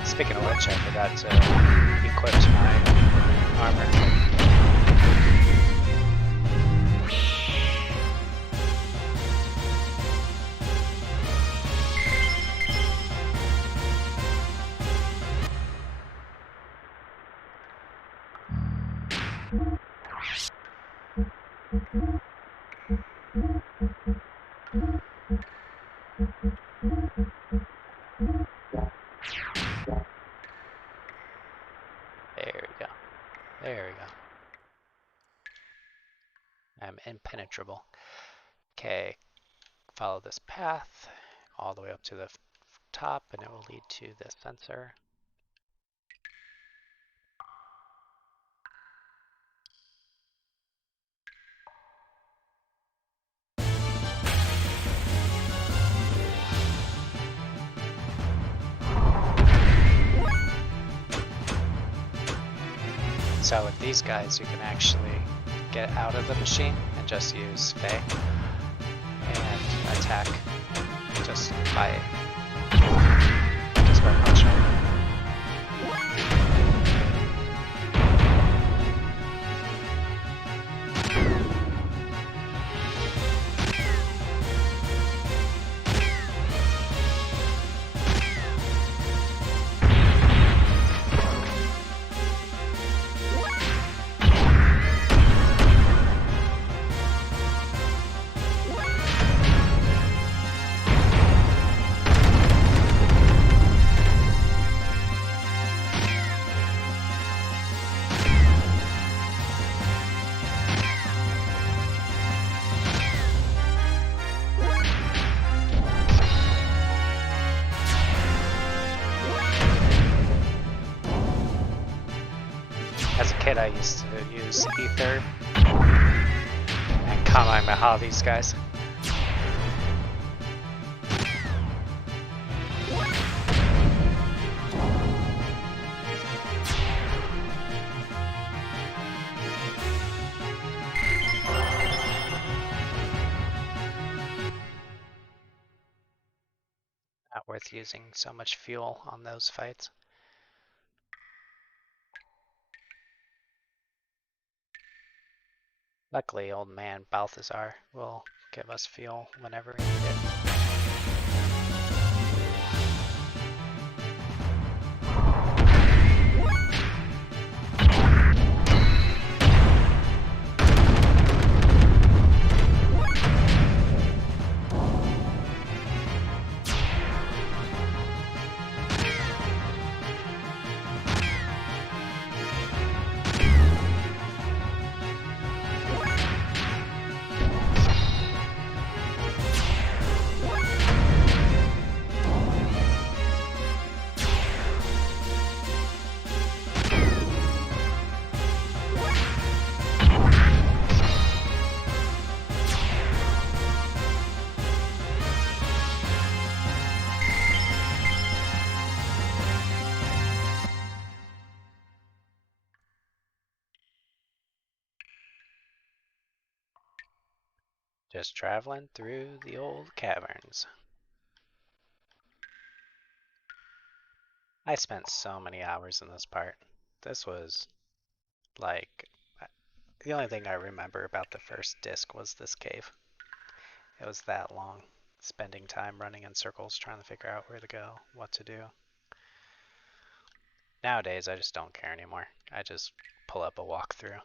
Speaking of which, I forgot to equip my armor. There we go. I'm impenetrable. Okay, follow this path all the way up to the top and it will lead to the sensor. So with these guys, you can actually get out of the machine and just use Fae and attack just by punching. I used to use ether and Kamehameha these guys. Not worth using so much fuel on those fights. Luckily, old man Balthazar will give us fuel whenever we need it. Just traveling through the old caverns. I spent so many hours in this part. This was like the only thing I remember about the first disc was this cave. It was that long, spending time running in circles trying to figure out where to go, what to do. Nowadays, I just don't care anymore. I just pull up a walkthrough.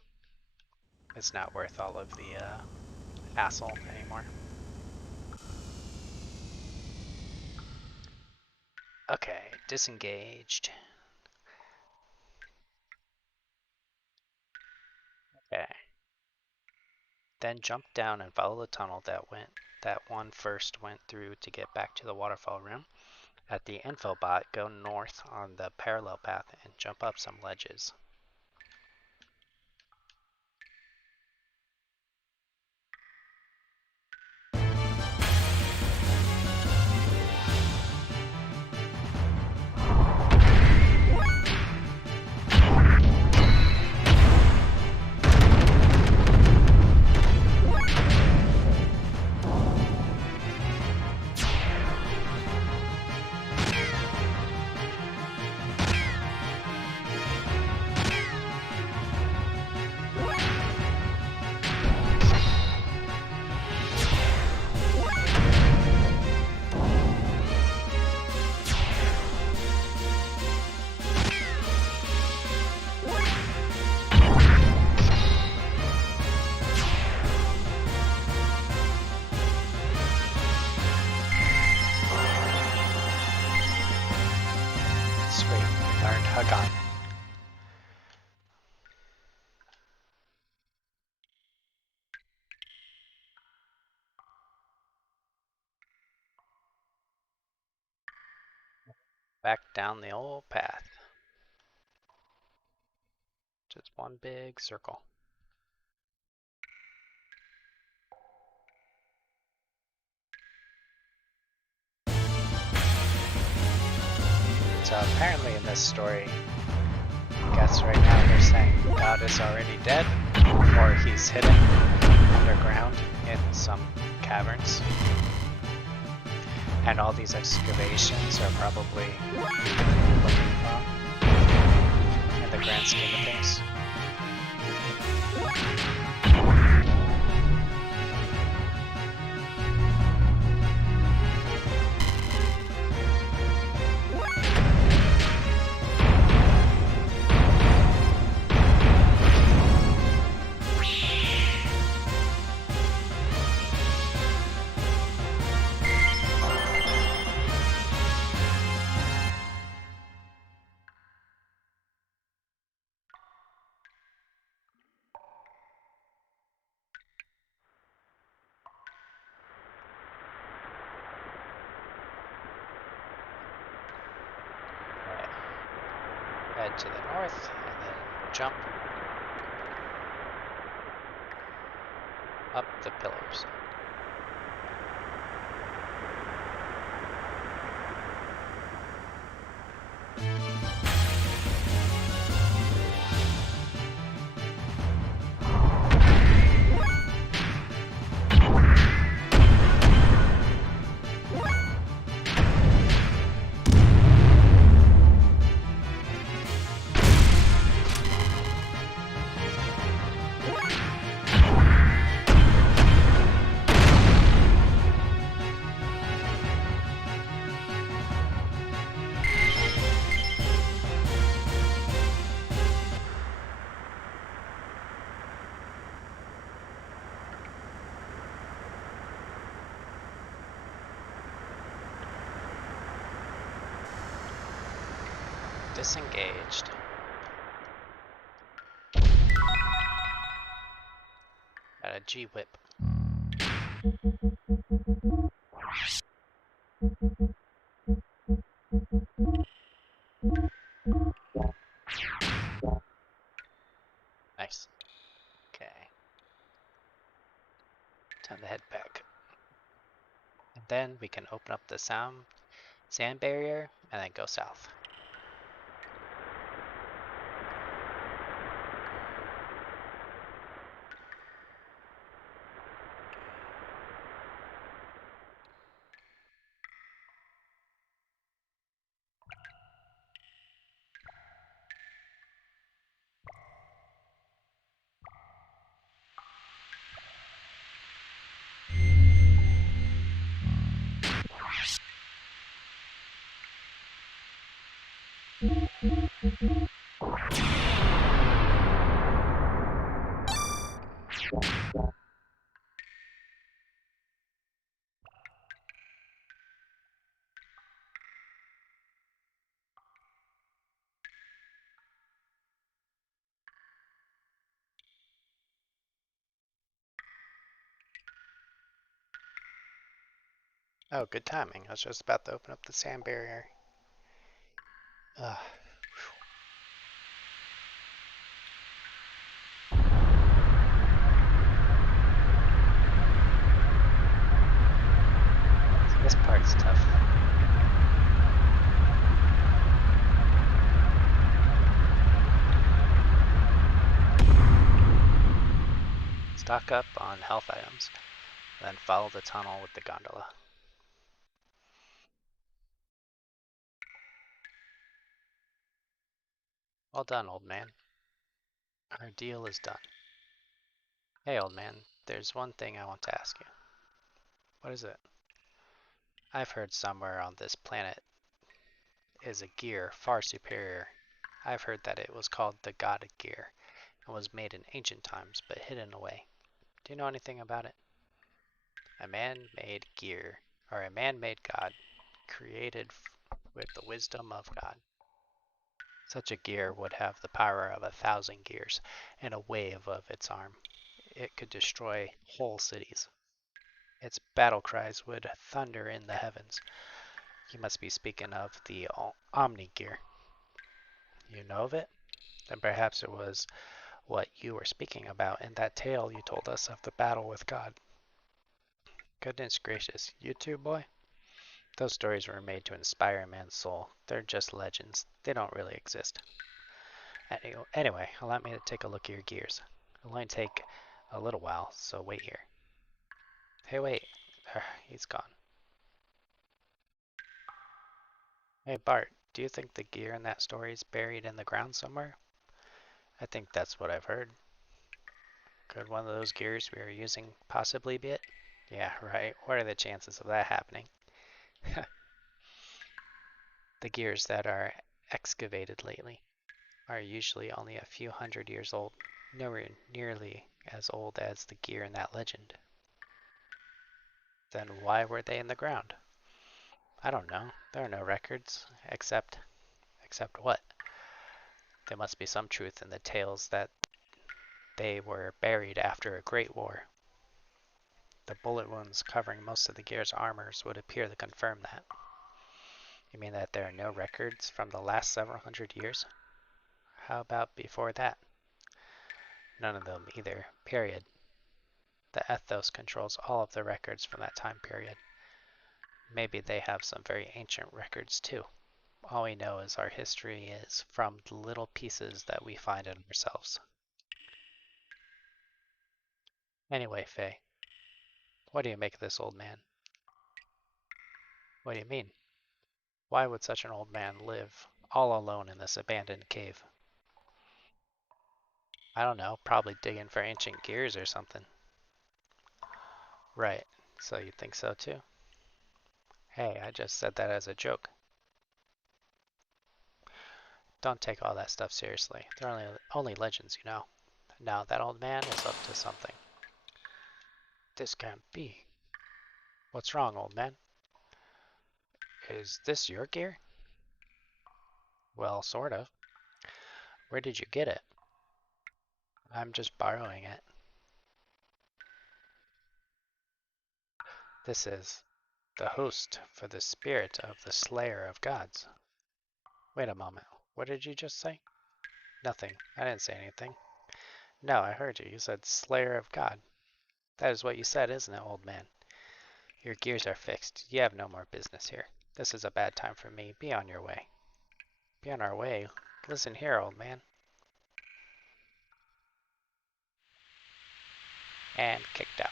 It's not worth all of the hassle anymore. Okay, disengaged. Okay. Then jump down and follow the tunnel that one first went through to get back to the waterfall room. At the info bot, go north on the parallel path and jump up some ledges. Back down the old path. Just one big circle. So apparently in this story, I guess right now they're saying God is already dead, or he's hidden underground in some caverns. And all these excavations are probably looking wrong in the grand scheme of things. Head to the north and then jump. Up the pillars. Disengaged. Got a G-whip. Nice. Okay. Time to head back. And then we can open up the sand barrier and then go south. Oh, good timing. I was just about to open up the sand barrier. Ugh. This part's tough. Stock up on health items, then follow the tunnel with the gondola. Well done, old man. Our deal is done. Hey, old man, there's one thing I want to ask you. What is it? I've heard somewhere on this planet is a gear far superior. I've heard that it was called the God Gear and was made in ancient times but hidden away. Do you know anything about it? A man-made gear, or a man-made God, created with the wisdom of God. Such a gear would have the power of 1,000 gears and a wave of its arm. It could destroy whole cities. Its battle cries would thunder in the heavens. You must be speaking of the Omni Gear. You know of it? Then perhaps it was what you were speaking about in that tale you told us of the battle with God. Goodness gracious, you too, boy? Those stories were made to inspire a man's soul. They're just legends. They don't really exist. Anyway, allow me to take a look at your gears. It'll only take a little while, so wait here. Hey, wait. He's gone. Hey, Bart, do you think the gear in that story is buried in the ground somewhere? I think that's what I've heard. Could one of those gears we are using possibly be it? Yeah, right. What are the chances of that happening? The gears that are excavated lately are usually only a few hundred years old, nowhere nearly as old as the gear in that legend. Then why were they in the ground? I don't know. There are no records, except what? There must be some truth in the tales that they were buried after a great war. The bullet wounds covering most of the gear's armors would appear to confirm that. You mean that there are no records from the last several hundred years? How about before that? None of them either, period. The ethos controls all of the records from that time period. Maybe they have some very ancient records too. All we know is our history is from the little pieces that we find in ourselves. Anyway, Faye, what do you make of this old man? What do you mean? Why would such an old man live all alone in this abandoned cave? I don't know, probably digging for ancient gears or something. Right, so you think so too? Hey, I just said that as a joke. Don't take all that stuff seriously. They're only legends, you know. Now that old man is up to something. This can't be. What's wrong, old man? Is this your gear? Well, sort of. Where did you get it? I'm just borrowing it. This is the host for the spirit of the slayer of gods. Wait a moment. What did you just say? Nothing. I didn't say anything. No, I heard you. You said slayer of god. That is what you said, isn't it, old man? Your gears are fixed. You have no more business here. This is a bad time for me. Be on your way. Be on our way? Listen here, old man. And kicked out.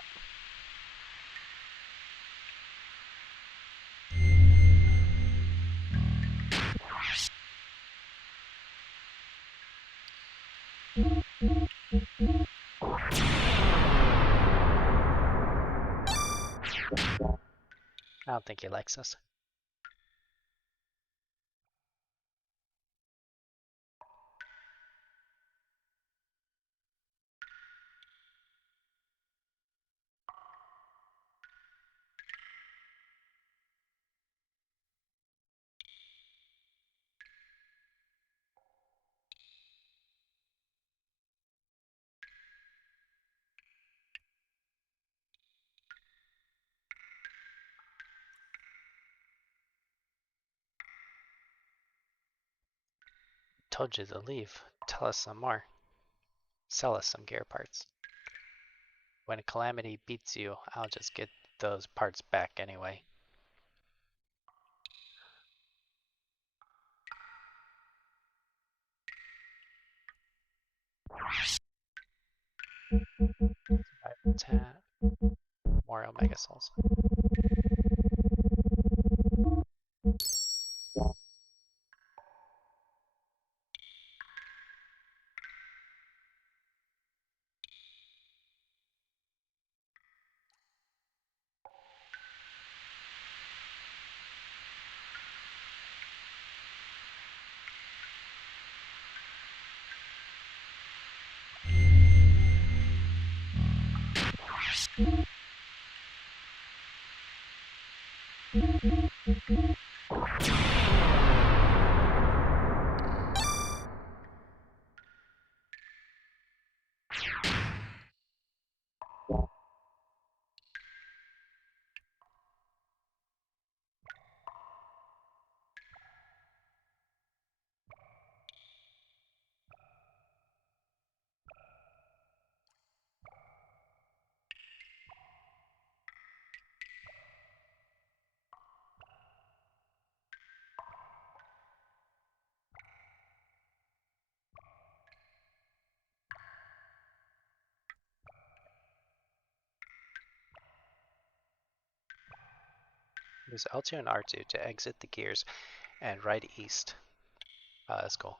I don't think he likes us. Told you to leave. Tell us some more. Sell us some gear parts. When Calamity beats you, I'll just get those parts back anyway. Survival 10. More Omega Souls. Use L2 and R2 to exit the gears and right east. That's cool.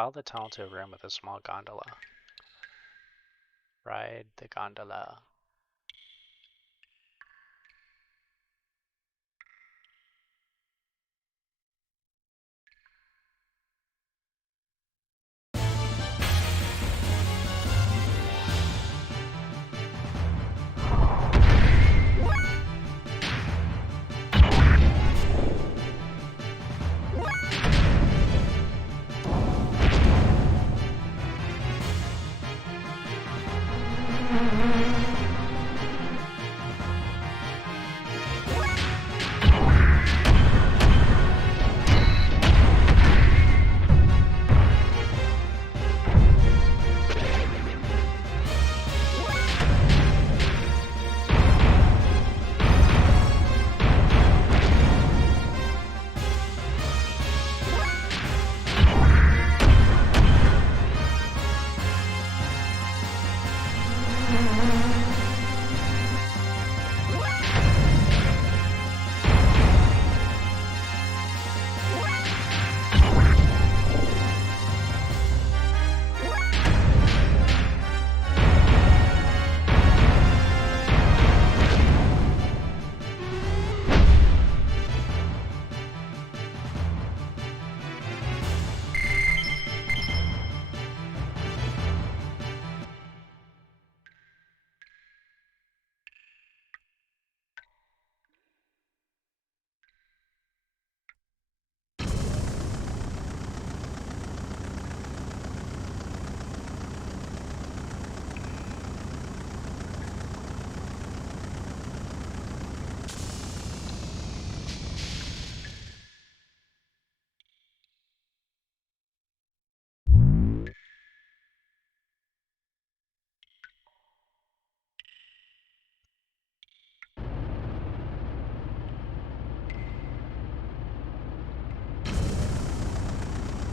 Follow the tunnel to a room with a small gondola. Ride the gondola.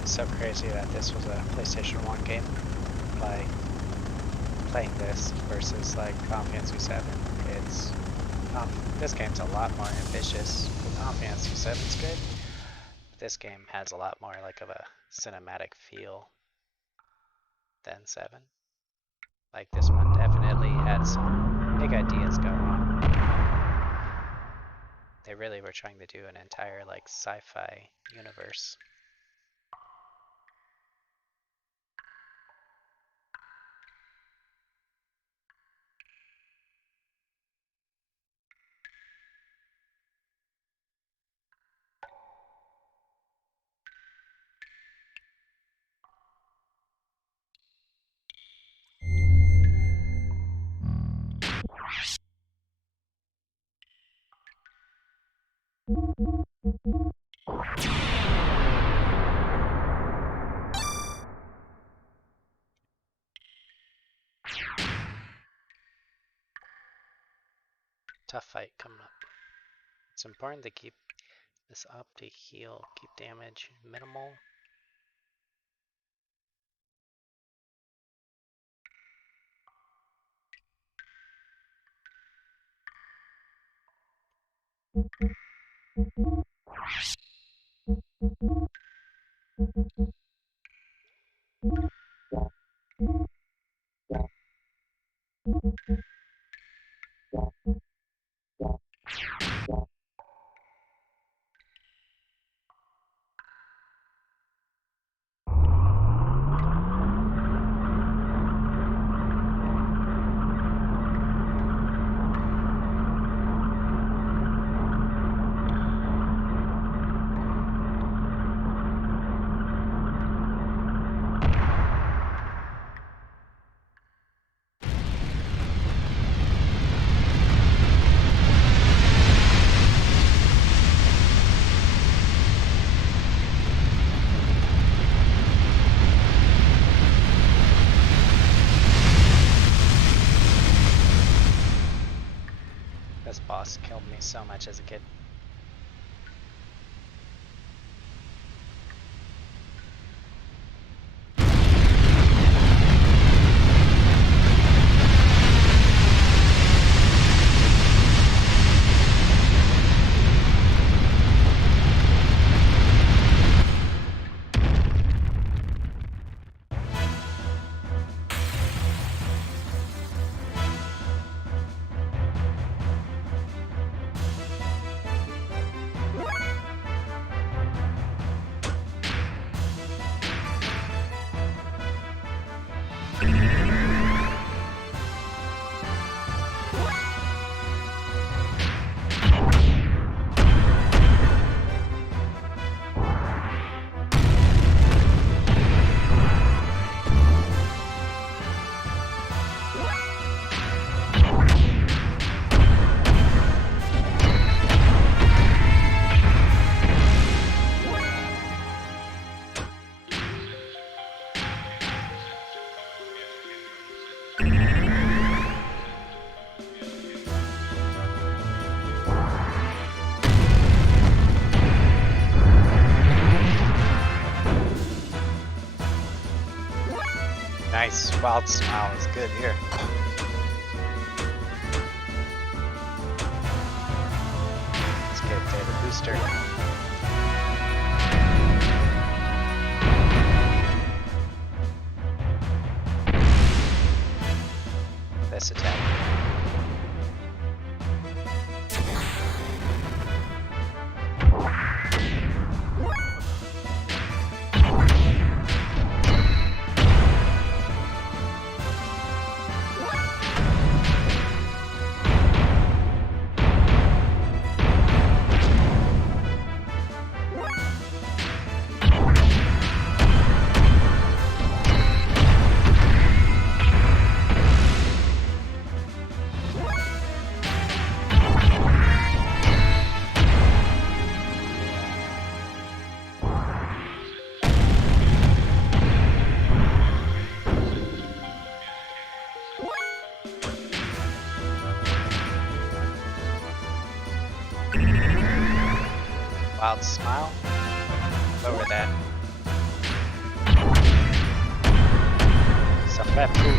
So crazy that this was a PlayStation 1 game by playing this versus like Final Fantasy 7. It's this game's a lot more ambitious. Final Fantasy 7's good. But this game has a lot more like of a cinematic feel than 7. Like this one definitely had some big ideas going on. They really were trying to do an entire like sci-fi universe. Tough fight coming up. It's important to keep this up to heal, keep damage minimal. This boss killed me so much as a kid. Nice. Wild Smile is good here. Let's get the booster. This attack. Wild Smile. Lower that. Ça fait cool.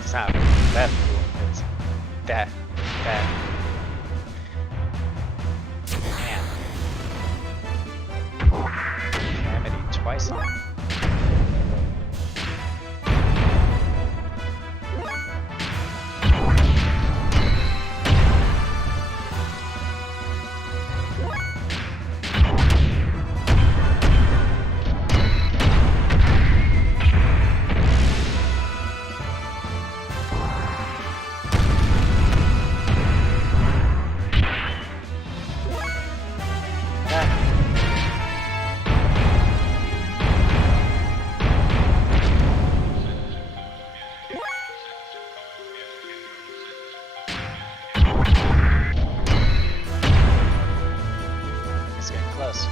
It's not that cool, it's that. Man. Calamity twice on. It's getting close.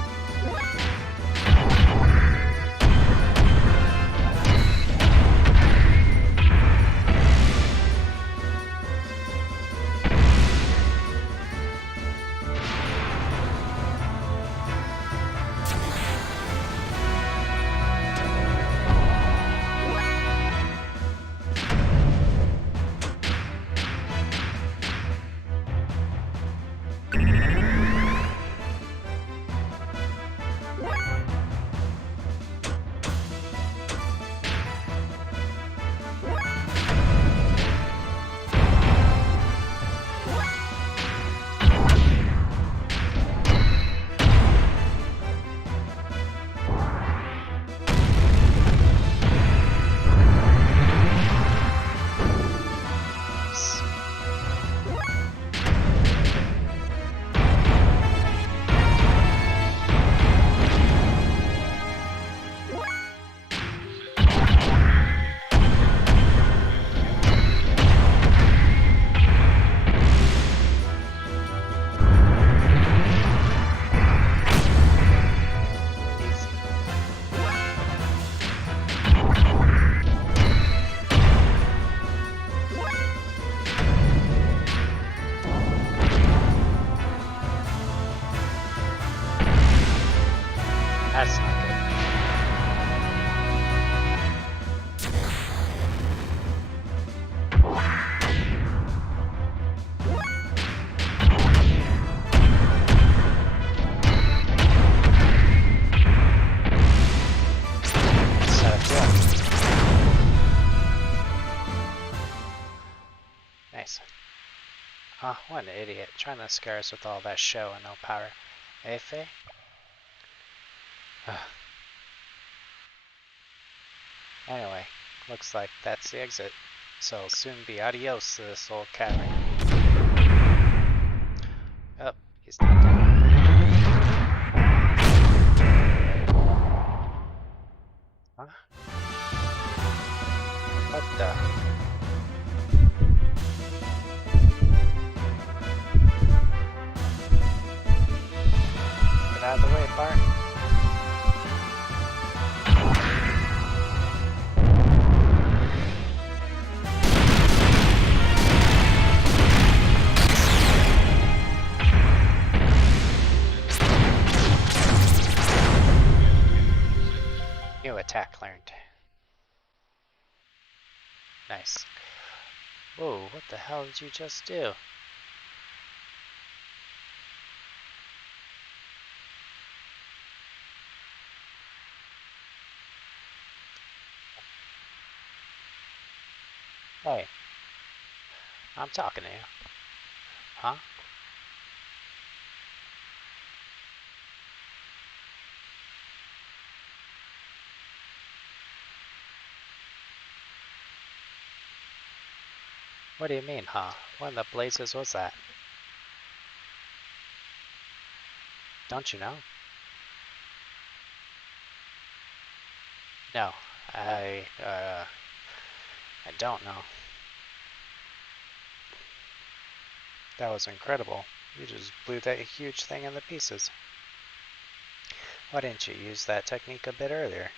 That's not good. Nice. Oh, what an idiot. Trying to scare us with all that show and no power. Efe? Anyway, looks like that's the exit. So it'll soon be adios to this old cavern. Oh, he's not done. Huh? What the? Get out of the way, Bart. attack learned. Nice. Whoa, what the hell did you just do? Hey, I'm talking to you. Huh? What do you mean, huh? What in the blazes was that? Don't you know? No, I don't know. That was incredible. You just blew that huge thing into pieces. Why didn't you use that technique a bit earlier?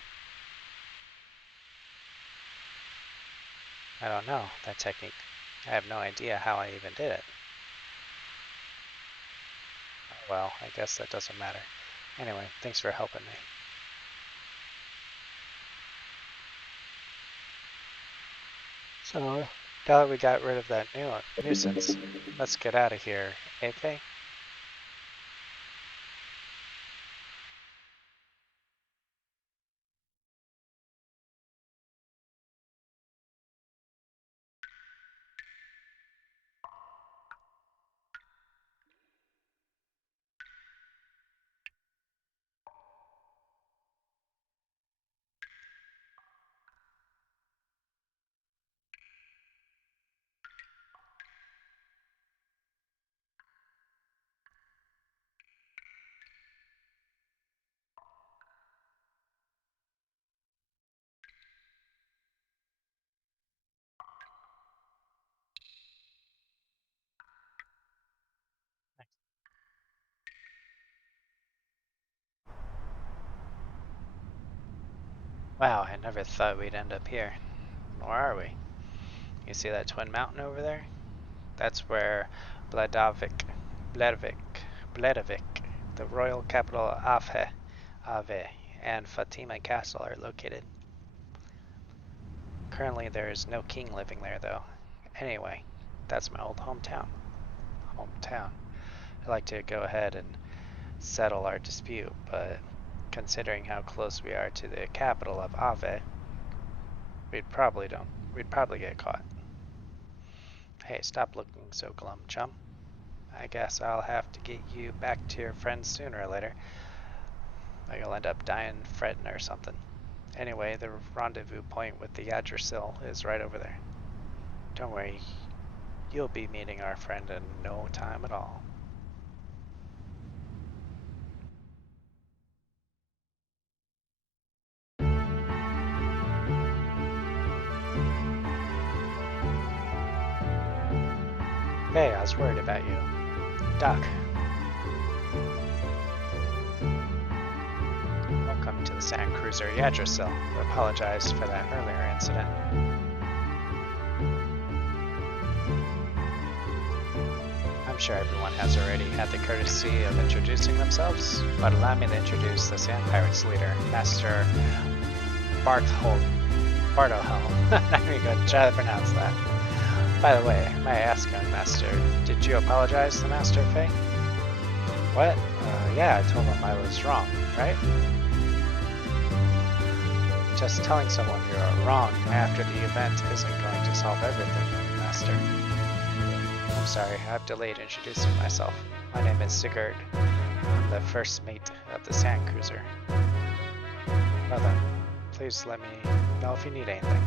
I don't know, that technique. I have no idea how I even did it. Well, I guess that doesn't matter. Anyway, thanks for helping me. So, now that we got rid of that nuisance, let's get out of here, eh, Faye? Wow, I never thought we'd end up here. Where are we? You see that twin mountain over there? That's where Bledavik, the royal capital of Ave, and Fatima Castle are located. Currently there is no king living there though. Anyway, that's my old hometown. I'd like to go ahead and settle our dispute, but considering how close we are to the capital of Ave, we'd probably get caught. Hey, stop looking so glum, chum. I guess I'll have to get you back to your friends sooner or later. Or you'll end up dying fretting or something. Anyway, the rendezvous point with the Yggdrasil is right over there. Don't worry, you'll be meeting our friend in no time at all. Hey, I was worried about you. Doc. Welcome to the sand cruiser Yggdrasil. We apologize for that earlier incident. I'm sure everyone has already had the courtesy of introducing themselves, but allow me to introduce the Sand Pirates leader, Master Bartholhel. I'm not even going to try to pronounce that. By the way, may I ask, young Master, did you apologize to Master Faye? What? Yeah, I told him I was wrong, right? Just telling someone you're wrong after the event isn't going to solve everything, young Master. I'm sorry, I've delayed introducing myself. My name is Sigurd. I'm the first mate of the sand cruiser. Well then, please let me know if you need anything.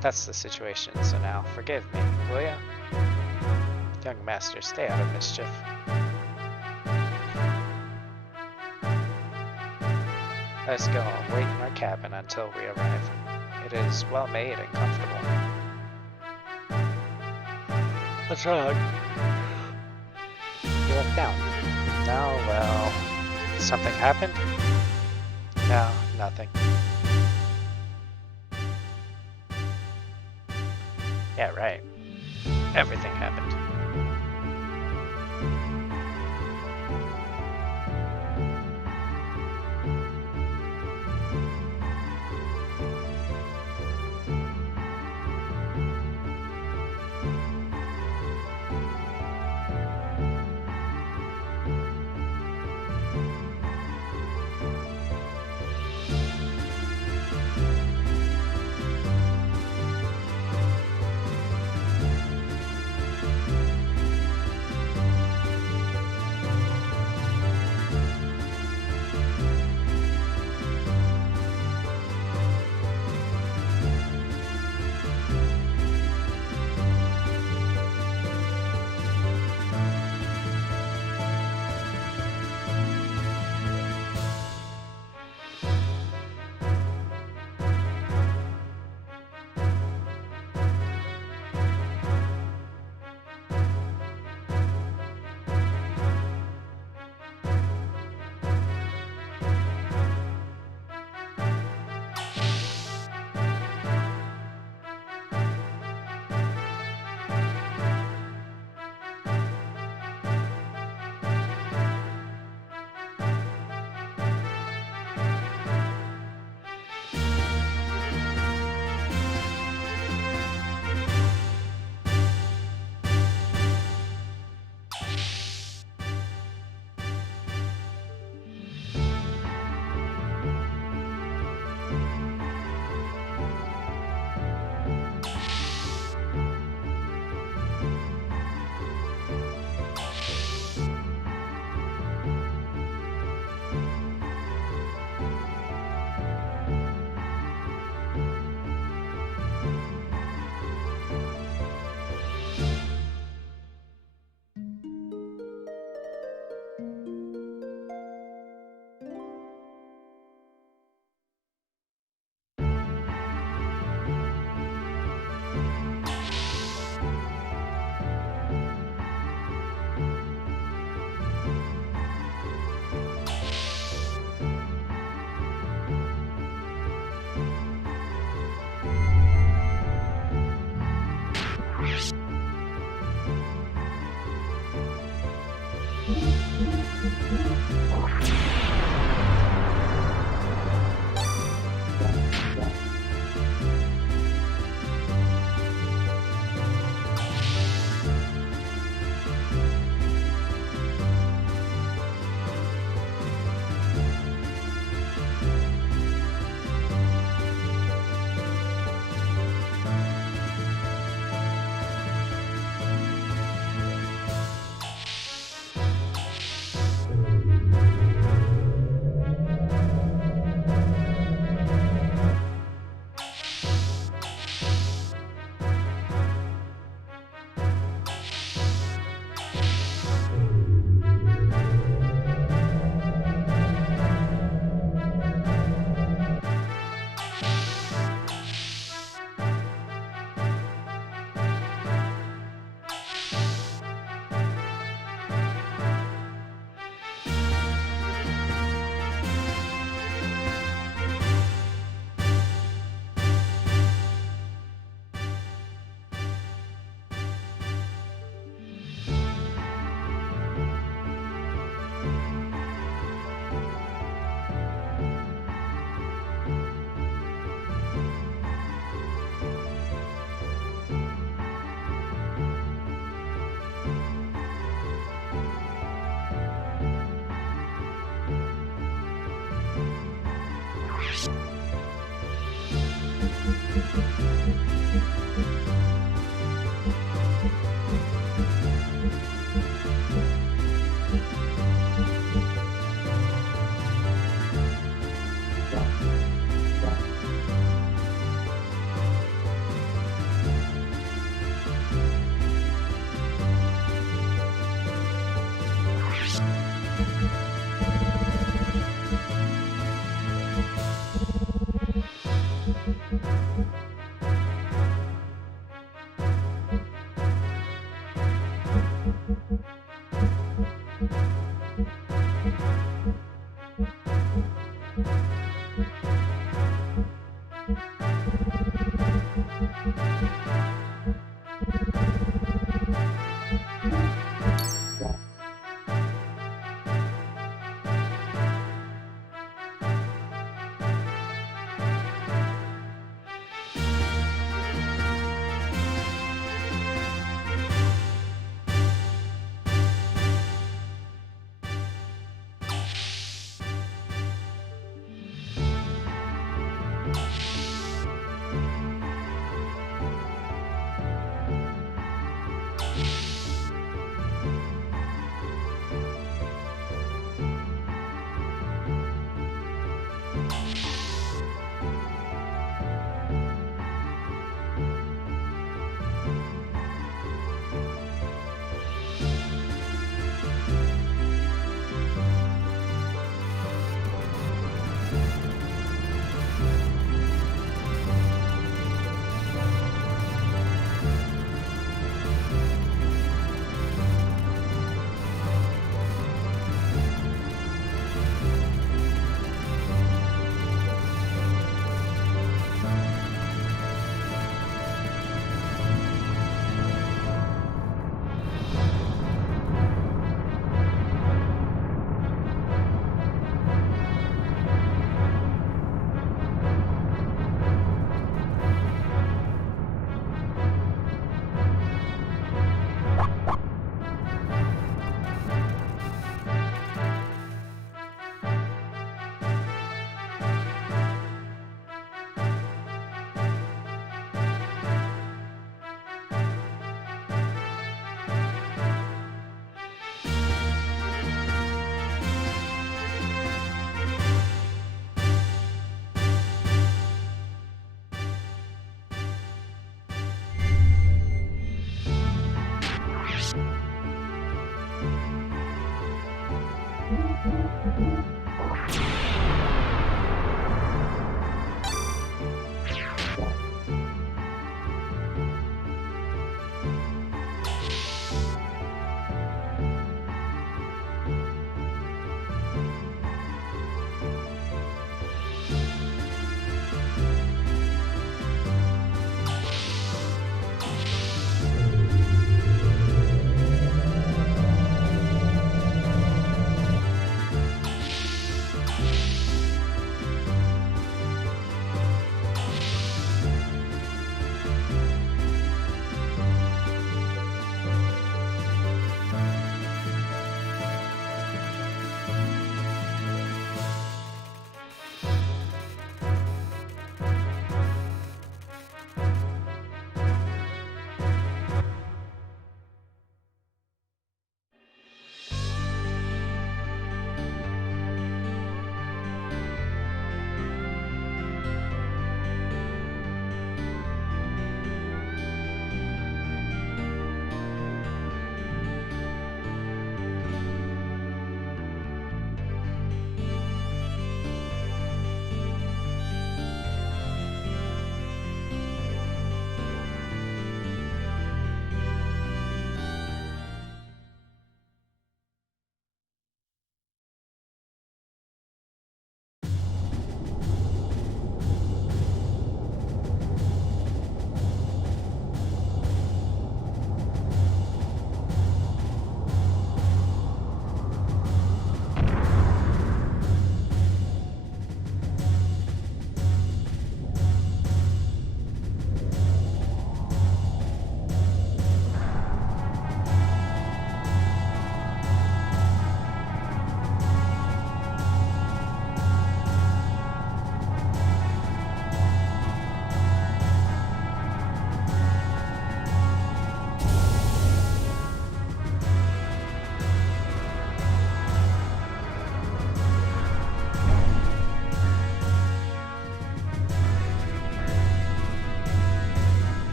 That's the situation, so now forgive me, will ya? Young Master, stay out of mischief. Let's go and wait in our cabin until we arrive. It is well made and comfortable. What's wrong? You look down. No, well, something happened? No, nothing. Yeah, right. Everything happened.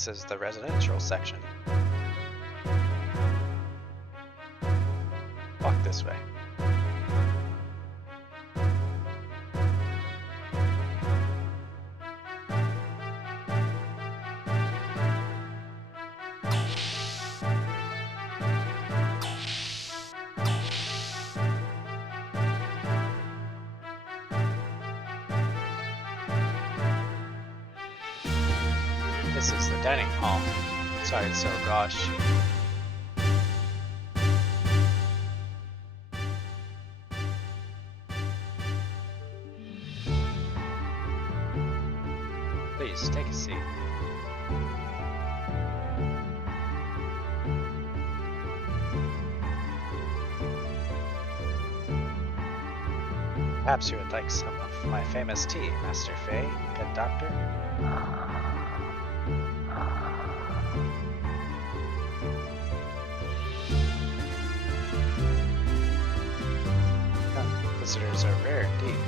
This is the residential section. Walk this way. This is the dining hall. Sorry it's so gauche. Please take a seat. Perhaps you would like some of my famous tea, Master Fei, good doctor? Visitors are rare indeed.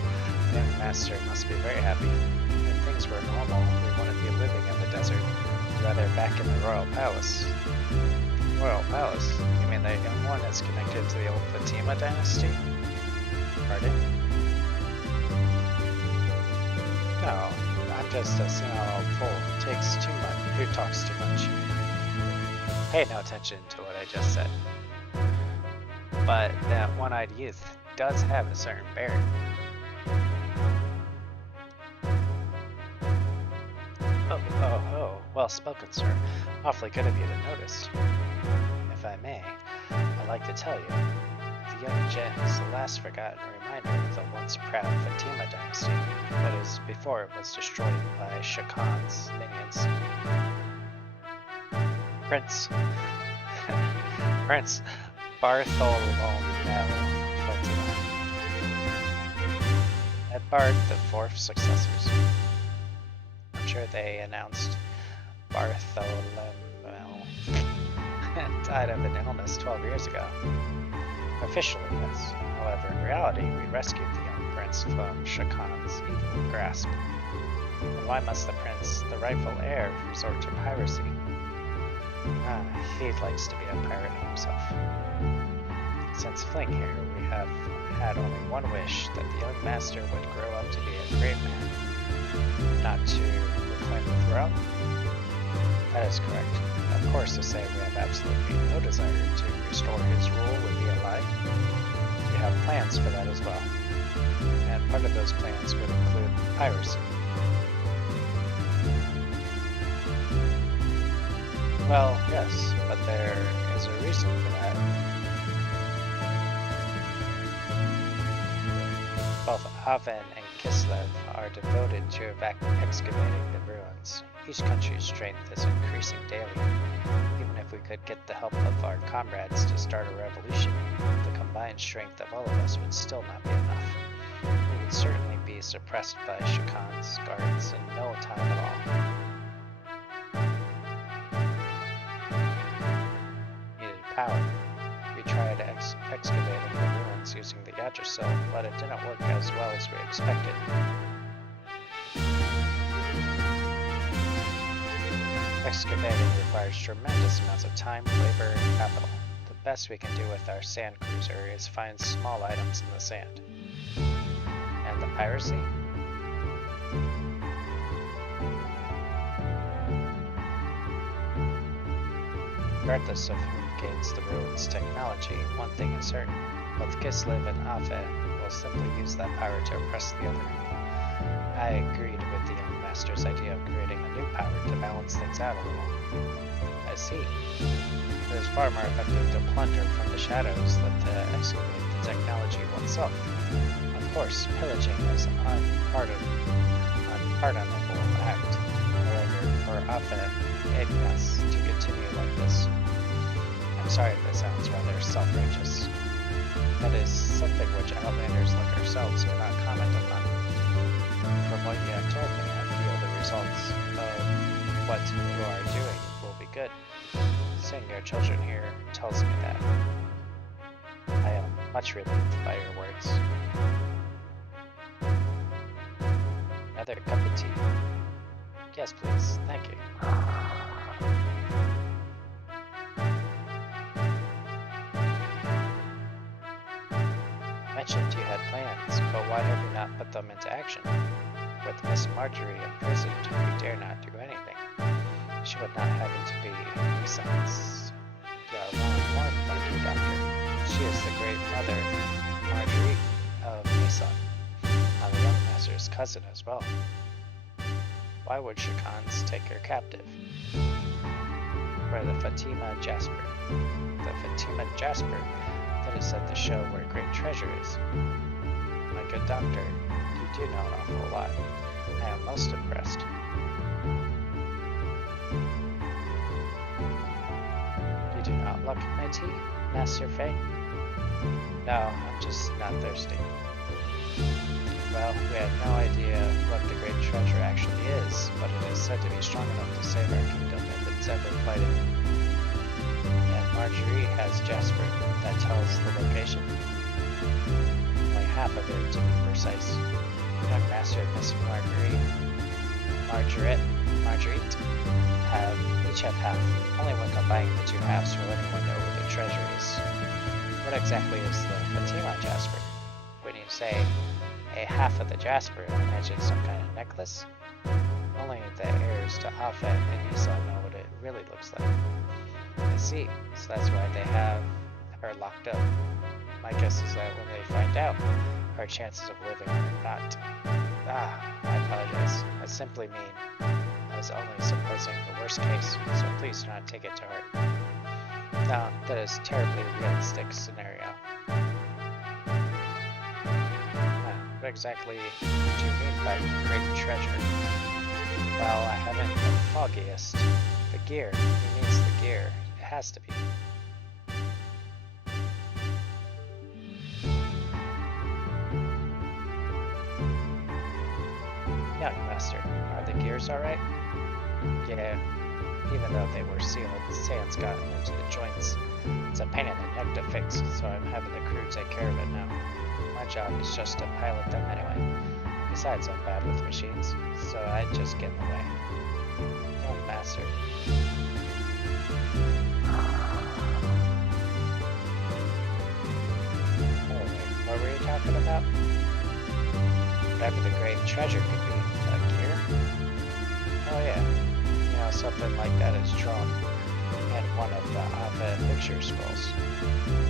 The young master must be very happy. If things were normal, we wouldn't be living in the desert, rather back in the royal palace. Royal palace? You mean the young one is connected to the old Fatima dynasty? Pardon? No, I'm just a senile old fool who talks too much. Pay no attention to what I just said. But that one-eyed youth does have a certain bearing. Oh, well spoken, sir. Awfully good of you to notice. If I may, I'd like to tell you, the young Jen is the last forgotten reminder of the once proud Fatima dynasty, that is, before it was destroyed by Shakan's minions. Prince Bartholomew Fatima had barred the fourth successors. I'm sure they announced Bartholomew died of an illness 12 years ago. Officially, yes. However, in reality, we rescued the young prince from Shakan's evil grasp. And why must the prince, the rightful heir, resort to piracy? He likes to be a pirate himself. Since fleeing here, we have had only one wish, that the young master would grow up to be a great man. Not to reclaim the throne? That is correct. Of course, to say we have absolutely no desire to restore his rule would be a lie. We have plans for that as well. And part of those plans would include piracy. Well, yes, but there is a reason for that. Both Aven and Kislev are devoted to excavating the ruins. Each country's strength is increasing daily. Even if we could get the help of our comrades to start a revolution, the combined strength of all of us would still not be enough. We would certainly be suppressed by Shakan's guards in no time at all. Needed power. We tried excavating the ruins using the Yggdrasil, but it didn't work as well as we expected. Excavating requires tremendous amounts of time, labor, and capital. The best we can do with our sand cruiser is find small items in the sand. And the piracy? Regardless of who gains the ruins technology, one thing is certain. Both Kislev and Ave will simply use that power to oppress the other. I agreed with the young master's idea of creating a new power to balance things out a little. I see. It is far more effective to plunder from the shadows than to excavate the technology oneself. Of course, pillaging is an unpardonable act. However, for Ave Ignas to continue like this, I'm sorry if it sounds rather self-righteous. That is something which outlanders like ourselves would not comment upon. From what you have told me, I feel the results of what you are doing will be good. Seeing your children here tells me that. I am much relieved by your words. Another cup of tea. Yes, please. Thank you. mentioned you had plans, but why have you not put them into action? With Miss Marjorie imprisoned, we dare not do anything. She would not happen to be Nissan's one lucky doctor. She is the great mother, Marjorie of Nissan, the young master's cousin as well. Why would Shakans take her captive? Where the Fatima Jasper. The Fatima Jasper. That is at the show where great treasure is. My good doctor, you do know an awful lot. I am most impressed. You do not look my tea, Master Fei? No, I'm just not thirsty. Well, we have no idea what the great treasure actually is, but it is said to be strong enough to save our kingdom if it's ever fighting. And Marjorie has Jasper that tells the location. Only half of it to be precise. Young Master and Miss Marguerite each have half. Only when combining the two halves will anyone know where the treasure is. What exactly is the Fatima Jasper? When you say a half of the Jasper, I imagine some kind of necklace? Only the heirs to Afet and Isa know what it really looks like. I see, so that's why they have her locked up. My guess is that when they find out, our chances of living are not. I apologize. I simply mean, I was only supposing the worst case, so please do not take it to heart. No, that is a terribly realistic scenario. What exactly do you mean by great treasure? Well, I haven't the foggiest. The gear. He means the gear. It has to be. Young Master, are the gears alright? Yeah, even though they were sealed, sand's gotten into the joints. It's a pain in the neck to fix, so I'm having the crew take care of it now. My job is just to pilot them anyway. Besides, I'm bad with machines, so I just get in the way. Young Master. Oh wait, what were you talking about? Whatever the great treasure could be. A gear? Oh yeah. You know, something like that is drawn in one of the Ava picture scrolls.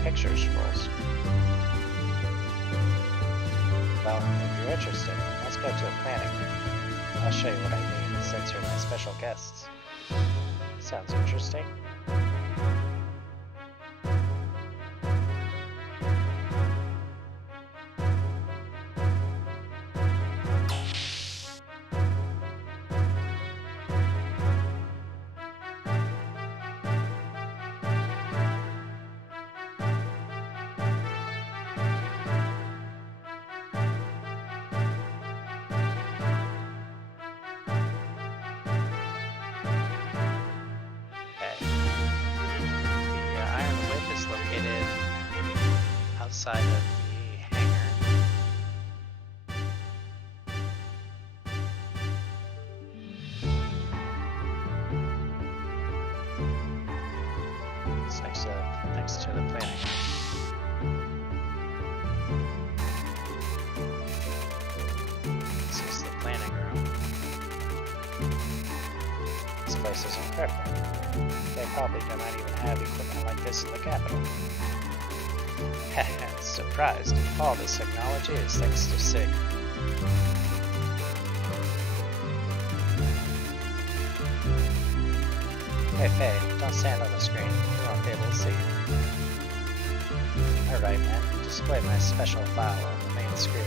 Picture scrolls. Well, if you're interested, let's go to the planning room. I'll show you what I mean since you're my special guests. Sounds interesting. Outside of the hangar. It's next to the planning. This is the planning room. This place is incredible. They probably do not even have equipment like this in the capital. Surprised. All this technology is thanks to Sig. Hey Faye, don't stand on the screen. You won't be able to see. Alright man, display my special file on the main screen.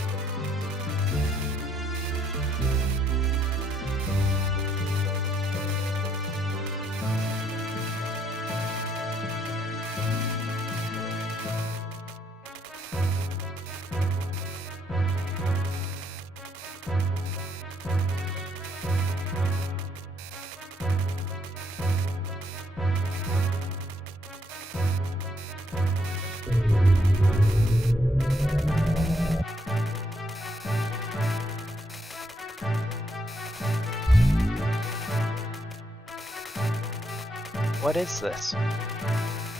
What is this?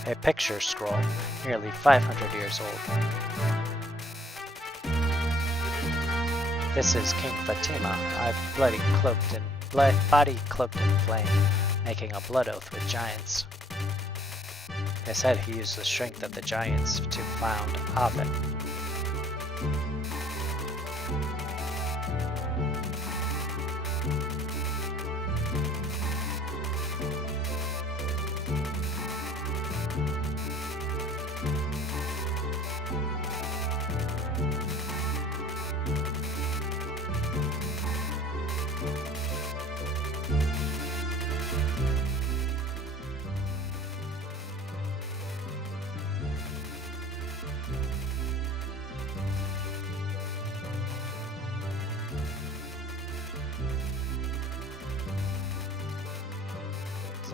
A picture scroll, nearly 500 years old. This is King Fatima, body cloaked in flame, making a blood oath with giants. They said he used the strength of the giants to found Ave.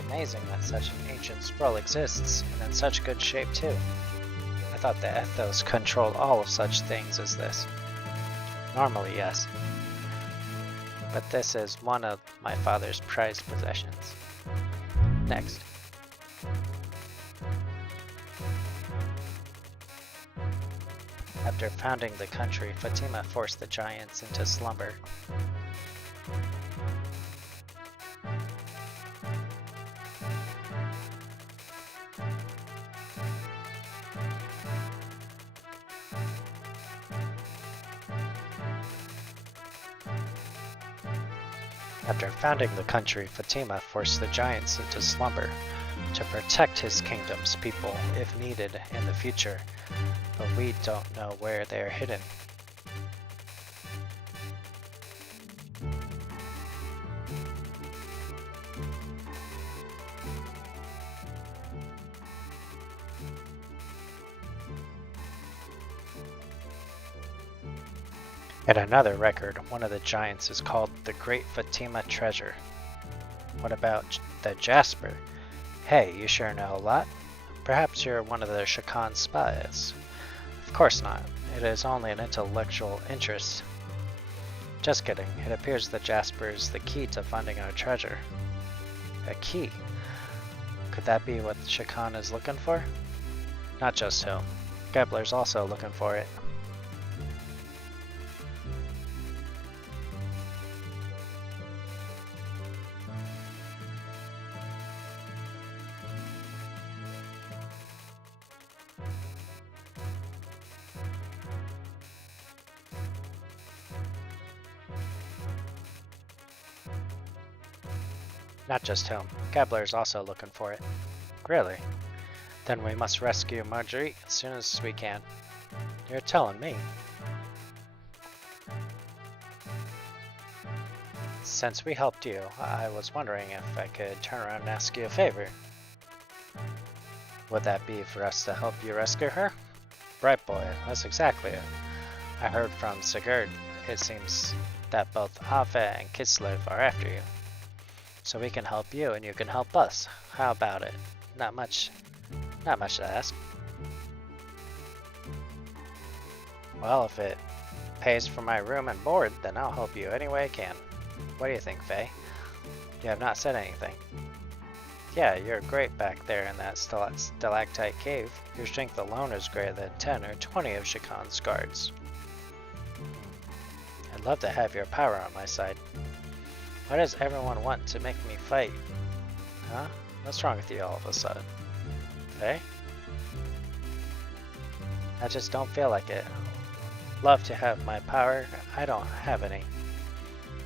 Amazing that such an ancient scroll exists, and in such good shape too. I thought the ethos controlled all of such things as this. Normally, yes. But this is one of my father's prized possessions. Next. After founding the country, Fatima forced the giants into slumber. After founding the country, Fatima forced the giants into slumber to protect his kingdom's people if needed in the future, but we don't know where they are hidden. In another record, one of the giants is called the Great Fatima Treasure. What about the Jasper? Hey, you sure know a lot. Perhaps you're one of the Shakan spies. Of course not. It is only an intellectual interest. Just kidding. It appears the Jasper is the key to finding our treasure. A key? Could that be what Shakan is looking for? Not just him. Gebler's also looking for it. Not just him. Gebler is also looking for it. Really? Then we must rescue Marjorie as soon as we can. You're telling me. Since we helped you, I was wondering if I could turn around and ask you a favor. Would that be for us to help you rescue her? Right, boy, that's exactly it. I heard from Sigurd. It seems that both Ave and Kislev are after you. So we can help you and you can help us. How about it? Not much to ask. Well, if it pays for my room and board, then I'll help you any way I can. What do you think, Faye? You have not said anything. Yeah, you're great back there in that stalactite cave. Your strength alone is greater than 10 or 20 of Shakan's guards. I'd love to have your power on my side. Why does everyone want to make me fight? Huh? What's wrong with you all of a sudden? Faye? I just don't feel like it. Love to have my power. I don't have any.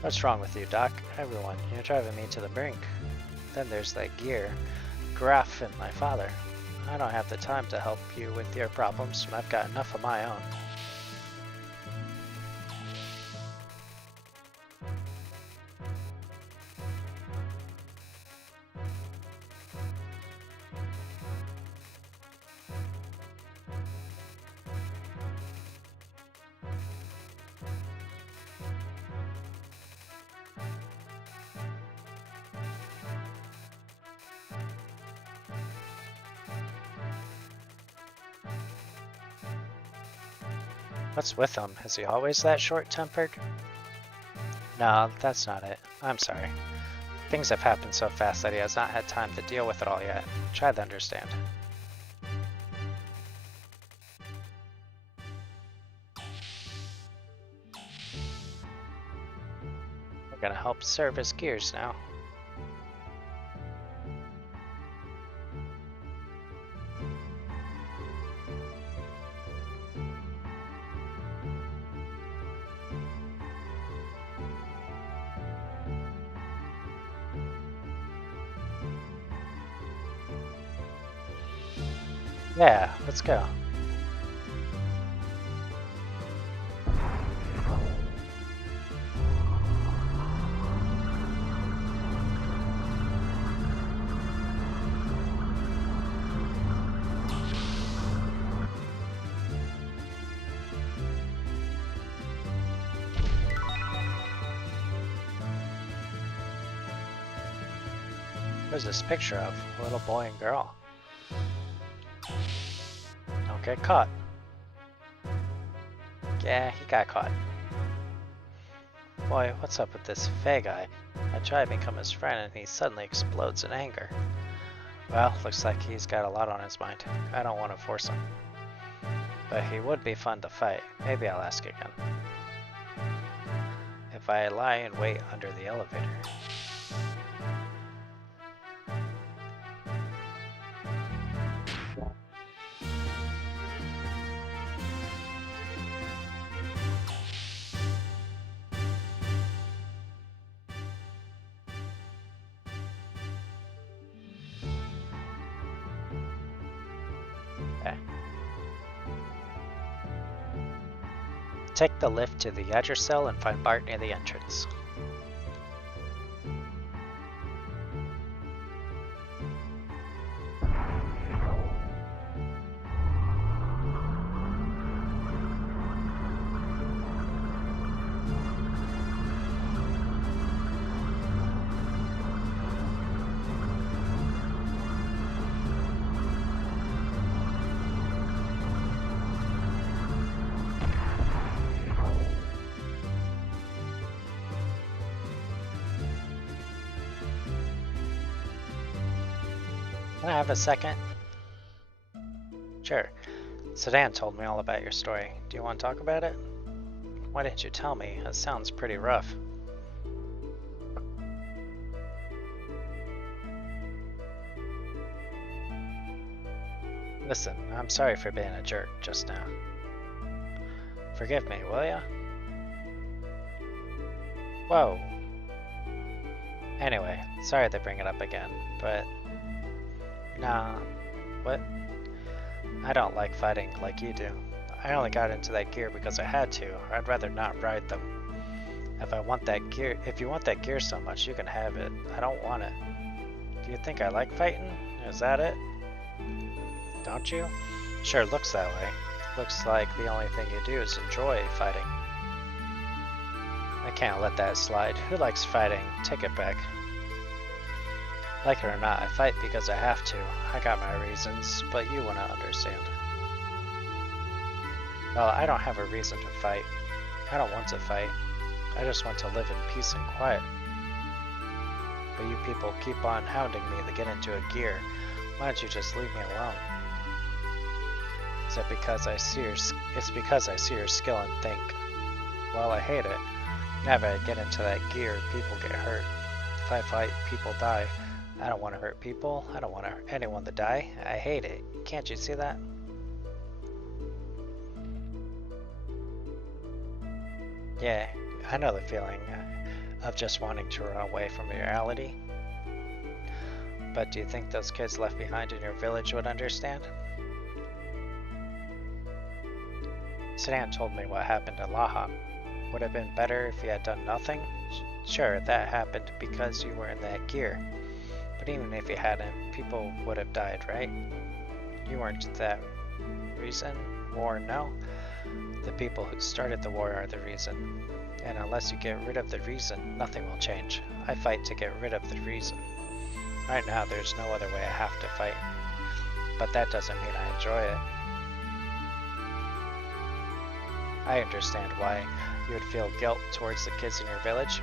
What's wrong with you, Doc? Everyone, you're driving me to the brink. Then there's that gear, Graf, and my father. I don't have the time to help you with your problems. I've got enough of my own. What's with him? Is he always that short-tempered? No, that's not it. I'm sorry. Things have happened so fast that he has not had time to deal with it all yet. Try to understand. gonna help service gears now. Yeah, let's go. Where's this picture of? A little boy and girl. Don't get caught. Yeah, he got caught. Boy, what's up with this Fae guy? I try to become his friend and he suddenly explodes in anger. Well, looks like he's got a lot on his mind. I don't want to force him. But he would be fun to fight. Maybe I'll ask again. If I lie and wait under the elevator. Take the lift to the Yadger cell and find Bart near the entrance. Can I have a second? Sure. Sedan told me all about your story. Do you want to talk about it? Why didn't you tell me? It sounds pretty rough. Listen, I'm sorry for being a jerk just now. Forgive me, will ya? Whoa. Anyway, sorry to bring it up again, but... Nah, what? I don't like fighting like you do. I only got into that gear because I had to. I'd rather not ride them. If you want that gear so much, you can have it. I don't want it. Do you think I like fighting? Is that it? Don't you? Sure looks that way. Looks like the only thing you do is enjoy fighting. I can't let that slide. Who likes fighting? Take it back. Like it or not, I fight because I have to. I got my reasons, but you wanna understand. Well, I don't have a reason to fight. I don't want to fight. I just want to live in peace and quiet. But you people keep on hounding me to get into a gear. Why don't you just leave me alone? Is it because I see it's because I see your skill and think. Well, I hate it. Whenever I get into that gear, people get hurt. If I fight, people die. I don't want to hurt people. I don't want anyone to die. I hate it. Can't you see that? Yeah, I know the feeling of just wanting to run away from reality. But do you think those kids left behind in your village would understand? Sedan told me what happened in Laha. Would have been better if you had done nothing? Sure, that happened because you were in that gear. But even if you hadn't, people would have died, right? You weren't that reason. War, no. The people who started the war are the reason. And unless you get rid of the reason, nothing will change. I fight to get rid of the reason. Right now, there's no other way I have to fight. But that doesn't mean I enjoy it. I understand why you would feel guilt towards the kids in your village.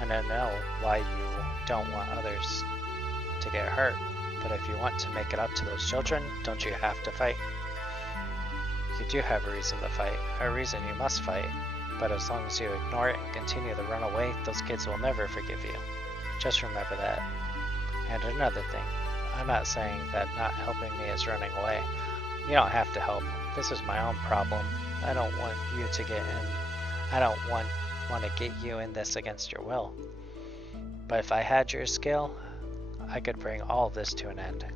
And I know why you don't want others to get hurt, but if you want to make it up to those children, don't you have to fight? You do have a reason to fight, a reason you must fight, But as long as you ignore it and continue to run away, those kids will never forgive you. Just remember that. And another thing, I'm not saying that not helping me is running away. You don't have to help. This is my own problem. I don't want you to get in. I don't want to get you in this against your will. But if I had your skill, I could bring all of this to an end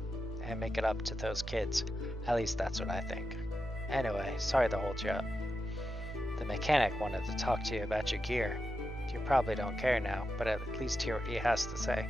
and make it up to those kids. At least that's what I think. Anyway, sorry to hold you up. The mechanic wanted to talk to you about your gear. You probably don't care now, but at least hear what he has to say.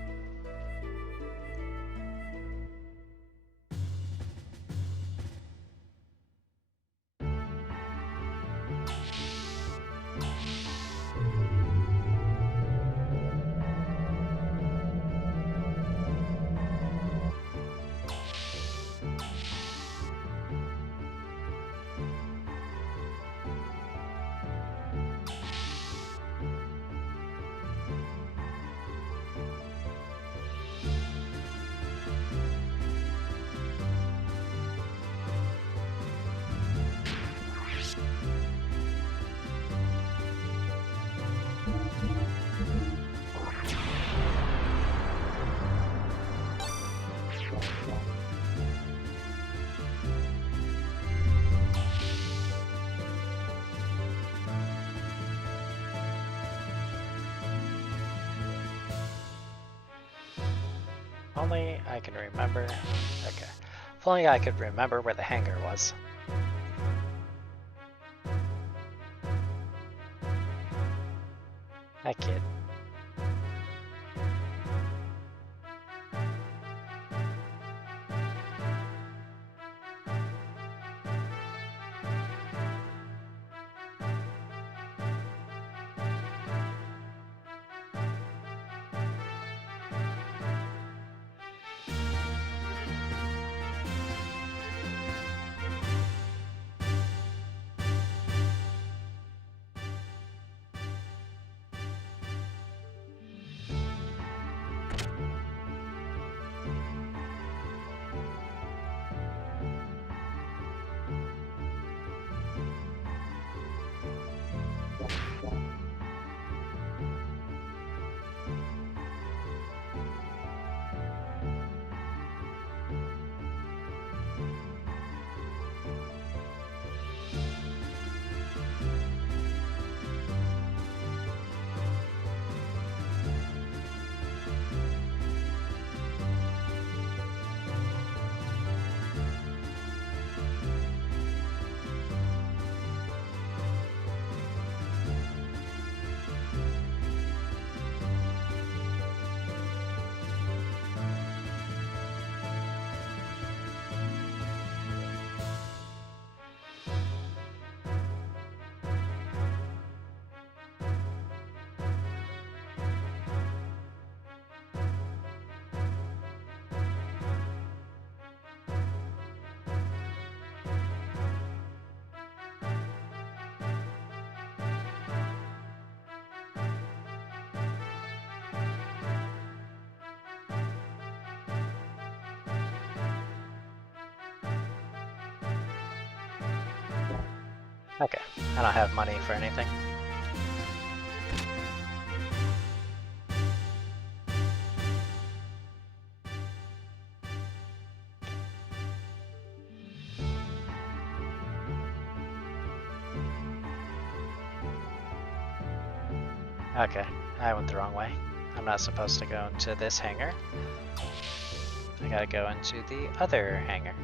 Only I can remember. Okay. If only I could remember where the hangar was. That kid. Okay, I don't have money for anything. Okay, I went the wrong way. I'm not supposed to go into this hangar. I gotta go into the other hangar.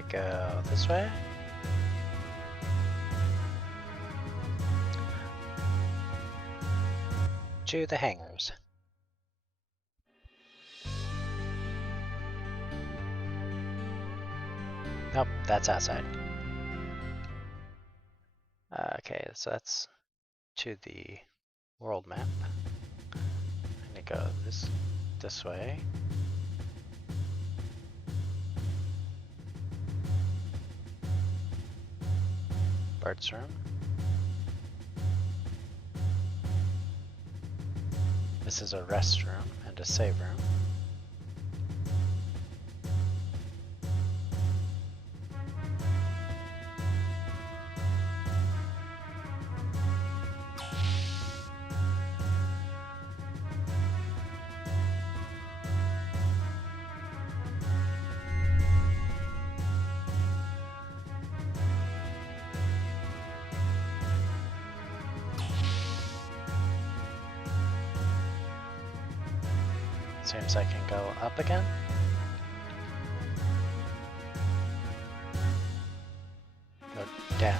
I go this way? To the hangars. Nope, that's outside. Okay, so that's to the world map. I'm gonna go this way. Bart's room. This is a rest room and a save room. Seems I can go up again. Go down.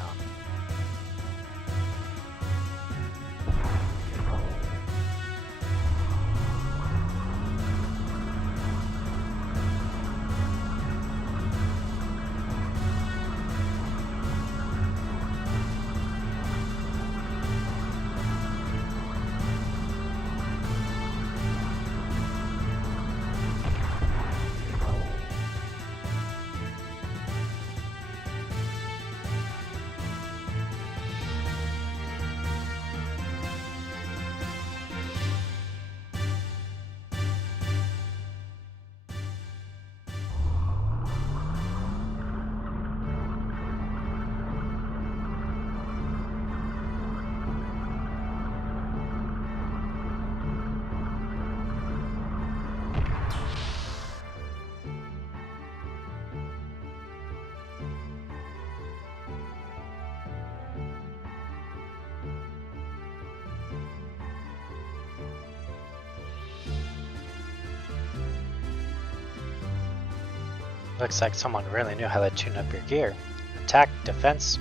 Looks like someone really knew how to tune up your gear. Attack, defense,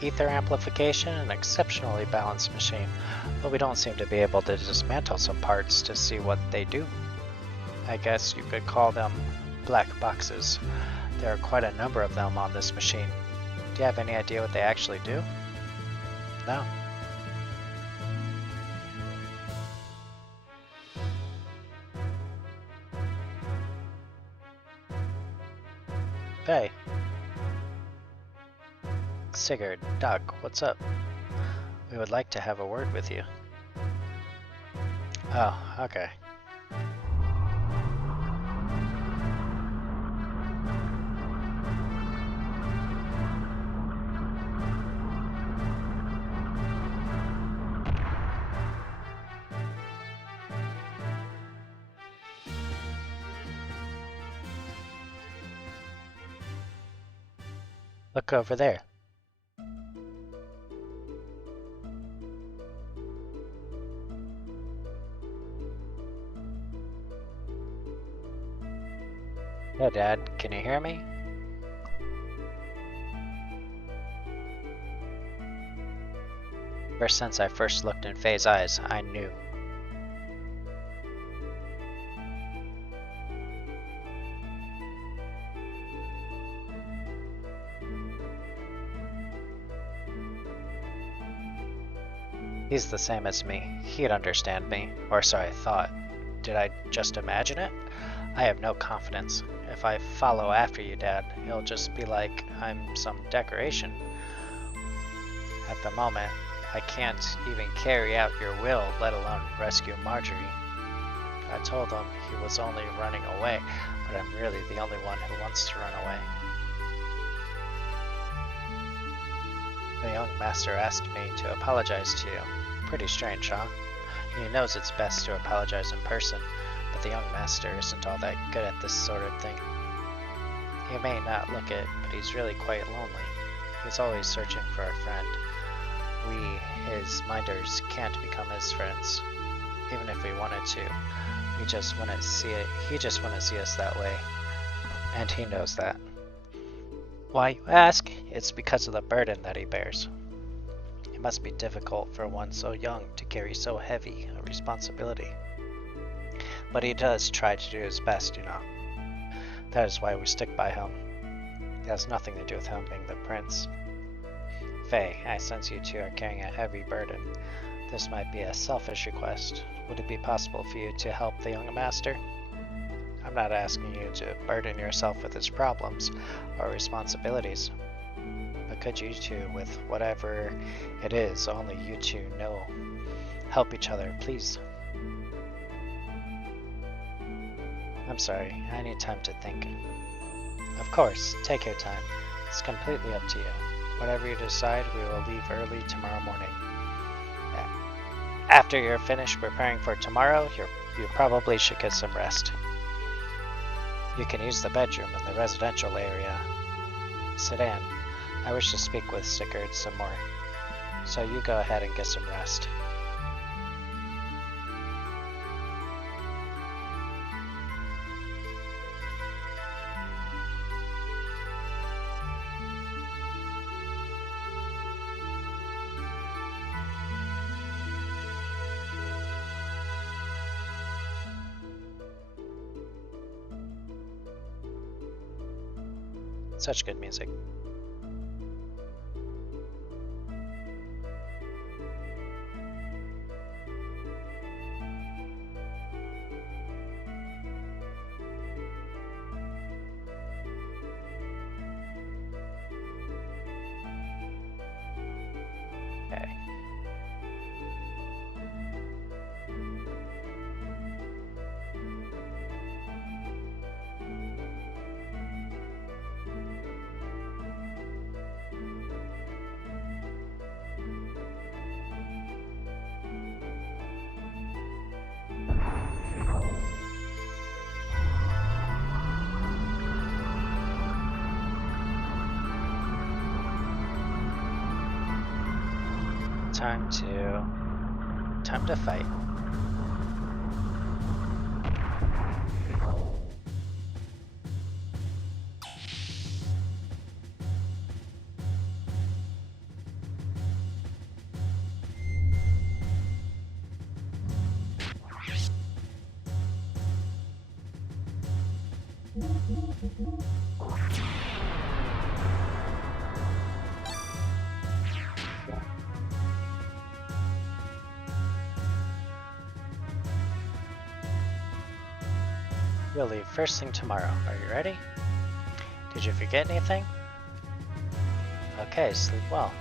ether amplification, an exceptionally balanced machine, but we don't seem to be able to dismantle some parts to see what they do. I guess you could call them black boxes. There are quite a number of them on this machine. Do you have any idea what they actually do? No. Hey. Sigurd, Doc, what's up? We would like to have a word with you. Oh, okay. Look over there. Hey, Dad, can you hear me? Ever since I first looked in Faye's eyes, I knew. He's the same as me. He'd understand me. Or so I thought. Did I just imagine it? I have no confidence. If I follow after you, Dad, he'll just be like I'm some decoration. At the moment, I can't even carry out your will, let alone rescue Marjorie. I told him he was only running away, but I'm really the only one who wants to run away. The young master asked me to apologize to you. Pretty strange, huh? He knows it's best to apologize in person, but the young master isn't all that good at this sort of thing. He may not look it, but he's really quite lonely. He's always searching for a friend. We, his minders, can't become his friends. Even if we wanted to, we just wouldn't see it. He just wouldn't see us that way. And he knows that. Why, you ask? It's because of the burden that he bears. It must be difficult for one so young to carry so heavy a responsibility. But he does try to do his best, you know. That is why we stick by him. It has nothing to do with him being the prince. Faye, I sense you two are carrying a heavy burden. This might be a selfish request. Would it be possible for you to help the young master? I'm not asking you to burden yourself with his problems or responsibilities. But could you two, with whatever it is only you two know, help each other, please? I'm sorry, I need time to think. Of course, take your time. It's completely up to you. Whatever you decide, we will leave early tomorrow morning. After you're finished preparing for tomorrow, you probably should get some rest. You can use the bedroom in the residential area. Sedan, I wish to speak with Sigurd some more. So you go ahead and get some rest. Such good music. Okay. Time to fight. We'll leave first thing tomorrow. Are you ready? Did you forget anything? Okay, sleep well.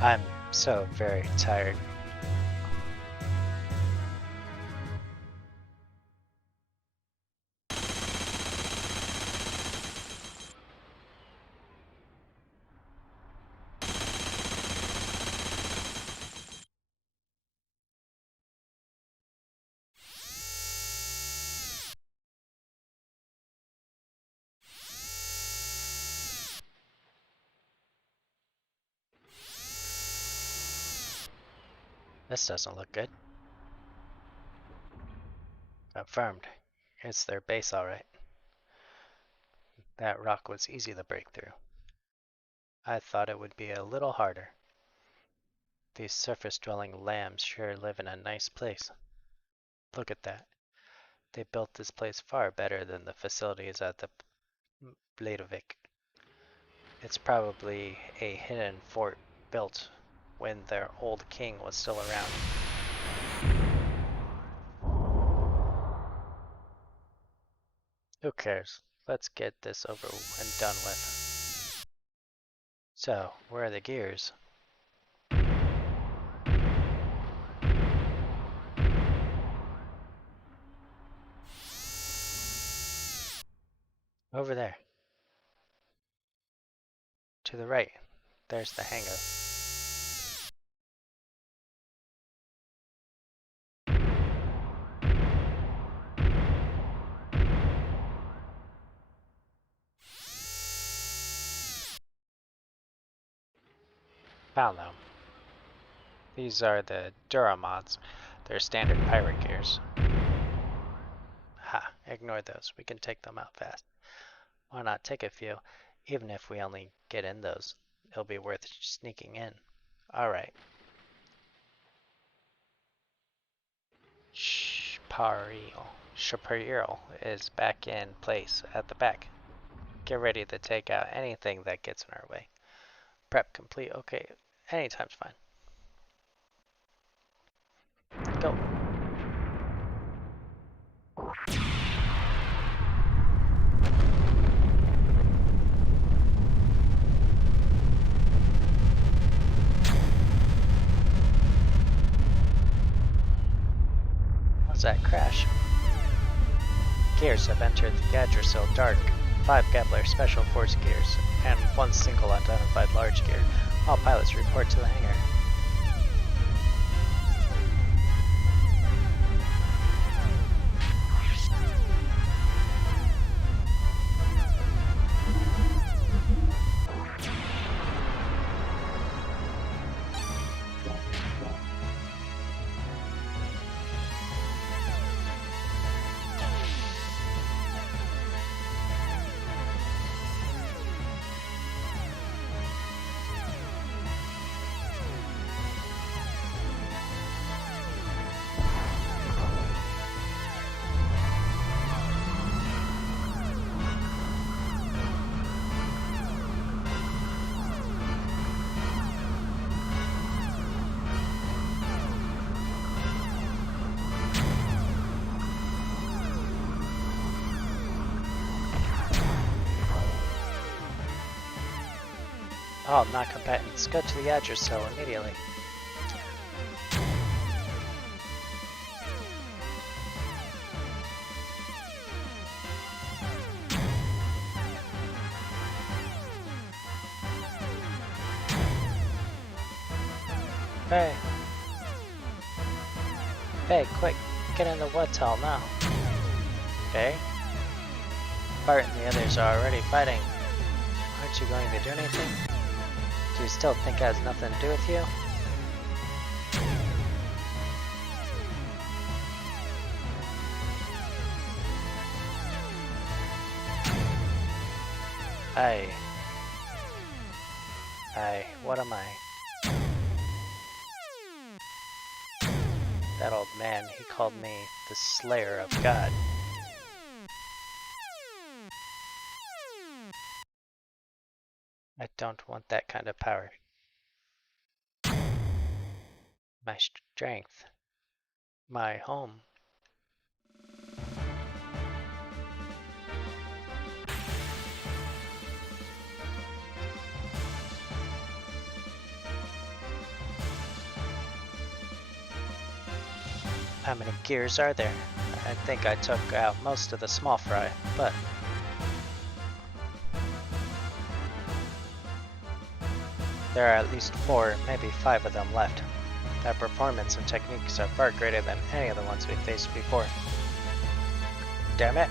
I'm so very tired. This doesn't look good. Confirmed. It's their base, alright. That rock was easy to break through. I thought it would be a little harder. These surface-dwelling lambs sure live in a nice place. Look at that. They built this place far better than the facilities at the Bladovik. It's probably a hidden fort built when their old king was still around. Who cares? Let's get this over and done with. So, where are the gears? Over there. To the right. There's the hangar. Found them. These are the Dura mods. They're standard pirate gears. Ha, Ignore those. We can take them out fast. Why not take a few? Even if we only get in those, it'll be worth sneaking in. Alright. Shapariel is back in place at the back. Get ready to take out anything that gets in our way. Prep complete. Okay, anytime's fine. Go. What's that crash? Gears have entered the Yggdrasil Dark. 5 Gabler Special Force gears, and 1 single unidentified large gear. All pilots report to the hangar. All non-combatants, go to the Yggdrasil immediately. Hey. Hey, quick, get in the wood tunnel now. Okay. Bart and the others are already fighting. Aren't you going to do anything? Do you still think it has nothing to do with you? What am I? That old man, he called me the Slayer of God. I don't want that kind of power. My strength. My home. How many gears are there? I think I took out most of the small fry, but... there are at least 4, maybe 5 of them left. Their performance and techniques are far greater than any of the ones we faced before. Damn it!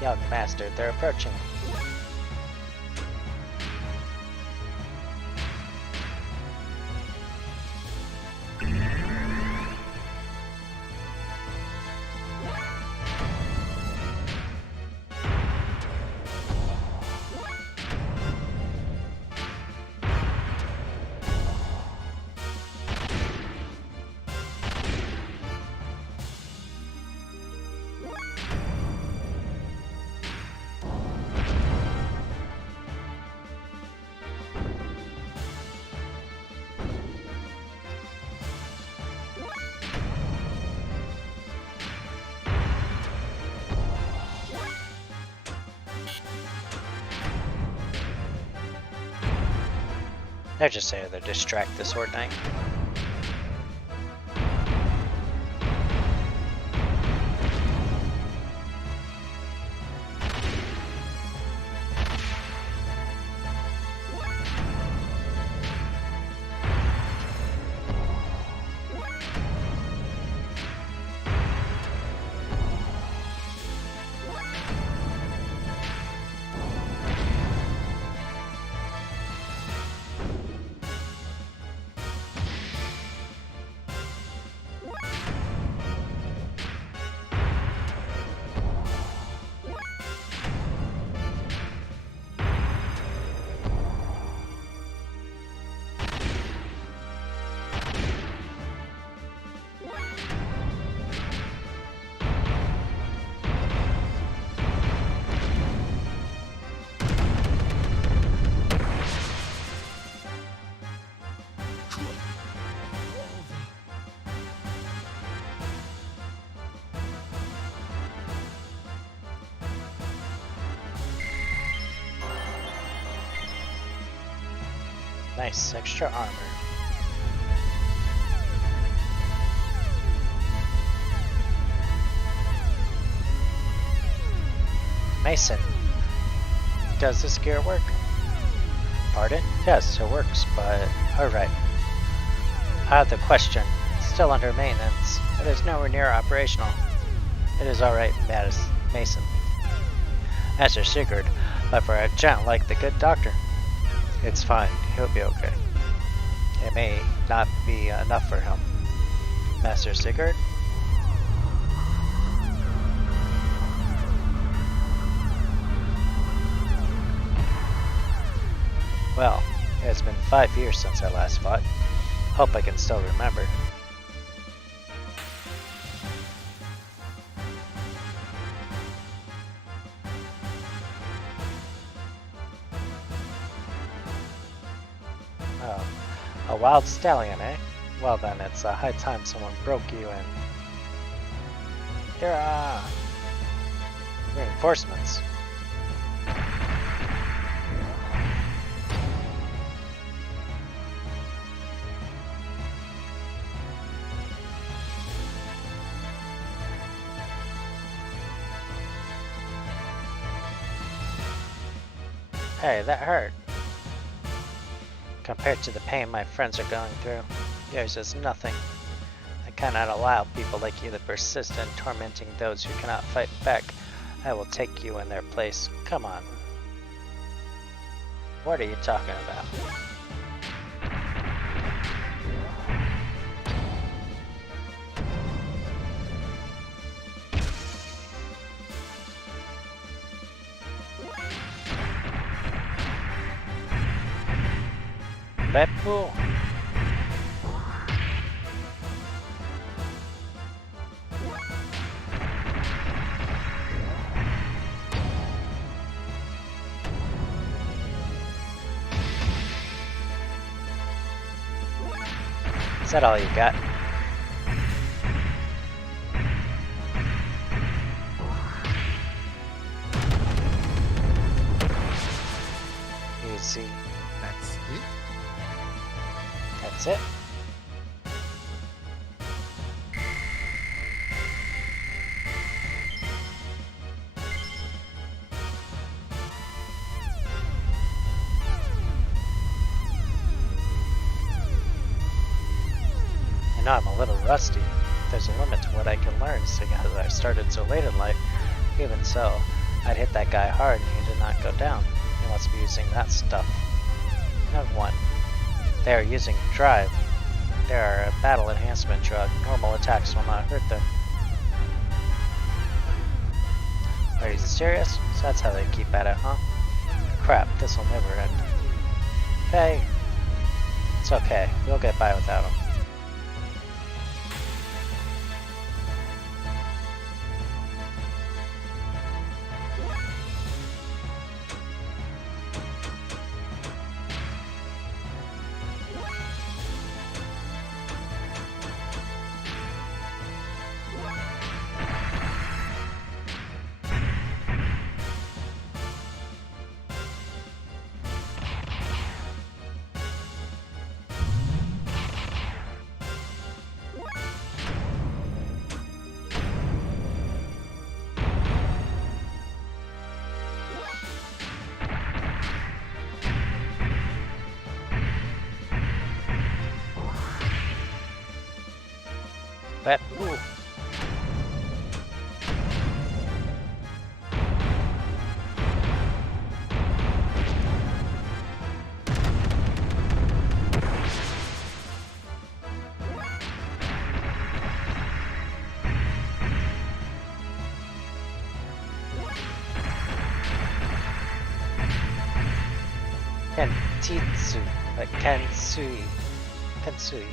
Young master, they're approaching. They're just there to distract the Sword Knight. Nice extra armor. Mason, does this gear work? Pardon? Yes, it works, but... Alright. I have the question. It's still under maintenance. It is nowhere near operational. It is alright, Mason. Master Sigurd, but for a gent like the good doctor. It's fine, he'll be okay. It may not be enough for him. Master Sigurd? Well, it's been 5 years since I last fought. Hope I can still remember. Oh, a wild stallion, eh? Well then, it's a high time someone broke you in. Here are reinforcements. Hey, that hurt. Compared to the pain my friends are going through, yours is nothing. I cannot allow people like you to persist in tormenting those who cannot fight back. I will take you in their place. Come on. What are you talking about? Beppo. Is that all you got? Easy. That's it? That's it. I know I'm a little rusty. There's a limit to what I can learn, seeing as I started so late in life. Even so, I'd hit that guy hard and he did not go down. He must be using that stuff. Note 1. They are using Drive. They are a battle enhancement drug. Normal attacks will not hurt them. Are you serious? So that's how they keep at it, huh? Crap, this'll never end. Hey. It's okay. We'll get by without him. But, ooh. Kentitsu, like Kensui. Kensui.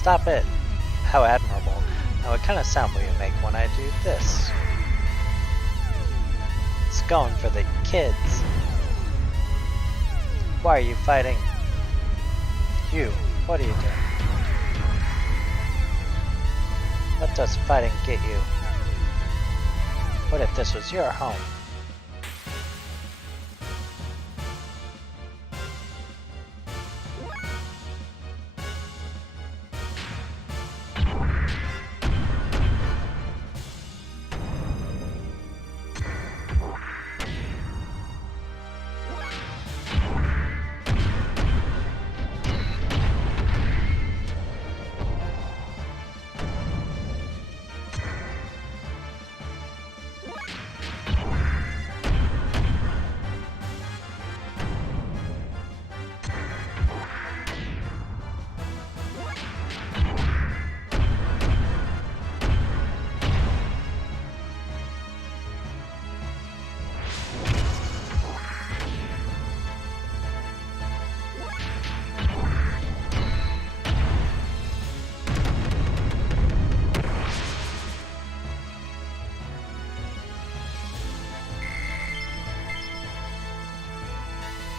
Stop it! How admirable. Now what kind of sound will you make when I do this? It's going for the kids. Why are you fighting? You, what are you doing? What does fighting get you? What if this was your home?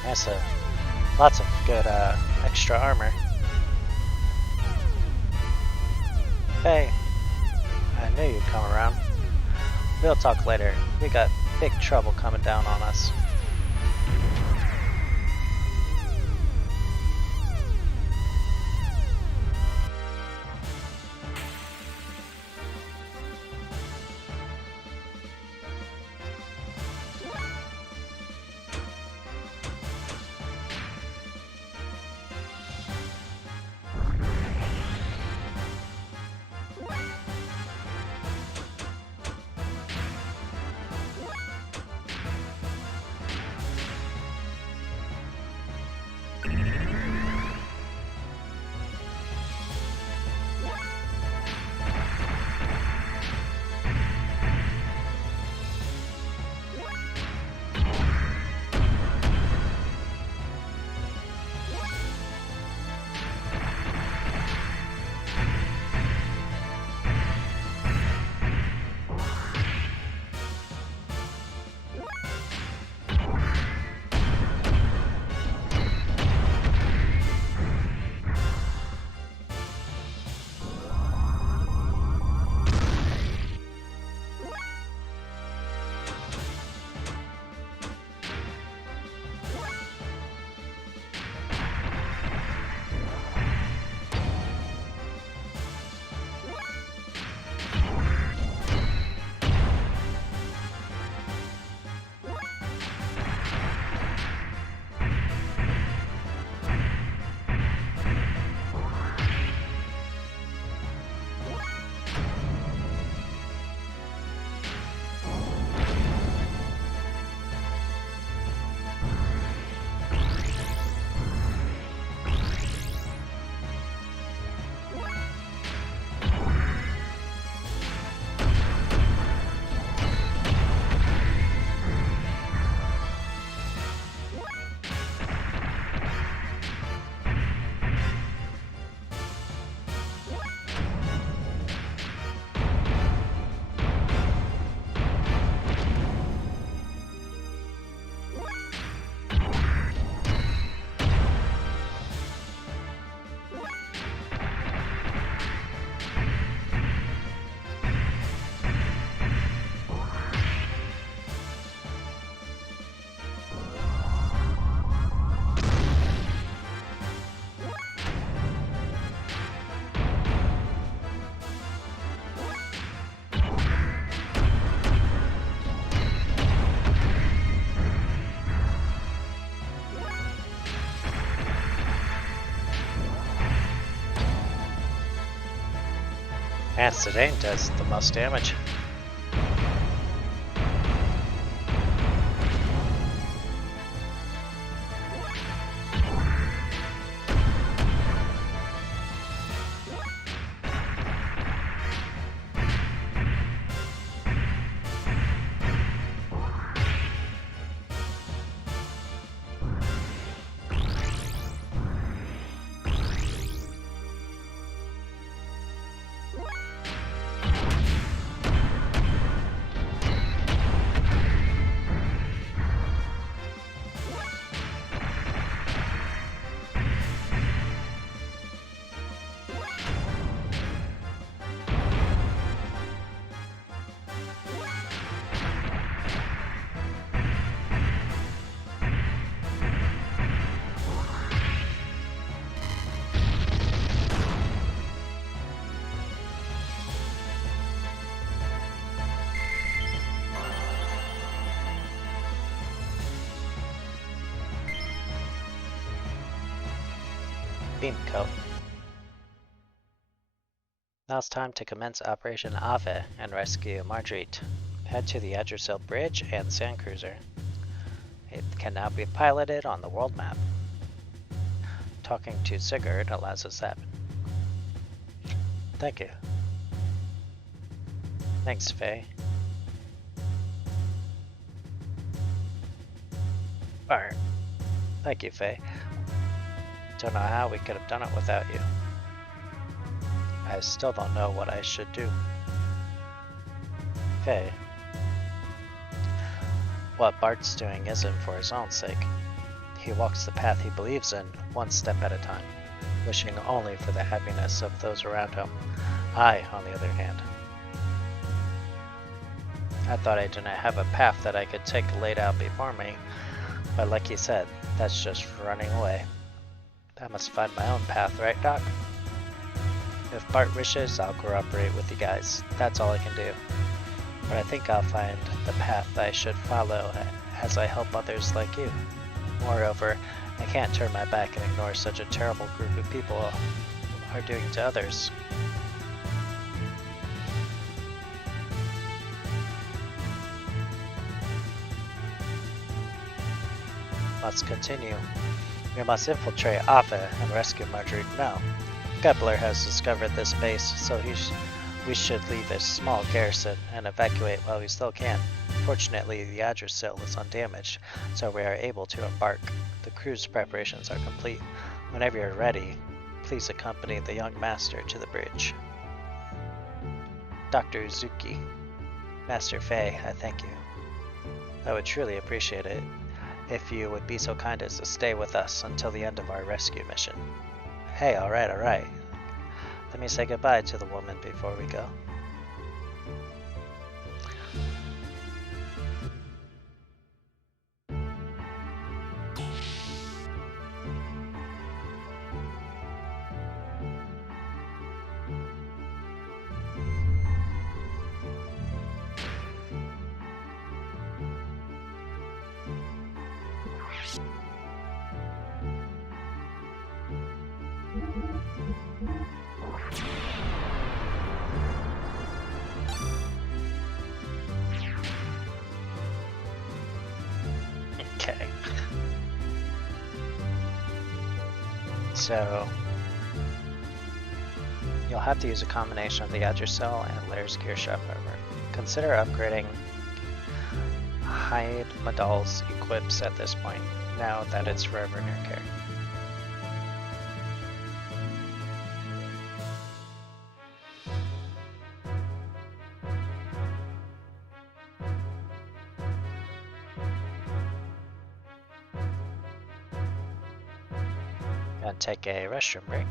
That's lots of good extra armor. Hey, I knew you'd come around. We'll talk later. We got big trouble coming down on us. Anstidane does the most damage. beam coat. Now it's time to commence Operation Ave and rescue Marguerite. Head to the Yggdrasil Bridge and Sand Cruiser. It can now be piloted on the world map. Talking to Sigurd allows us that. Thank you. Thanks, Faye. Alright. Thank you, Faye. Don't know how we could have done it without you. I still don't know what I should do. Faye. What Bart's doing isn't for his own sake. He walks the path he believes in, one step at a time, wishing only for the happiness of those around him. I, on the other hand, I thought I didn't have a path that I could take laid out before me, but like he said, that's just running away. I must find my own path, right, Doc? If Bart wishes, I'll cooperate with you guys. That's all I can do. But I think I'll find the path I should follow as I help others like you. Moreover, I can't turn my back and ignore such a terrible group of people are doing to others. Must continue. We must infiltrate Ava and rescue Marguerite now. Kepler has discovered this base, so we should leave a small garrison and evacuate while we still can. Fortunately, the Yggdrasil is undamaged, so we are able to embark. The cruise preparations are complete. Whenever you're ready, please accompany the young master to the bridge. Dr. Uzuki, Master Faye, I thank you. I would truly appreciate it if you would be so kind as to stay with us until the end of our rescue mission. Hey, alright. Let me say goodbye to the woman before we go. Okay. So you'll have to use a combination of the Yggdrasil and Lair's gear shop armor. Consider upgrading Hyde Madal's equips at this point, now that it's forever in your care. And take a restroom break.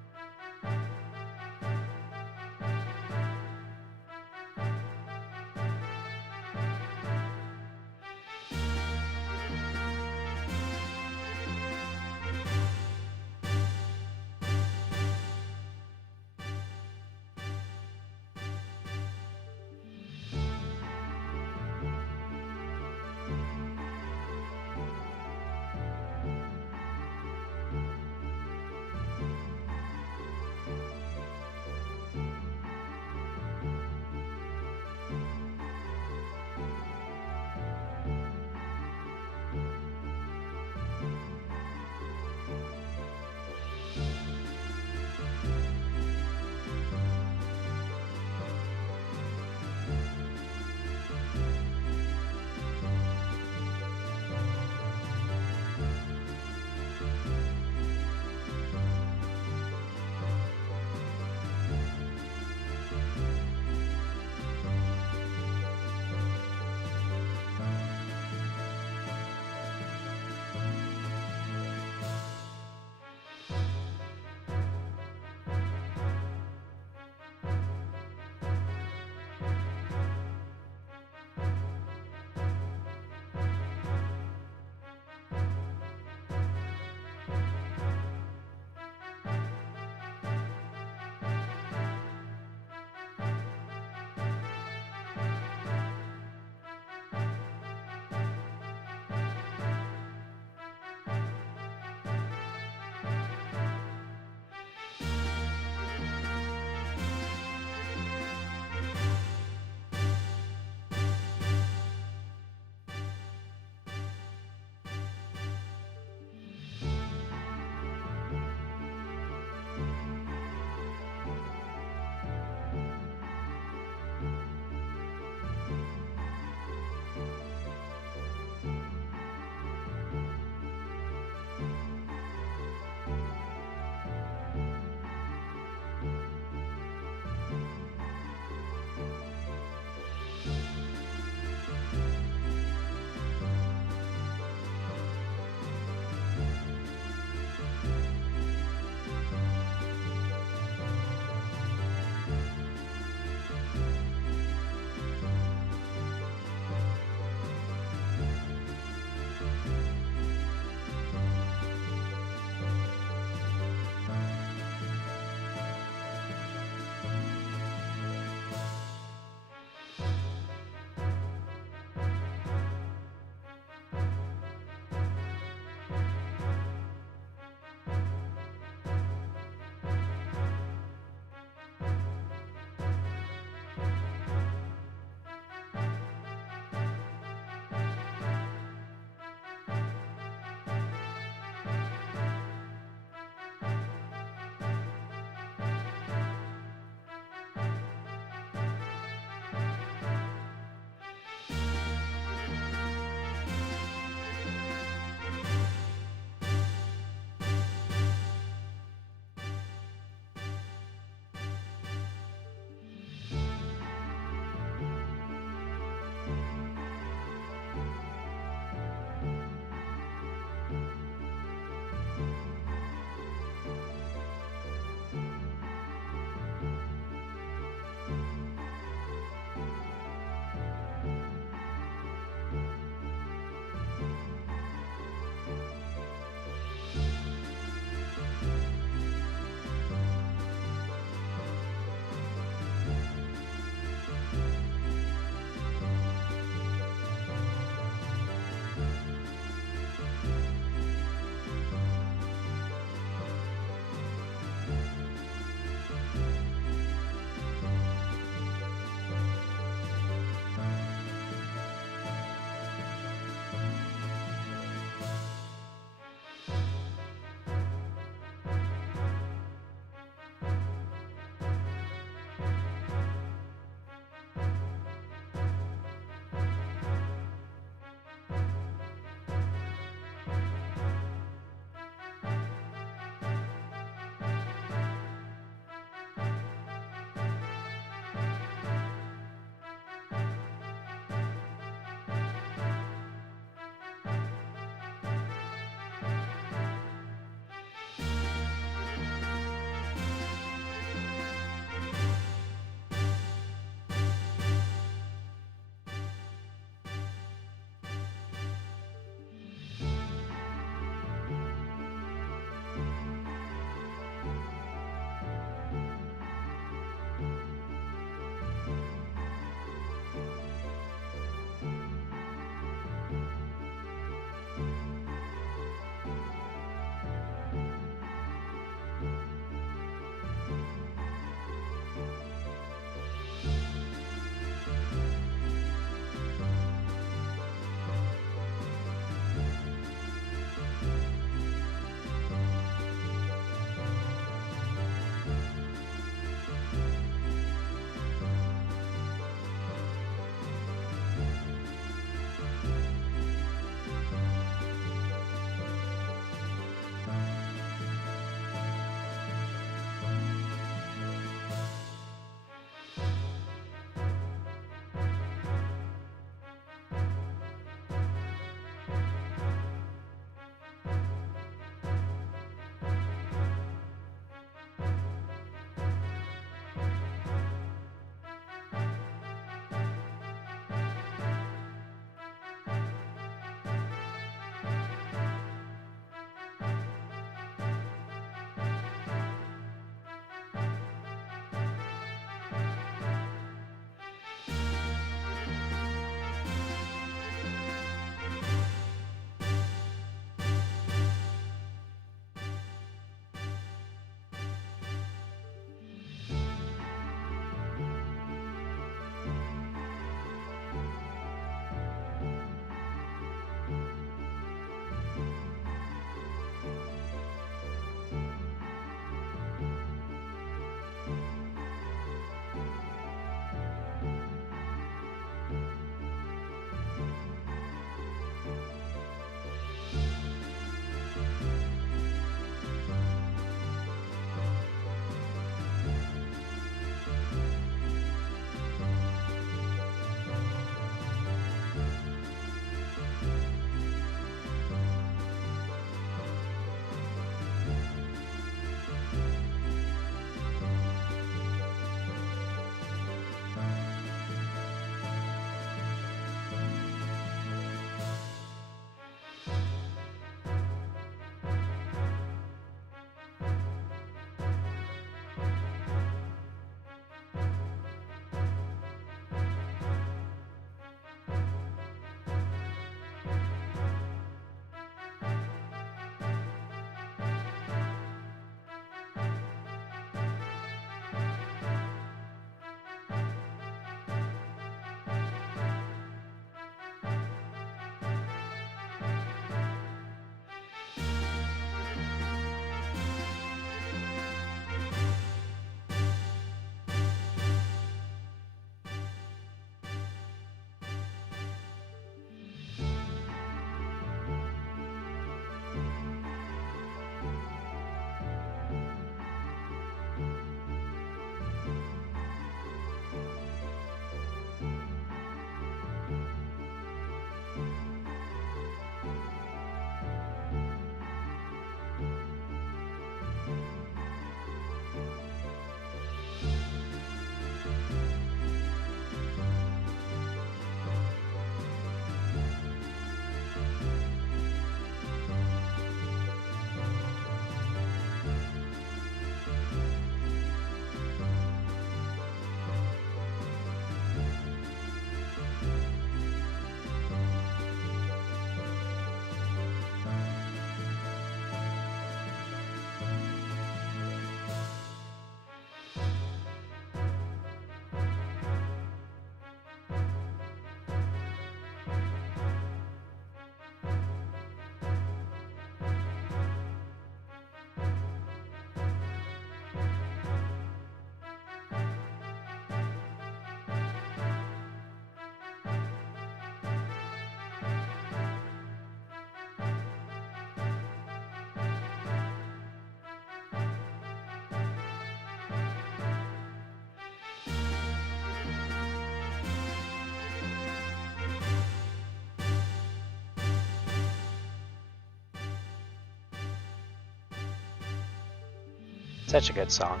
Such a good song.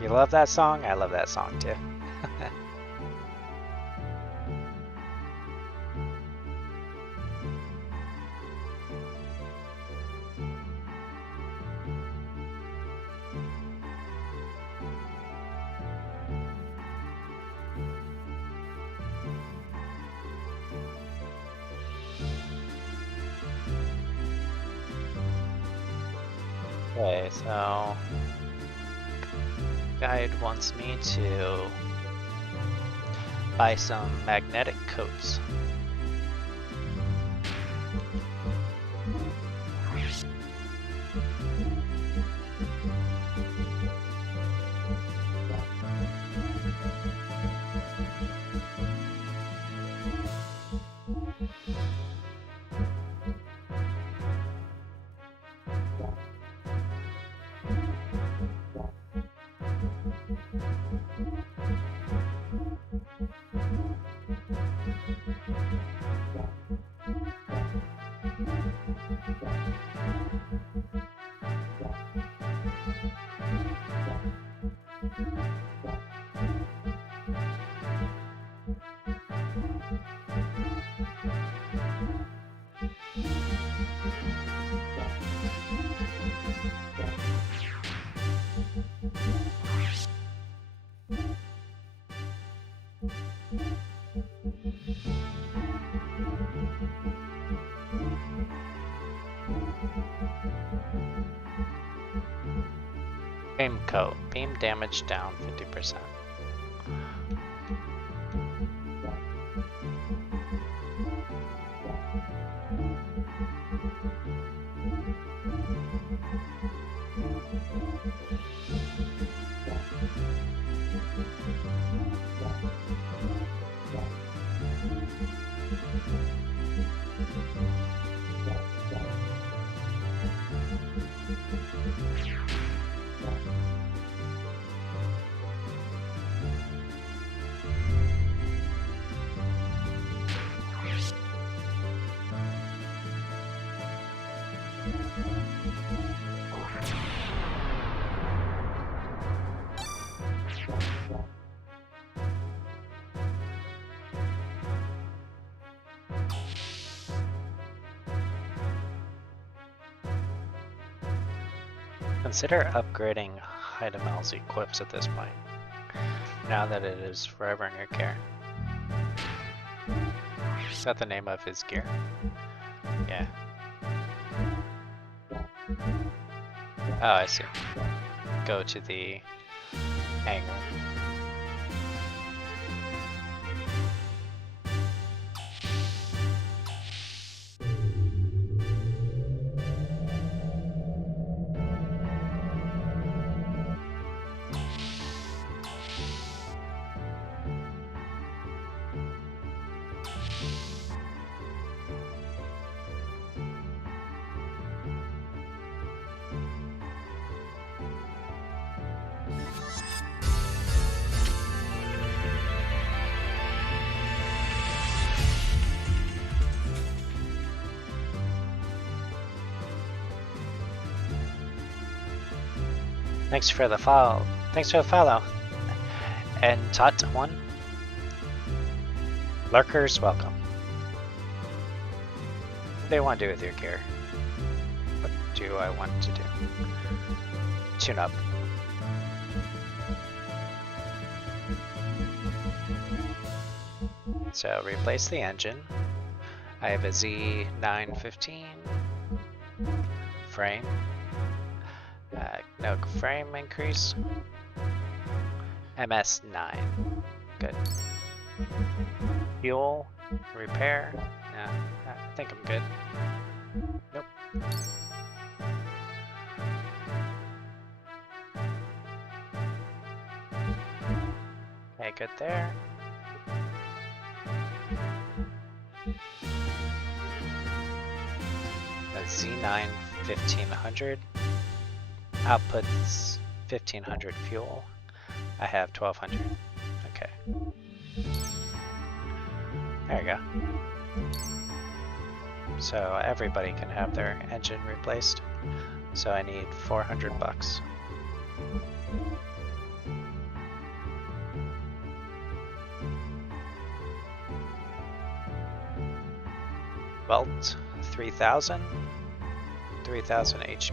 You love that song? I love that song too. Okay, so guide wants me to buy some magnetic coats. Beam coat. Beam damage down 50%. Consider upgrading Heidemel's equips at this point, now that it is forever in your care. Is that the name of his gear? Yeah. Oh, I see. Go to the hangar. Thanks for the follow. Thanks for the follow. And Tot1. Lurkers, welcome. What do you want to do with your gear? What do I want to do? Tune up. So replace the engine. I have a Z915 frame. No frame increase. MS9. Good. Fuel. Repair. Yeah, I think I'm good. Nope. Okay, good there. A Z9 1500. Outputs 1500 fuel. I have 1200. Okay. There you go. So everybody can have their engine replaced. So I need 400 bucks. Belt, 3,000. 3,000 HP.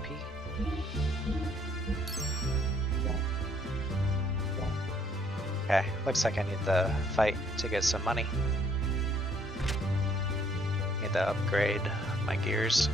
Okay, looks like I need the fight to get some money. Need to upgrade my gears.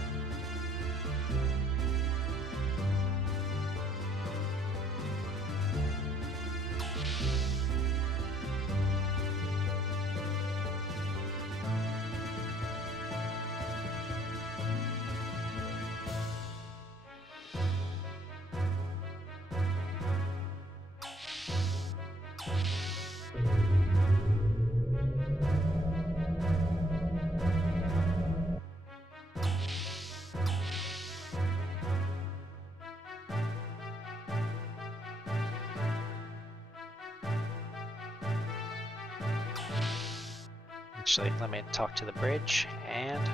Actually, let me talk to the bridge and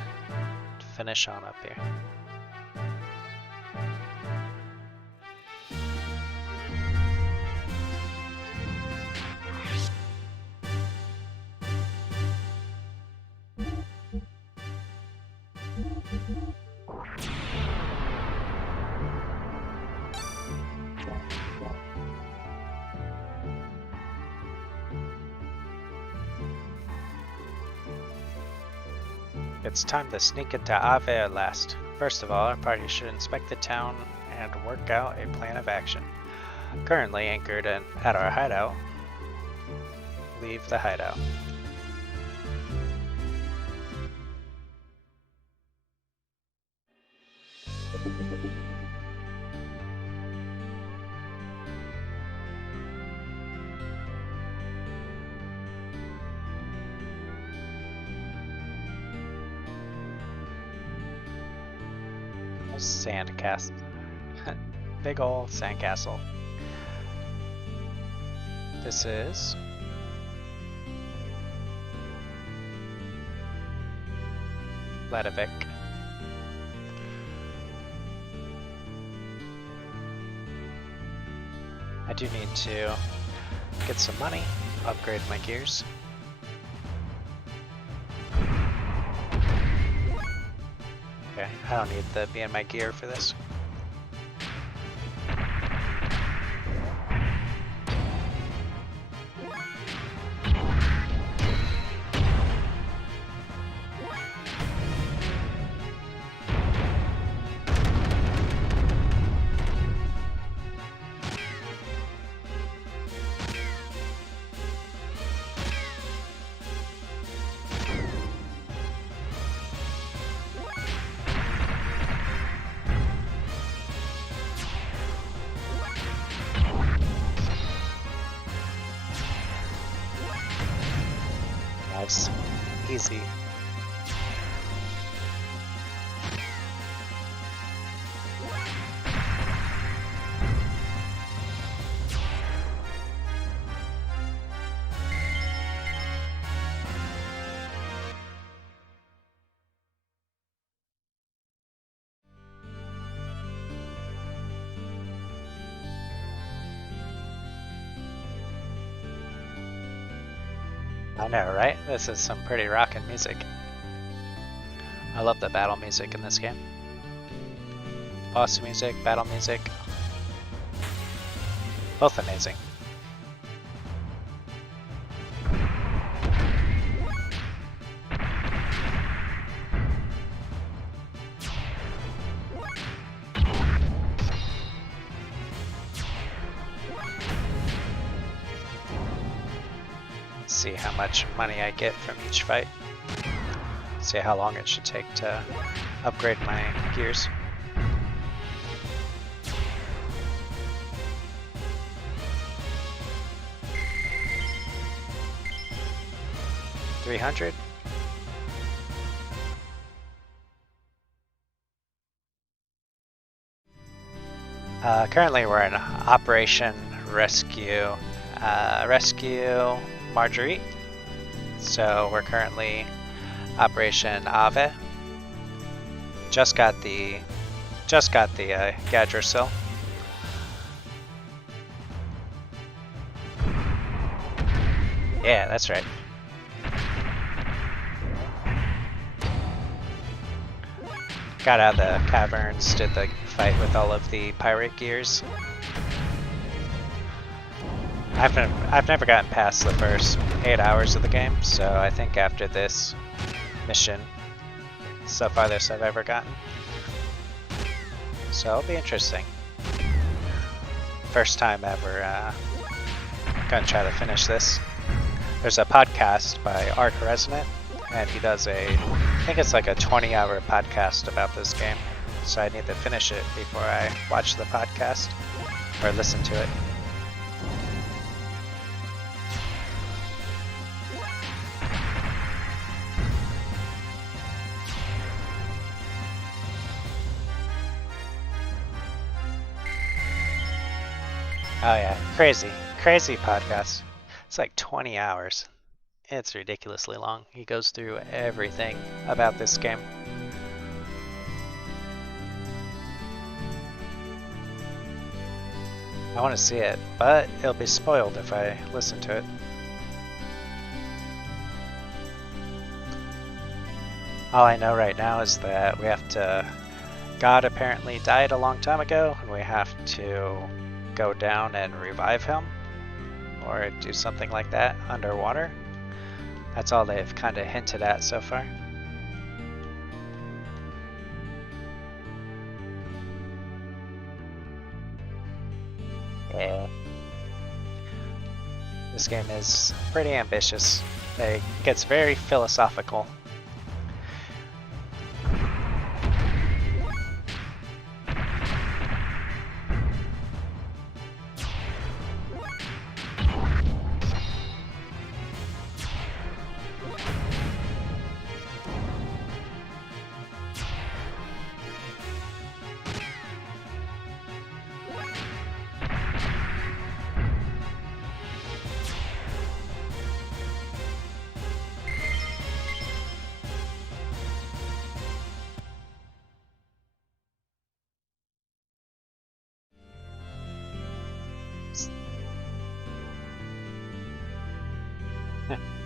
finish on up here. It's time to sneak into Ave at last. First of all, our party should inspect the town and work out a plan of action. Currently anchored at our hideout. Leave the hideout. Sandcastle. Big ol' sandcastle. This is Ladovik. I do need to get some money, upgrade my gears. Okay, I don't need the be in my gear for this. Nice. Easy. I know, right? This is some pretty rockin' music. I love the battle music in this game. Boss music, battle music. Both amazing. See how much money I get from each fight. See how long it should take to upgrade my gears. $300. Currently we're in Operation Rescue. Rescue Marguerite. So we're currently Operation Ave. Just got the Gadgersil. Yeah, that's right. Got out of the caverns, did the fight with all of the pirate gears. I've never gotten past the first 8 hours of the game, so I think after this mission, it's the farthest I've ever gotten. So it'll be interesting. First time ever gonna try to finish this. There's a podcast by Arc Resonant, and he does I think it's like a 20-hour podcast about this game. So I need to finish it before I watch the podcast or listen to it. Oh yeah, crazy podcast. It's like 20 hours. It's ridiculously long. He goes through everything about this game. I want to see it, but it'll be spoiled if I listen to it. All I know right now is that we have to... God apparently died a long time ago, and we have to go down and revive him, or do something like that underwater. That's all they've kind of hinted at so far. Yeah. This game is pretty ambitious. It gets very philosophical.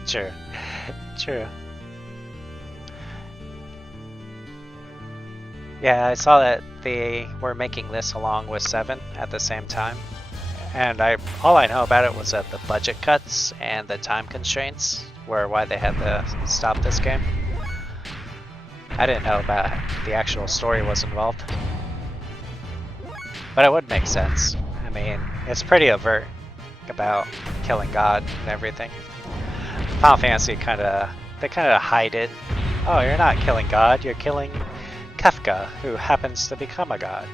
True. True. Yeah, I saw that they were making this along with 7 at the same time. And all I know about it was that the budget cuts and the time constraints were why they had to stop this game. I didn't know about the actual story was involved. But it would make sense. I mean, it's pretty overt about killing God and everything. Final Fantasy kind of hide it. Oh, you're not killing God, you're killing Kefka, who happens to become a god.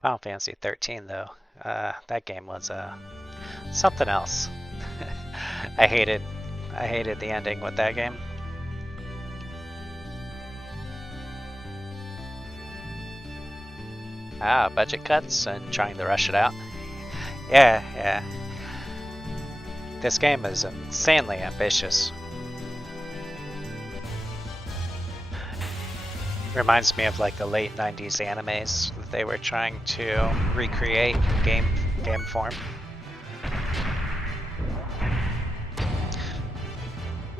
Final Fantasy 13 though. That game was something else. I hated the ending with that game. Budget cuts and trying to rush it out. Yeah. This game is insanely ambitious. Reminds me of like the late 90s animes that they were trying to recreate game form.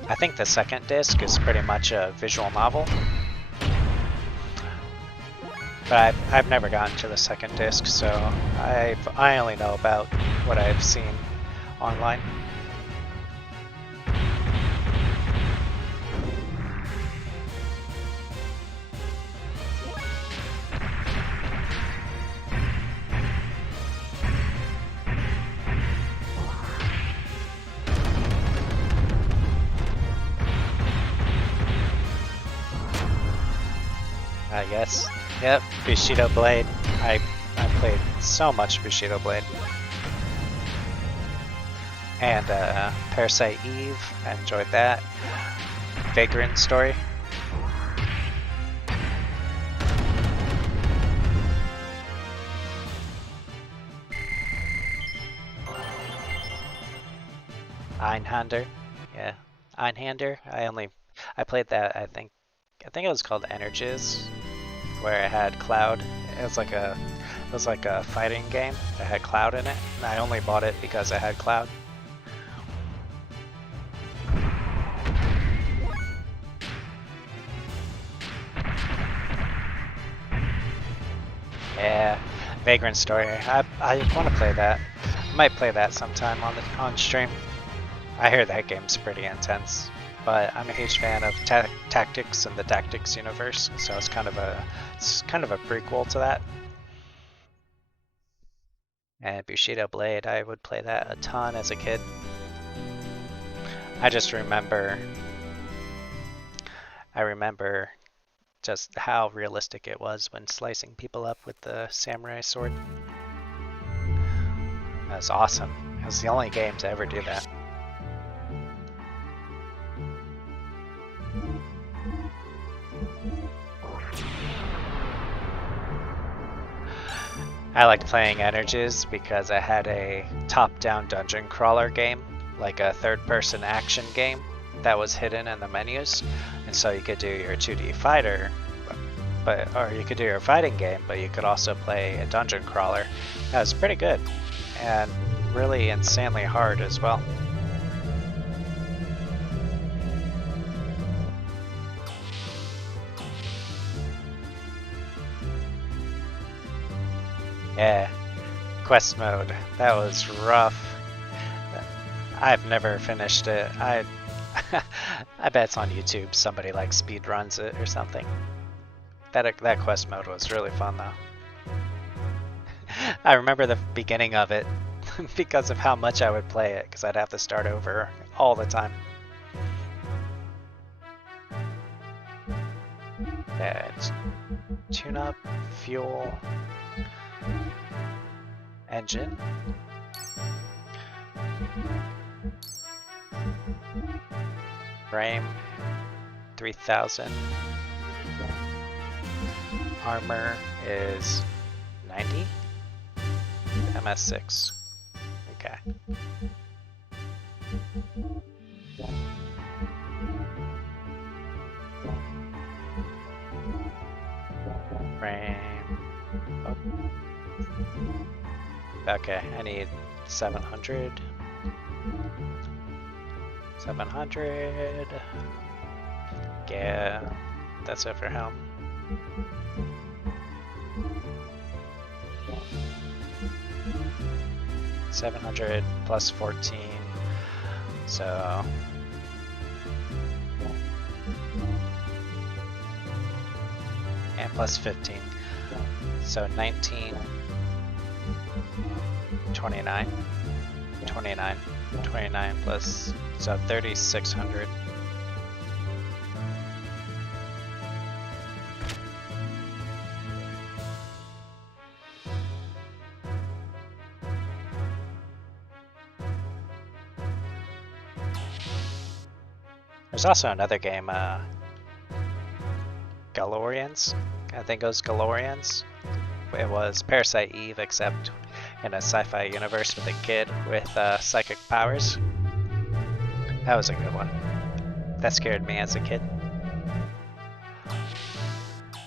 I think the second disc is pretty much a visual novel. But I've never gotten to the second disc, so I only know about what I've seen online. Yes. Yep, Bushido Blade. I played so much Bushido Blade. And Parasite Eve, I enjoyed that. Vagrant Story. Einhander. Yeah, Einhander. I played that. I think it was called Energies, where it had Cloud. It was like a fighting game that had Cloud in it, and I only bought it because it had Cloud. Yeah, Vagrant Story. I want to play that. I might play that sometime on stream. I hear that game's pretty intense, but I'm a huge fan of tactics and the tactics universe, so it's kind of a prequel to that. And Bushido Blade, I would play that a ton as a kid. I remember just how realistic it was when slicing people up with the samurai sword. That was awesome. It was the only game to ever do that. I liked playing Energies because it had a top-down dungeon crawler game, like a third-person action game that was hidden in the menus, and so you could do your 2D fighter, or you could do your fighting game, but you could also play a dungeon crawler. That was pretty good, and really insanely hard as well. Yeah, quest mode. That was rough. I've never finished it. I bet it's on YouTube. Somebody like speed runs it or something. That quest mode was really fun though. I remember the beginning of it because of how much I would play it, because I'd have to start over all the time. Yeah, it's tune up, fuel, engine. Frame 3000. Armor is 90. MS6. Okay. Frame. Oh. Okay, I need 700. 700. Yeah, that's it for him. $700 plus 14, so and plus 15, so 19, 29, 29, 29 plus, so 3,600. There's also another game, Galorians. I think it was Galorians. It was Parasite Eve, except in a sci-fi universe with a kid with psychic powers. That was a good one. That scared me as a kid.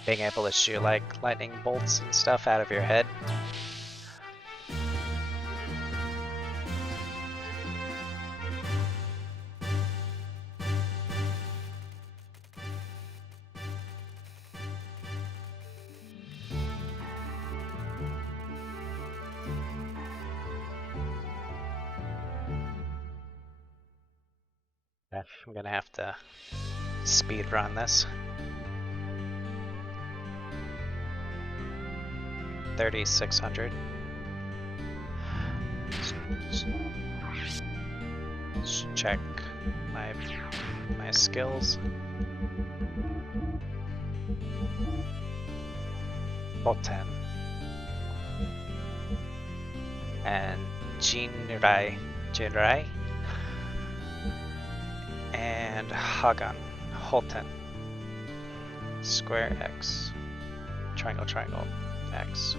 Being able to shoot like lightning bolts and stuff out of your head. I'm gonna have to speed run this. 3,600. Let's check my skills. Boten and Jinrai. And Hagan, Holten, square X, triangle X.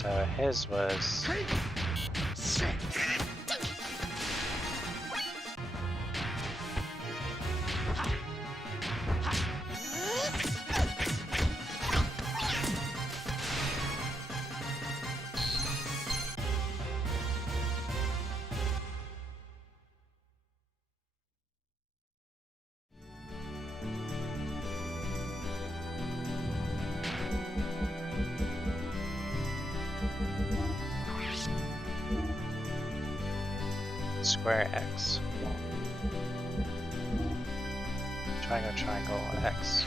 So his was... Square X. Triangle, triangle, X.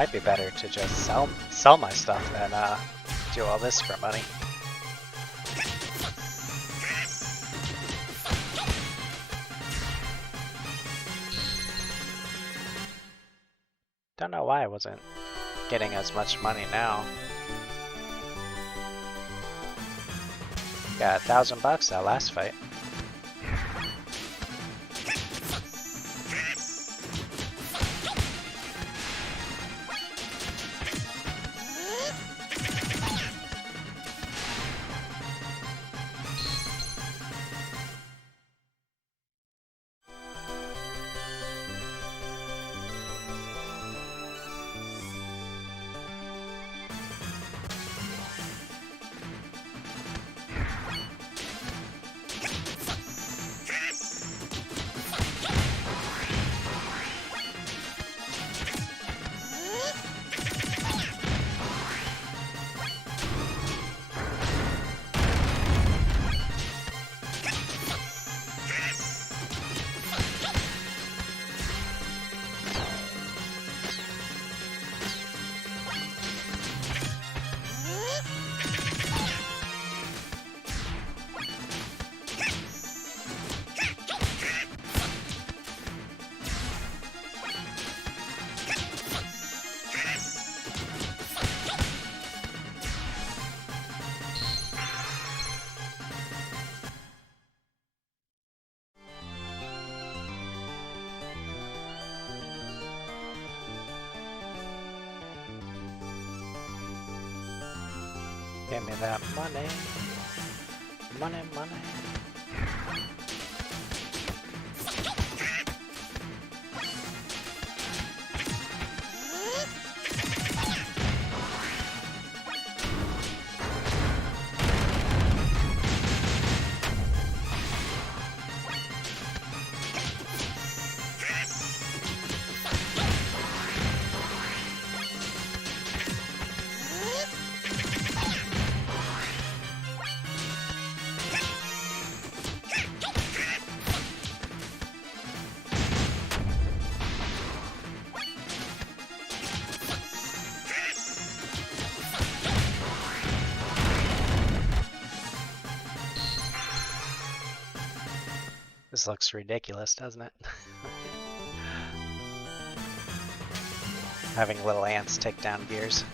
Might be better to just sell my stuff than do all this for money. Don't know why I wasn't getting as much money now. Got $1,000 that last fight. Give me that money. Money, money. This looks ridiculous, doesn't it? Having little ants take down gears.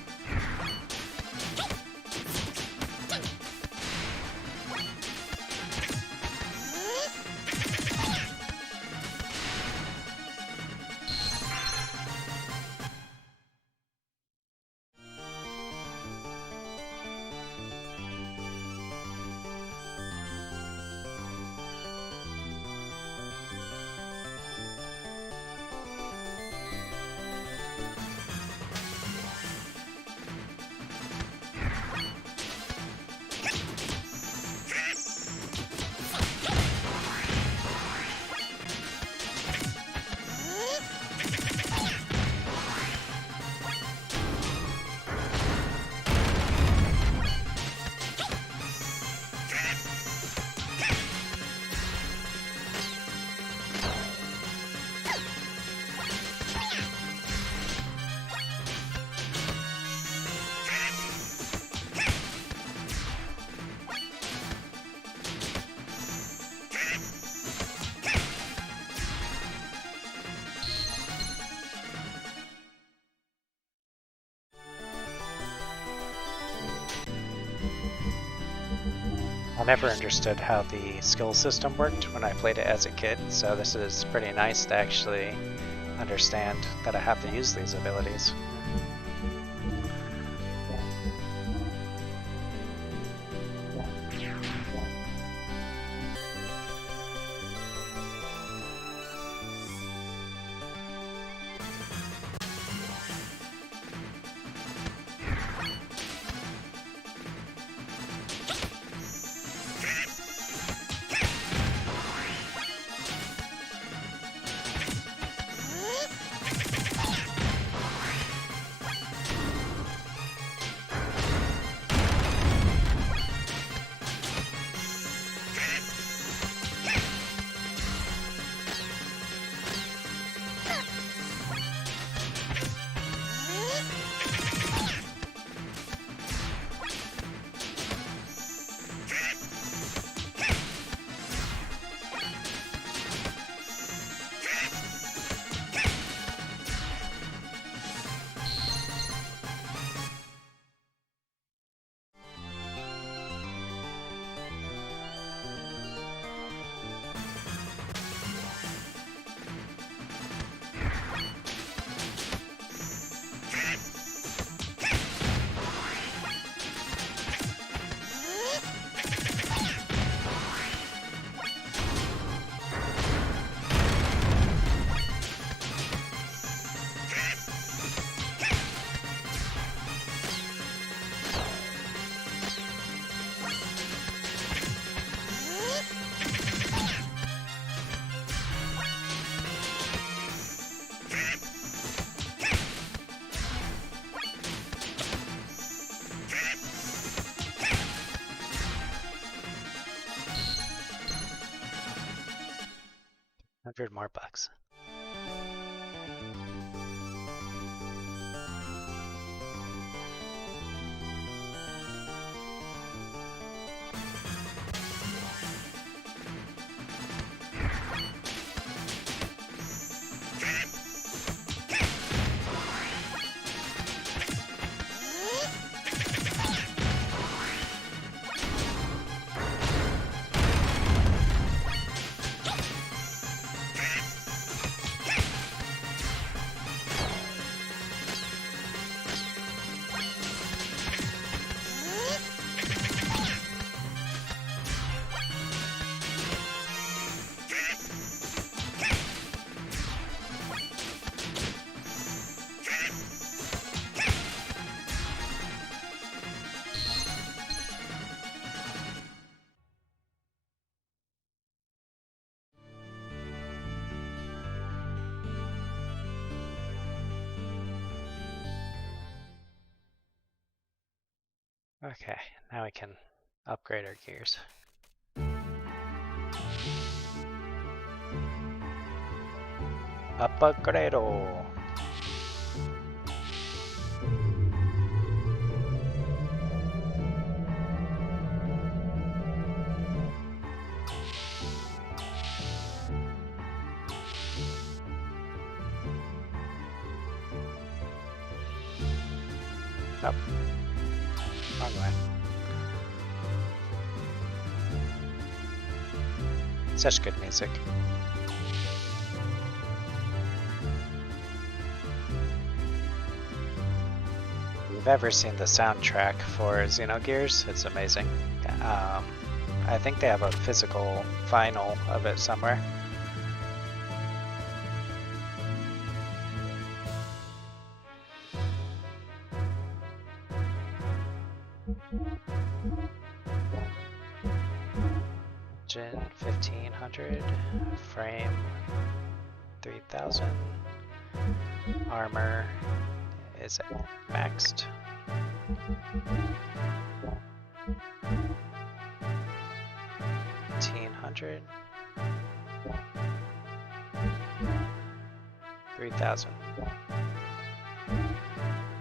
I never understood how the skill system worked when I played it as a kid, so this is pretty nice to actually understand that I have to use these abilities. $100 more bucks. Okay, now we can upgrade our gears. Upgrado! Oh, wrong way. Such good music. If you've ever seen the soundtrack for Xenogears, it's amazing. I think they have a physical vinyl of it somewhere. Engine 1500, frame 3000, armor is maxed. $1,500, 3,000.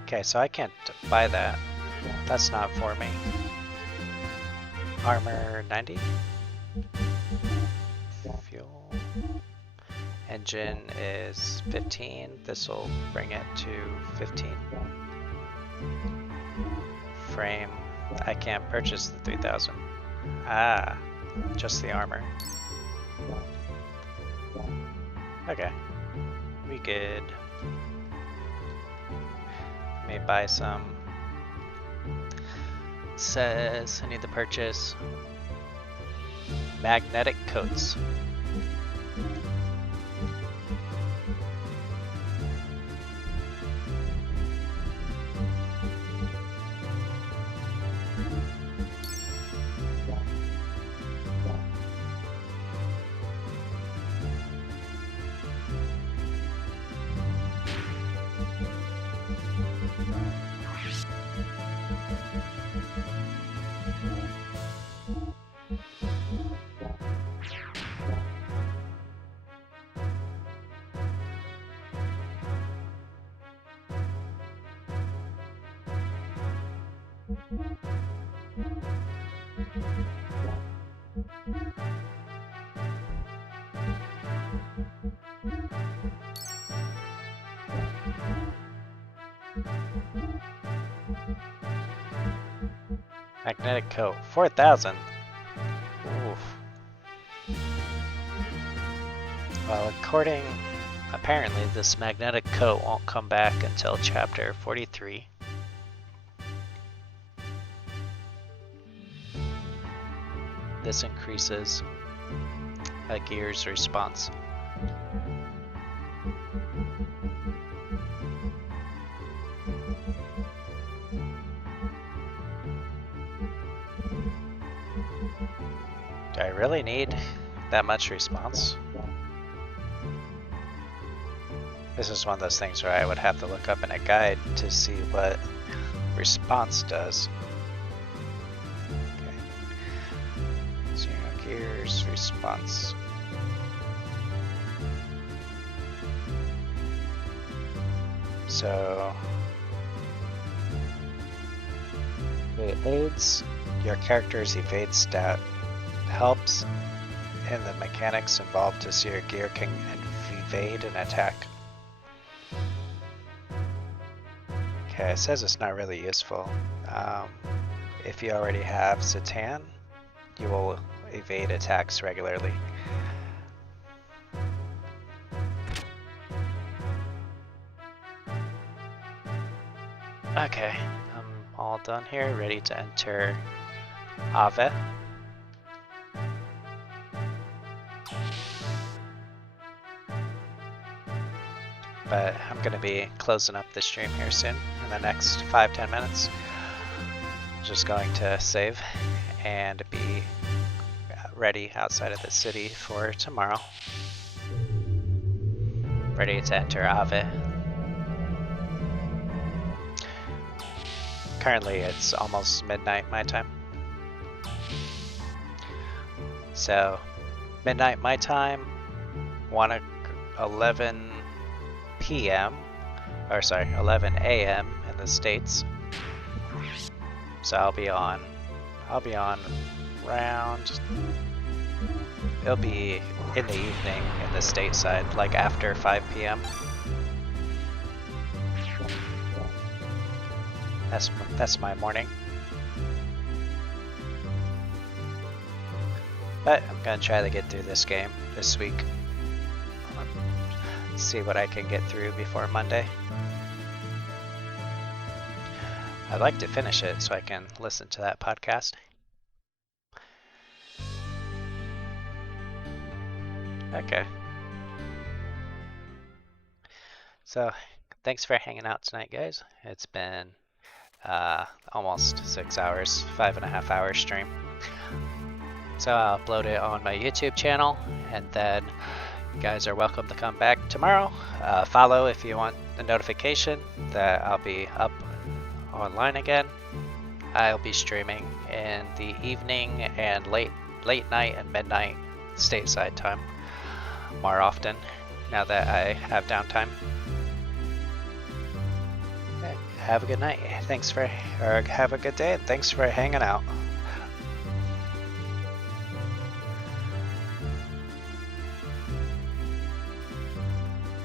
Okay, so I can't buy that. That's not for me. Armor 90. Fuel. Engine is 15. This will bring it to 15. Frame. I can't purchase the 3,000. Ah, just the armor. Okay, we good. Let me buy some. It says I need to purchase magnetic coats. Magnetic coat, 4,000. Oof. Well, apparently this magnetic coat won't come back until chapter 43. This increases a gear's response. Do I really need that much response? This is one of those things where I would have to look up in a guide to see what response does. Okay. Xenogears response. So it aids your character's evade stat. Helps in the mechanics involved to see your gear can evade an attack. Okay, it says it's not really useful. If you already have Satan, you will evade attacks regularly. Okay, I'm all done here, ready to enter Ave. But I'm going to be closing up the stream here soon, in the next 5-10 minutes. Just going to save and be ready outside of the city for tomorrow. Ready to enter Ave. Currently it's almost midnight my time. So midnight my time, 11 p.m. or sorry, 11 a.m. in the States. So I'll be on around, it'll be in the evening in the stateside, like after 5 p.m. That's my morning. But I'm gonna try to get through this game this week. See what I can get through before Monday. I'd like to finish it so I can listen to that podcast. Okay. So, thanks for hanging out tonight, guys. It's been almost 6 hours, 5.5 hour stream. So I'll upload it on my YouTube channel, and then you guys are welcome to come back tomorrow. Follow if you want the notification that I'll be up online again. I'll be streaming in the evening and late night and midnight stateside time more often now that I have downtime. Okay, have a good night. Have a good day, and thanks for hanging out.